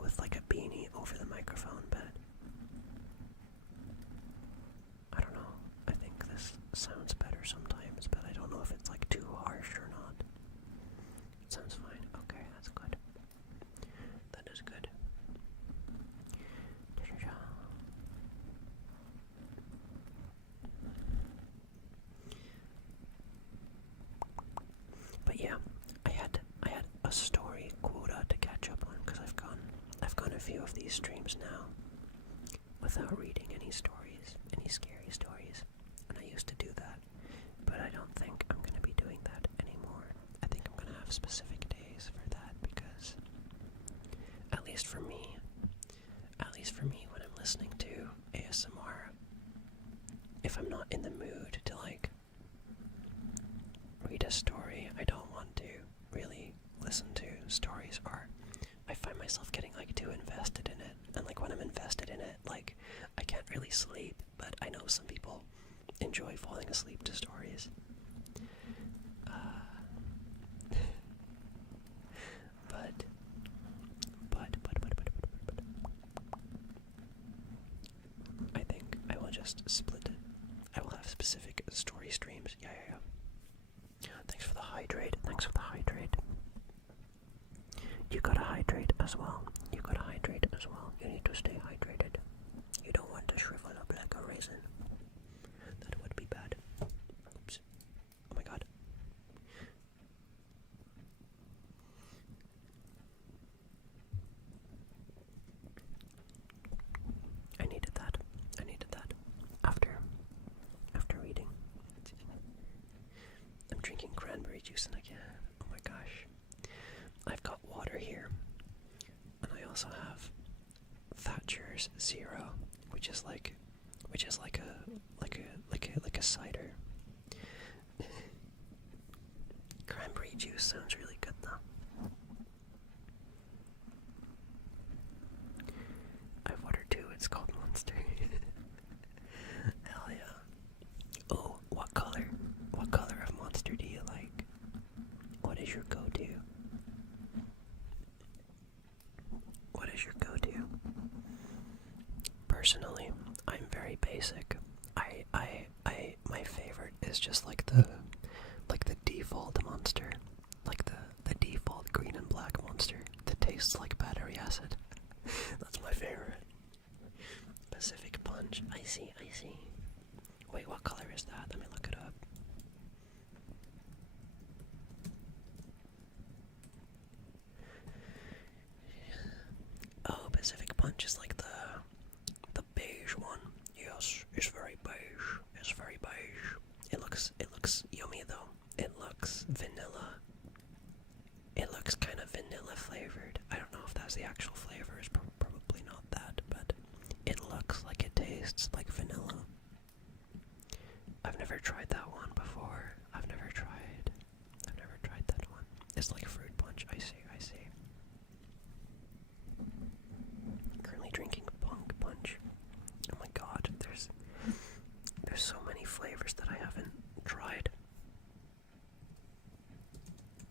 with like a beanie over the microphone, but I don't know. I think this sounds better sometimes, but I don't know if it's like too harsh or not. It sounds fine. Okay, that's good. That is good. But yeah, I had a story quota to catch up on because I've gone a few of these streams now without reading any scary stories, and I used to do that, but I don't think I'm going to be doing that anymore. I think I'm going to have specific days for that because, at least for me, when I'm listening to ASMR, if I'm not in the mood to like read a story, I don't want to really listen to stories, or I find myself getting like too invested in it, and like when I'm invested in it, like I can't really sleep, but I know some people enjoy falling asleep to stories. But I think I will just split it. I will have specific story streams. Yeah. Thanks for the hydrate. You gotta hydrate as well. You need to stay hydrated. You don't want to shrivel up like a raisin. That would be bad. Oops. Oh my god. I needed that. After reading. I'm drinking cranberry juice and I can't. Oh my gosh. I've got water here. And I also have Thatcher's Zero, which is like a cider. Cranberry juice sounds really good though. I have water too, it's called Monster. Hell yeah. Oh, what color of Monster do you like? What is your go-to? Personally, I'm default monster. Like the default green and black monster that tastes like battery acid. That's my favorite. Pacific Punch. I see, I see. Wait, what color is that? Let me look it up. Oh, Pacific Punch is like the beige one. Yes, it's very beige. It's very beige. It looks yummy though. It looks vanilla. It looks kind of vanilla flavored. I don't know if that's the actual flavor. It's probably not that, but it looks like it tastes like vanilla. I've never tried that one before. I've never tried that one. It's like fruit punch. I see, I see. Currently drinking Punk Punch. Oh my god, there's so many flavors that I haven't tried.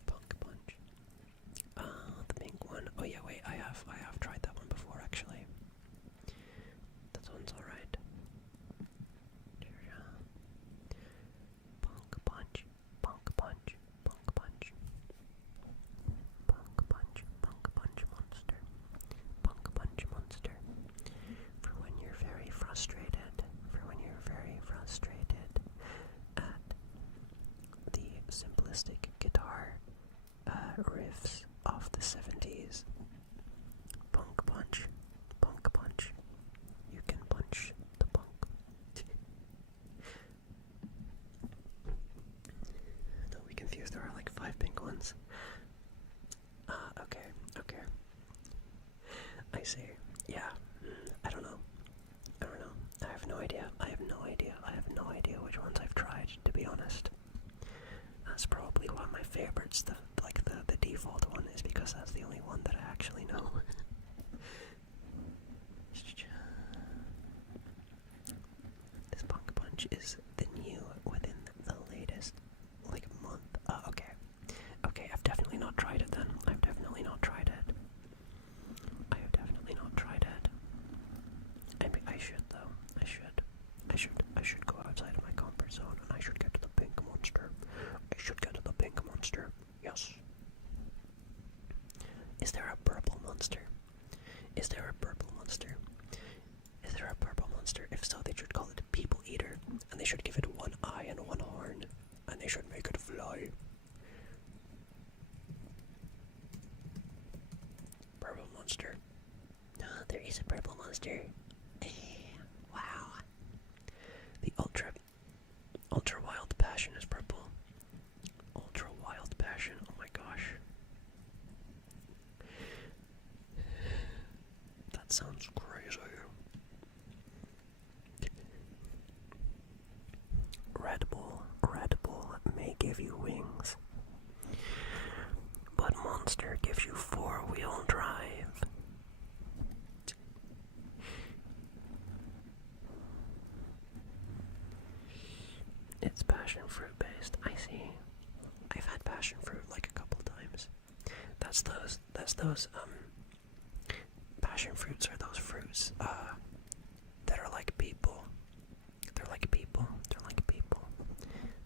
Punk Punch. The pink one. Oh yeah, wait, I have tried that one before actually. That one's alright. Punk Punch. Punk Punch. Punk Punch. Punk Punch. Punk Punch Monster. Punk Punch Monster. For when you're very frustrated. At the simplistic guitar riffs of the 70s. Punk Punch. Punk Punch. You can punch the punk. Don't be confused, there are like 5 pink ones. Okay. I see. Yeah. I don't know. I have no idea. I have no idea which ones I've tried, to be honest. That's probably one of my favorites. The default one is because that's the only one that I actually know. This Punk Punch is the new within the latest month. Okay, I've definitely not tried it then. I should though. I should go outside of my comfort zone and I should get to the pink monster. Yes. Is there a purple monster? If so, they should call it People Eater, and they should give it 1 eye and 1 horn, and they should make it fly. Purple monster. No, there is a purple monster. Wow. The Ultra Wild Passion is purple. Ultra Wild Passion, oh my gosh. That sounds crazy. Red Bull may give you wings, but Monster gives you 4-wheel drive. It's passion fruit based. I see. I've had passion fruit like a couple times. That's those passion fruits are those fruits that are like people. They're like people.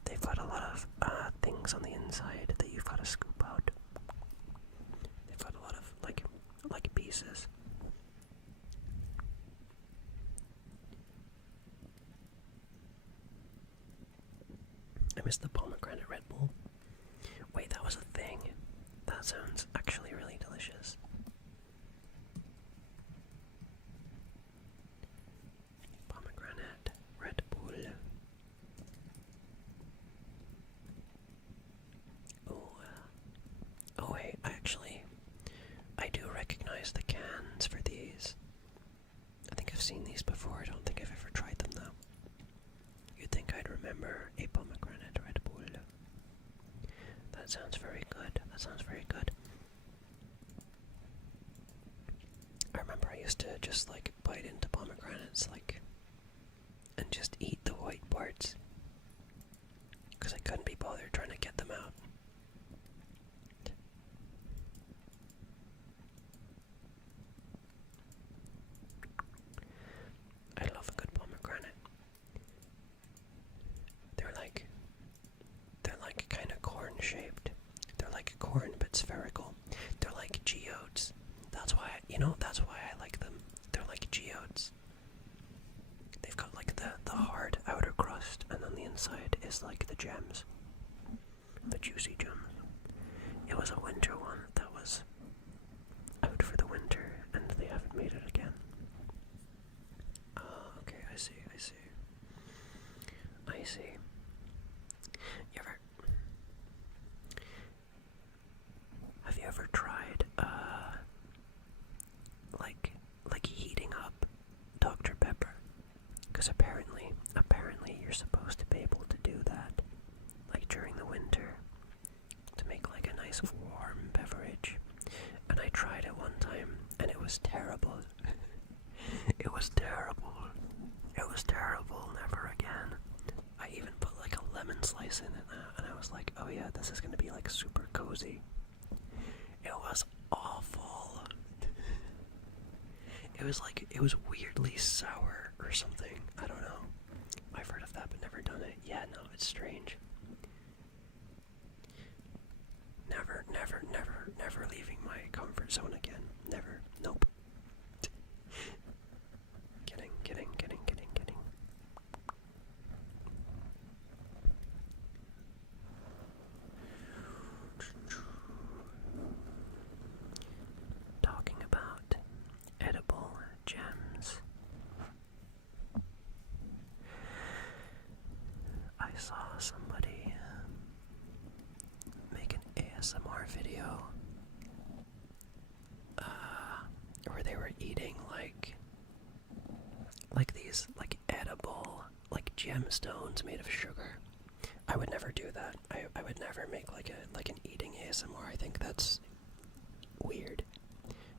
They've got a lot of things on the inside that you've got to scoop out. They've got a lot of like pieces. I missed the pomegranate Red Bull. Wait, that was a thing. That sounds actually really delicious. Pomegranate Red Bull. Oh wait, I do recognize the cans for these. I think I've seen these before. I don't think I've ever tried them though. You'd think I'd remember a pomegranate Red Bull. That sounds very good. I remember I used to just bite into pomegranates and just eat the white parts because I couldn't be bothered trying to get them out. I love a good pomegranate. They're like kind of corn shaped. inside is like the gems. The juicy gems. It was a winter one that was out for the winter, and they haven't made it again. Okay, I see. Have you ever tried, like heating up Dr. Pepper? Because apparently you're supposed to be able to do that, like during the winter, to make like a nice warm beverage. And I tried it one time, and it was terrible. It was terrible. Never again. I even put like a lemon slice in it, and I was like, oh yeah, this is gonna be like super cozy. It was awful. It was weirdly sour or something. I don't know. I've heard of that but never done it. Yeah, no, it's strange. Never leaving my comfort zone again. Never. Nope. Kidding. Talking about edible gems. I saw somebody make an ASMR video where they were eating like these like edible like gemstones made of sugar. I would never do that. I would never make like an eating ASMR. I think that's weird.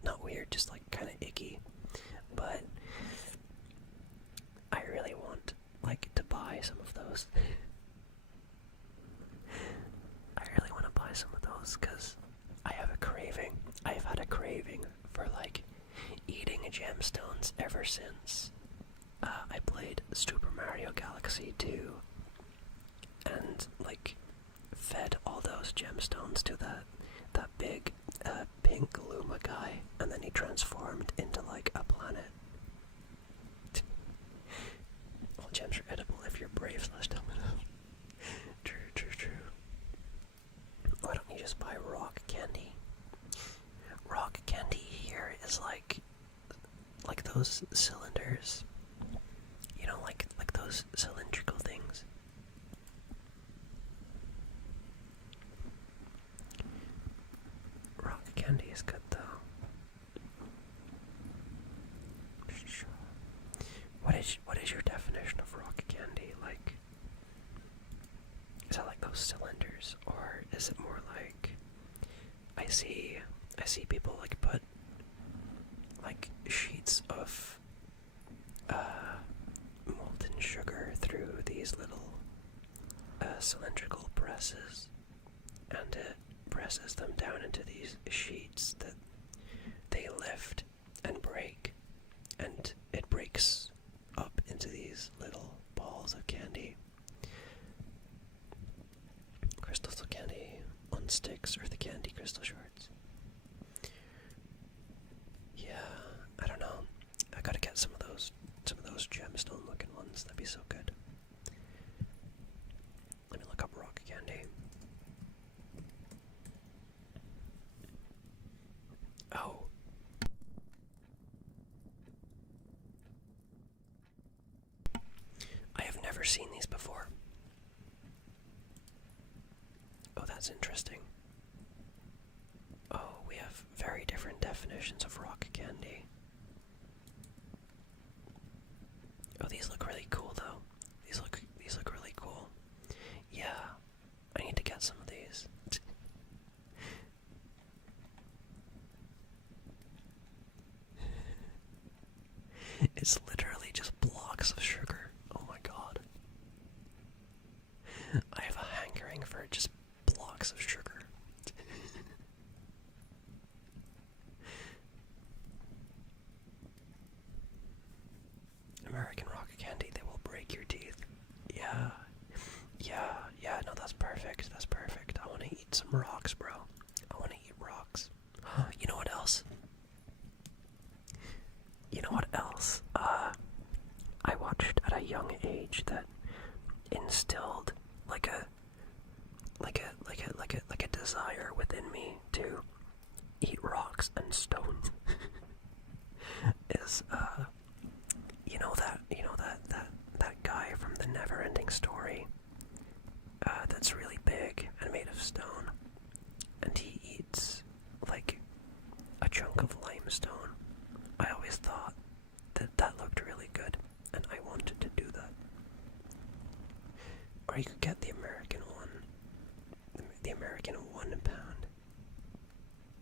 Not weird, just like kind of icky. But I really want like to buy some of those. I really want to buy some of those because I have a craving. I've had a craving for like eating gemstones ever since I played Super Mario Galaxy 2 and like fed all those gemstones to that big pink Luma guy, and then he transformed into like a planet. All gems are edible if you're brave, slash dumb enough. True. Why don't you just buy rock candy? Rock candy here is like those cylinders. You know, like those cylindrical things. Rock candy is good though. What is your definition of rock candy? Like, is that like those cylinders, or is it more like I see people like put like sheets of molten sugar through these little cylindrical presses, and it presses them down into these sheets that they lift and break, and it breaks up into these little balls of candy. Crystals of candy on sticks, or the candy crystal shards. Yeah, I don't know. I gotta get some of those gemstone looking ones. That'd be so good. Let me look up rock candy. Oh. I have never seen these before. Oh, that's interesting. Oh, we have very different definitions of rock candy. Oh, these look really cool though. These look really cool. Yeah, I need to get some of these. It's literally just blocks of sugar. Oh my god. I have a hankering for just blocks of sugar. American rock candy, they will break your teeth. Yeah, no, that's perfect. I want to eat some rocks, bro. I want to eat rocks. You know what else? I watched at a young age that in instilled like a desire within me to eat rocks and stones. Is that guy from the Never-Ending Story, that's really big and made of stone, and he eats like a chunk of limestone. I always thought that looked really good, and I wanted to do that. Or you could get the American one, the American 1 pound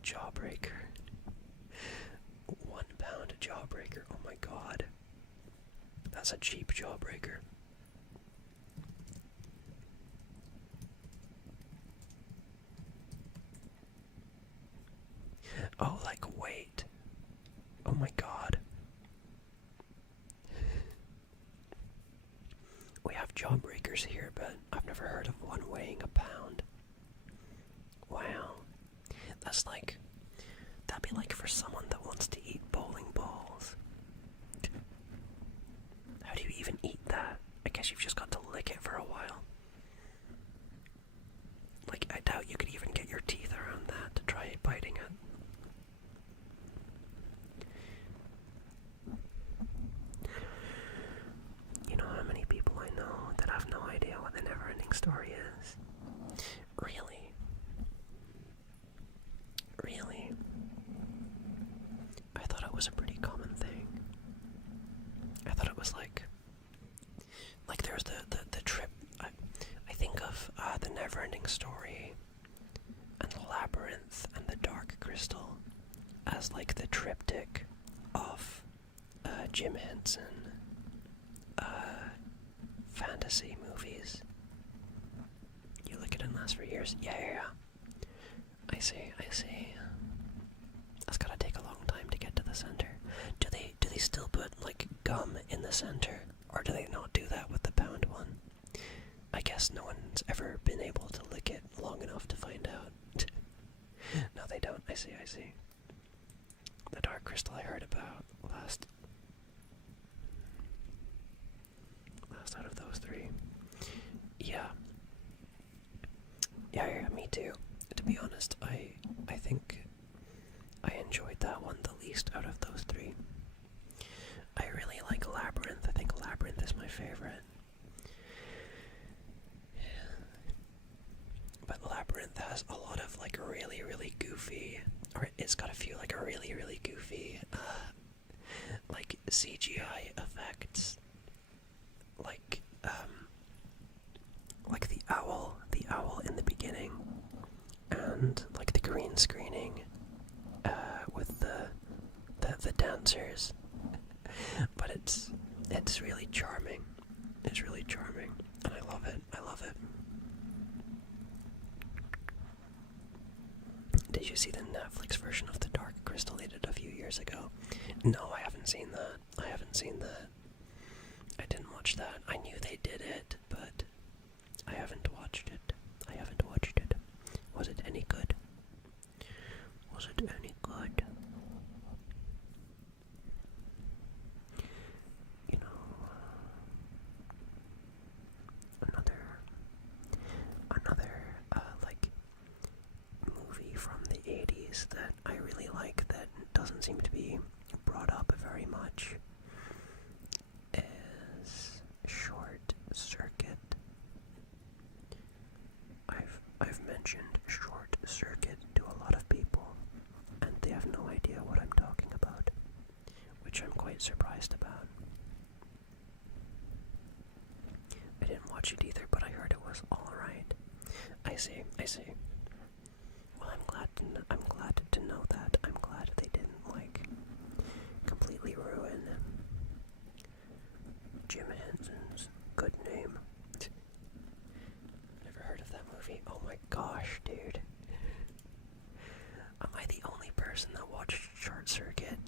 jawbreaker. 1 pound jawbreaker, oh my god. That's a cheap jawbreaker. Oh, like, wait. Oh my god. We have jawbreakers here, but I've never heard of one weighing a pound. Wow. That'd be like for someone that wants to eat bowling balls. How do you even eat that? I guess you've just got to lick it for a while. Like, I doubt you could even get your teeth around that to try biting it. You know how many people I know that have no idea what the Never-Ending Story is? Really? Really? I thought it was a pretty common thing. I thought it was like there's the trip. I think of the Never-Ending Story and the Labyrinth and the Dark Crystal as like the triptych of Jim Henson fantasy movies. You look at it and last for years. Yeah. I see. That's gotta take a long time to get to the center. Do they still put like gum in the center, or do they not do that with the pound one? I guess no one's ever been able to lick it long enough to find out. No, they don't. I see. The Dark Crystal I heard about last out of those three. Yeah, me too. To be honest, I think I enjoyed that one the least out of those three. I really like Labyrinth. I think Labyrinth is my favorite. But Labyrinth has a lot of like really, really goofy, or it's got a few like really, really goofy like CGI effects. Like the owl in the beginning, and like the green screening with the dancers. But it's really charming. It's really charming, and I love it. Did you see the Netflix version of The Dark Crystal they did a few years ago? No, I haven't seen that. I didn't watch that. I knew they did it, but I haven't watched it. Was it any good? You know, another like movie from the 80s that I really like that doesn't seem to be brought up very much is Short Circuit. I've mentioned Short Circuit to a lot of people, and they have no idea what I'm talking about, which I'm quite surprised about. I didn't watch it either, but I heard it was alright. I see. Well, I'm glad to know that. I'm glad they didn't like completely ruin Jim Henson's good name. Never heard of that movie. Oh my gosh, dude. Am I the only person that watched Short Circuit?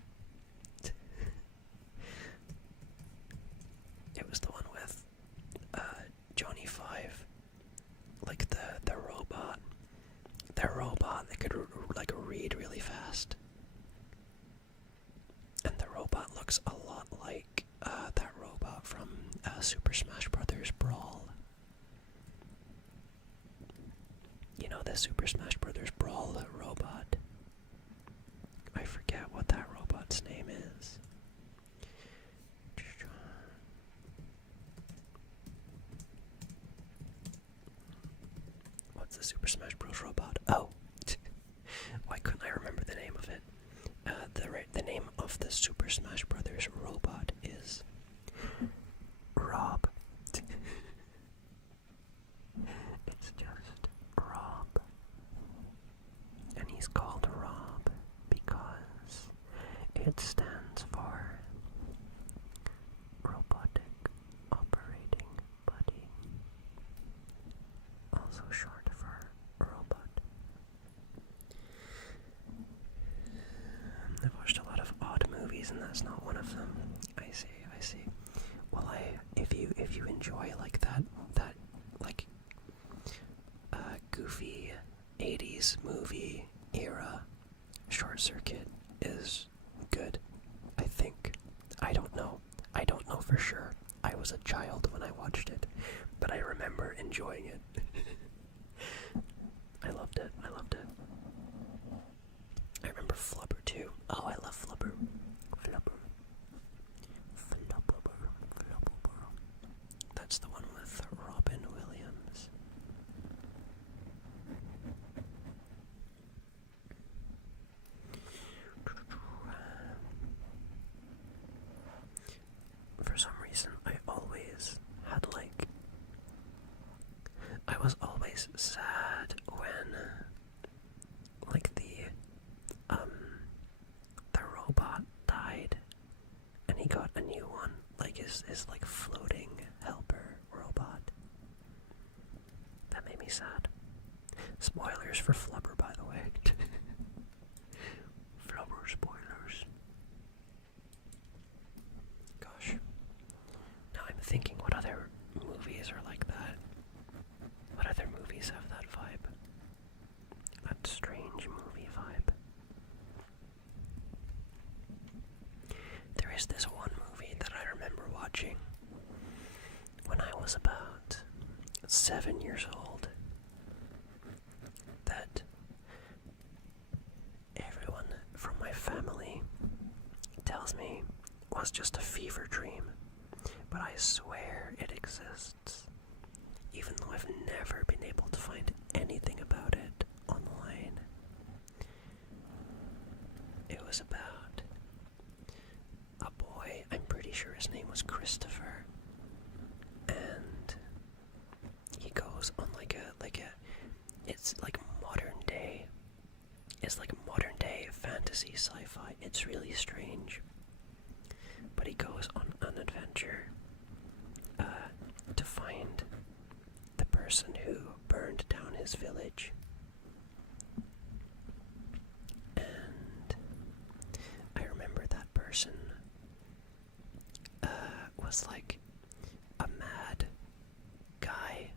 It was the one with Johnny Five, like the robot. The robot that could like read really fast. And the robot looks a lot like that robot from Super Smash Brothers Brawl. Super Smash Bros. Brawl robot. I forget what that robot's name is. What's the Super Smash Bros. Robot? Oh! Why couldn't I remember the name of it? The name of the Super Smash Bros. Robot is Rob. It's just Rob. And he's called Rob because it stands for Robotic Operating Buddy. Also short for robot. I've watched a lot of odd movies and that's not one of them. I see. Well, if you enjoy like that like goofy 80s movie era, Short Circuit is good, I think. I don't know for sure. I was a child when I watched it, but I remember enjoying it. I loved it. I remember Flubber too. Oh, I love Flubber. That's the one with Robin Williams. For some reason, I was always sad when, like, the robot died, and he got a new one, like his like floating helper robot. That made me sad. Spoilers for Flubber, by the way. Flubber spoilers. Gosh. Now I'm thinking, what other movies are like that? What other movies have that vibe? That strange movie vibe. There is this one movie that I remember watching when I was about 7 years old that everyone from my family tells me was just a fever dream, but I swear it exists, even though I've never been able to find anything about it online. It was about a boy, I'm pretty sure his name was Christopher, and he goes on it's like modern day fantasy sci-fi. It's really strange, but he goes on an adventure to find the person who burned down his village. And I remember that person was like a mad guy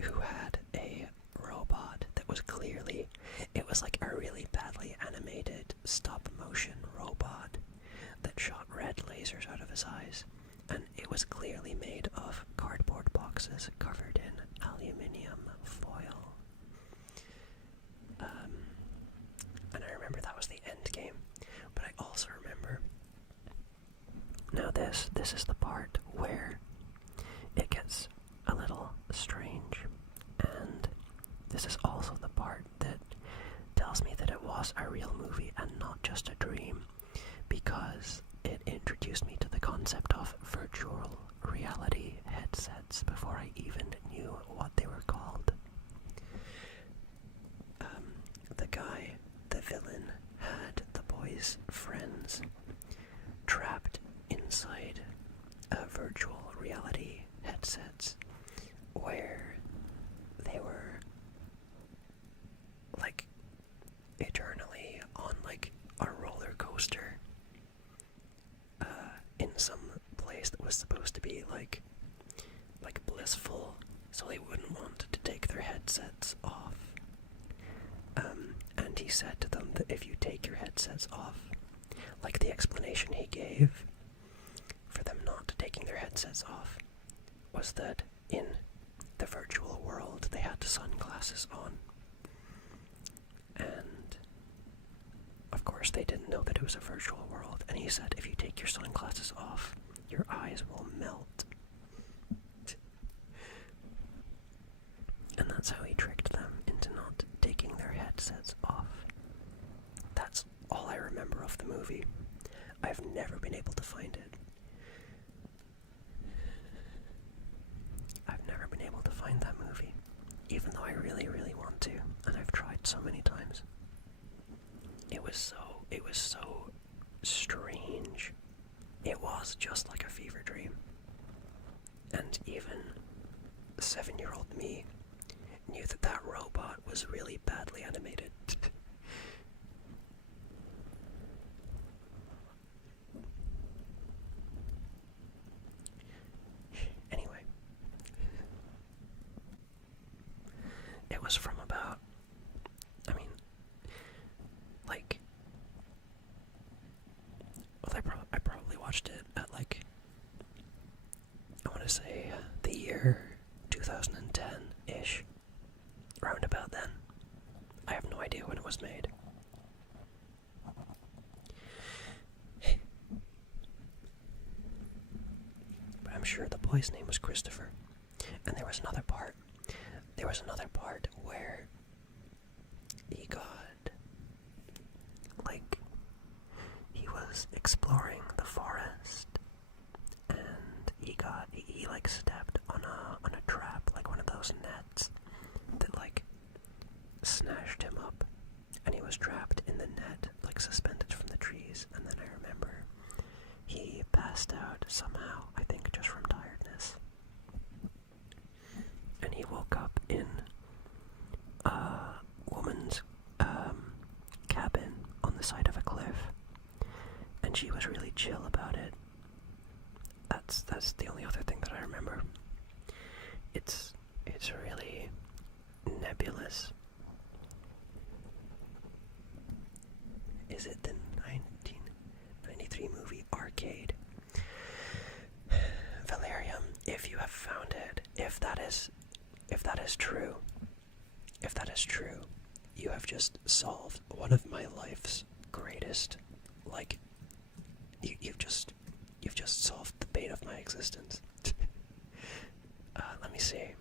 who had a robot that was clearly, it was like a really badly animated stop motion robot that shot red lasers out of his eyes, and it was clearly made of cardboard boxes covered in aluminium foil. And I remember that was the end game, but I also remember, now this is the part where it gets a little strange, and this is also the part that tells me that it was a real movie and not just a dream, because it introduced me to the concept of virtual reality headsets before I even knew what they were called. The villain, had the boy's friends trapped inside virtual reality headsets where they were like eternally on like a roller coaster in some place that was supposed to be like blissful, so they wouldn't want to take their headsets off. And he said to them that if you take your headsets off, like the explanation he gave for them not taking their headsets off was that in the virtual world, they had sunglasses on. And of course they didn't know that it was a virtual world, and he said if you take your sunglasses off, your eyes will melt. And that's how he tricked them into not taking their headsets off. That's all I remember of the movie. I've never been able to find it. I've never been able to find that movie, even though I really, really want to, and I've tried so many times. It was so strange. It was just like a fever dream. And even 7-year-old me knew that that robot was really badly animated. Anyway, it was from about, I probably watched it at I want to say the year 2010-ish. Round about then. I have no idea when it was made. But I'm sure the boy's name was Christopher. And there was another part. Where he got, he was exploring the forest, and he stepped on a trap, like one of those nets that snatched him up, and he was trapped in the net, suspended from the trees. And then I remember he passed out somehow, I think just from tiredness, and he woke up in a woman's cabin on the side of a cliff, and she was really chill about it. That's the only other thing that I remember. It's really nebulous. Is it the 1993 movie Arcade? Valerium, if you have found it, if that is true, you have just solved one of my life's greatest, you've just solved the bane of my existence. Let me see.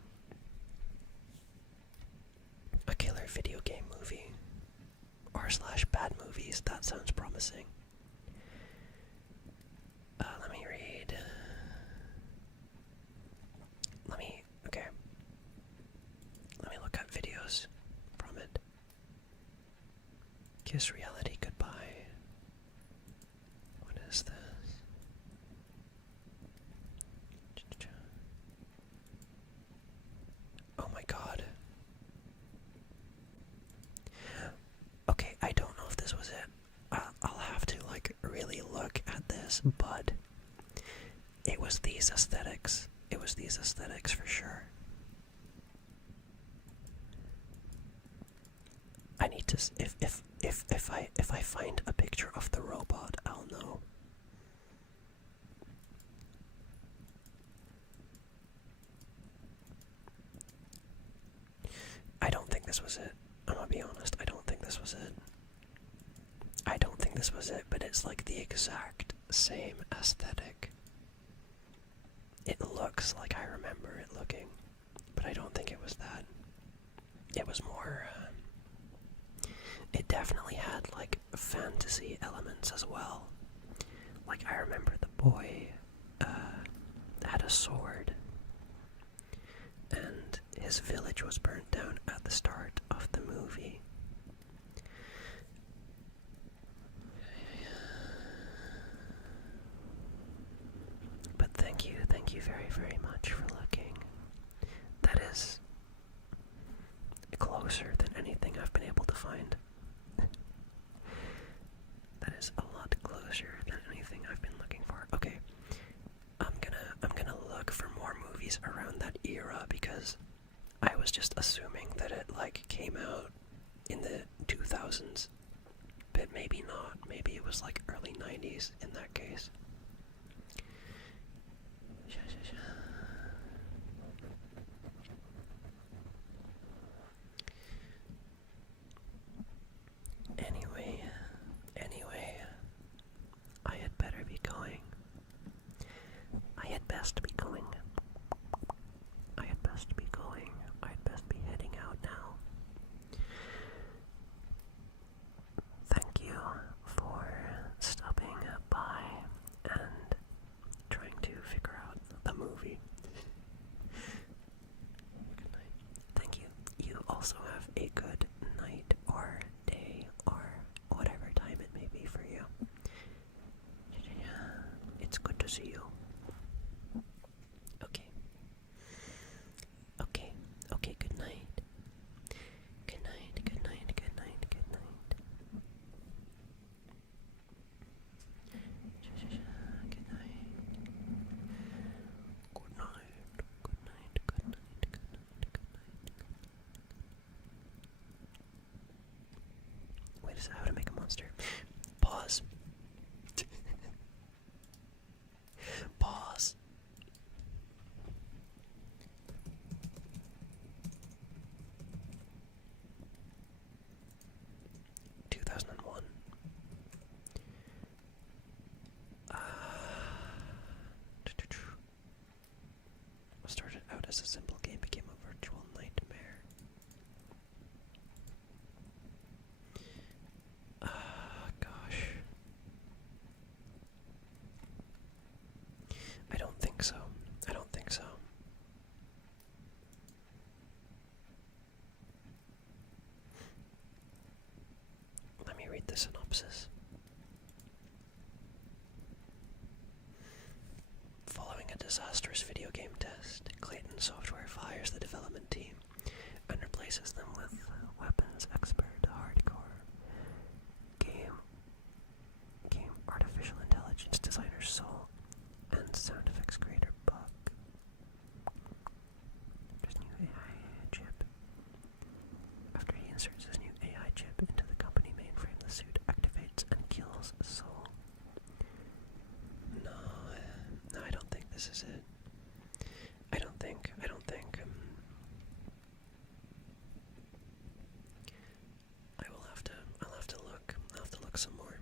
A killer video game movie. r/bad movies, that sounds promising. Let me read. Let me look up videos from it. Kiss reality goodbye. What is this? Oh my god. Okay, I don't know if this was it. I'll have to really look at this, but it was these aesthetics. It was these aesthetics for sure. I need to if I find a picture of the robot, I'll know. I don't think this was it. I'm gonna be honest, I don't think this was it. But it's the exact same aesthetic. It looks like I remember it looking, but I don't think it was that. It was more, it definitely had fantasy elements as well. I remember the boy had a sword, and his village was burnt down at the start of the movie. But thank you very, very much for looking. That is closer than anything I've been able to find. That is a lot closer than anything I've been looking for. Okay, I'm gonna look for more movies around that era, because I was just assuming that it came out in the 2000s, but maybe not. Maybe it was early 90s in that case. also have a good night or day or whatever time it may be for you. It's good to see you. Okay. Okay. Okay, good night. Good night, good night, good night, good night. Good night. Good night, good night, good night, good night, good night. Wait a second, how to make a monster. Pause. Pause. 2001. What started out as a simple game became a virtual nightmare. Gosh. I don't think so. I don't think so. Let me read the synopsis. Following a disastrous video game test, Clayton Software fires the development team and replaces them with weapons expert, hardcore game artificial intelligence designer Soul and sound effects creator Buck. There's new AI chip. After he inserts his new AI chip into the company mainframe, the suit activates and kills Soul. No, I don't think this is it. I don't think. I'll have to look. I'll have to look some more.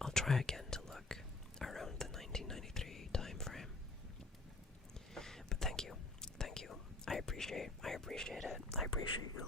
I'll try again to look around the 1993 time frame. But thank you. I appreciate it. I appreciate you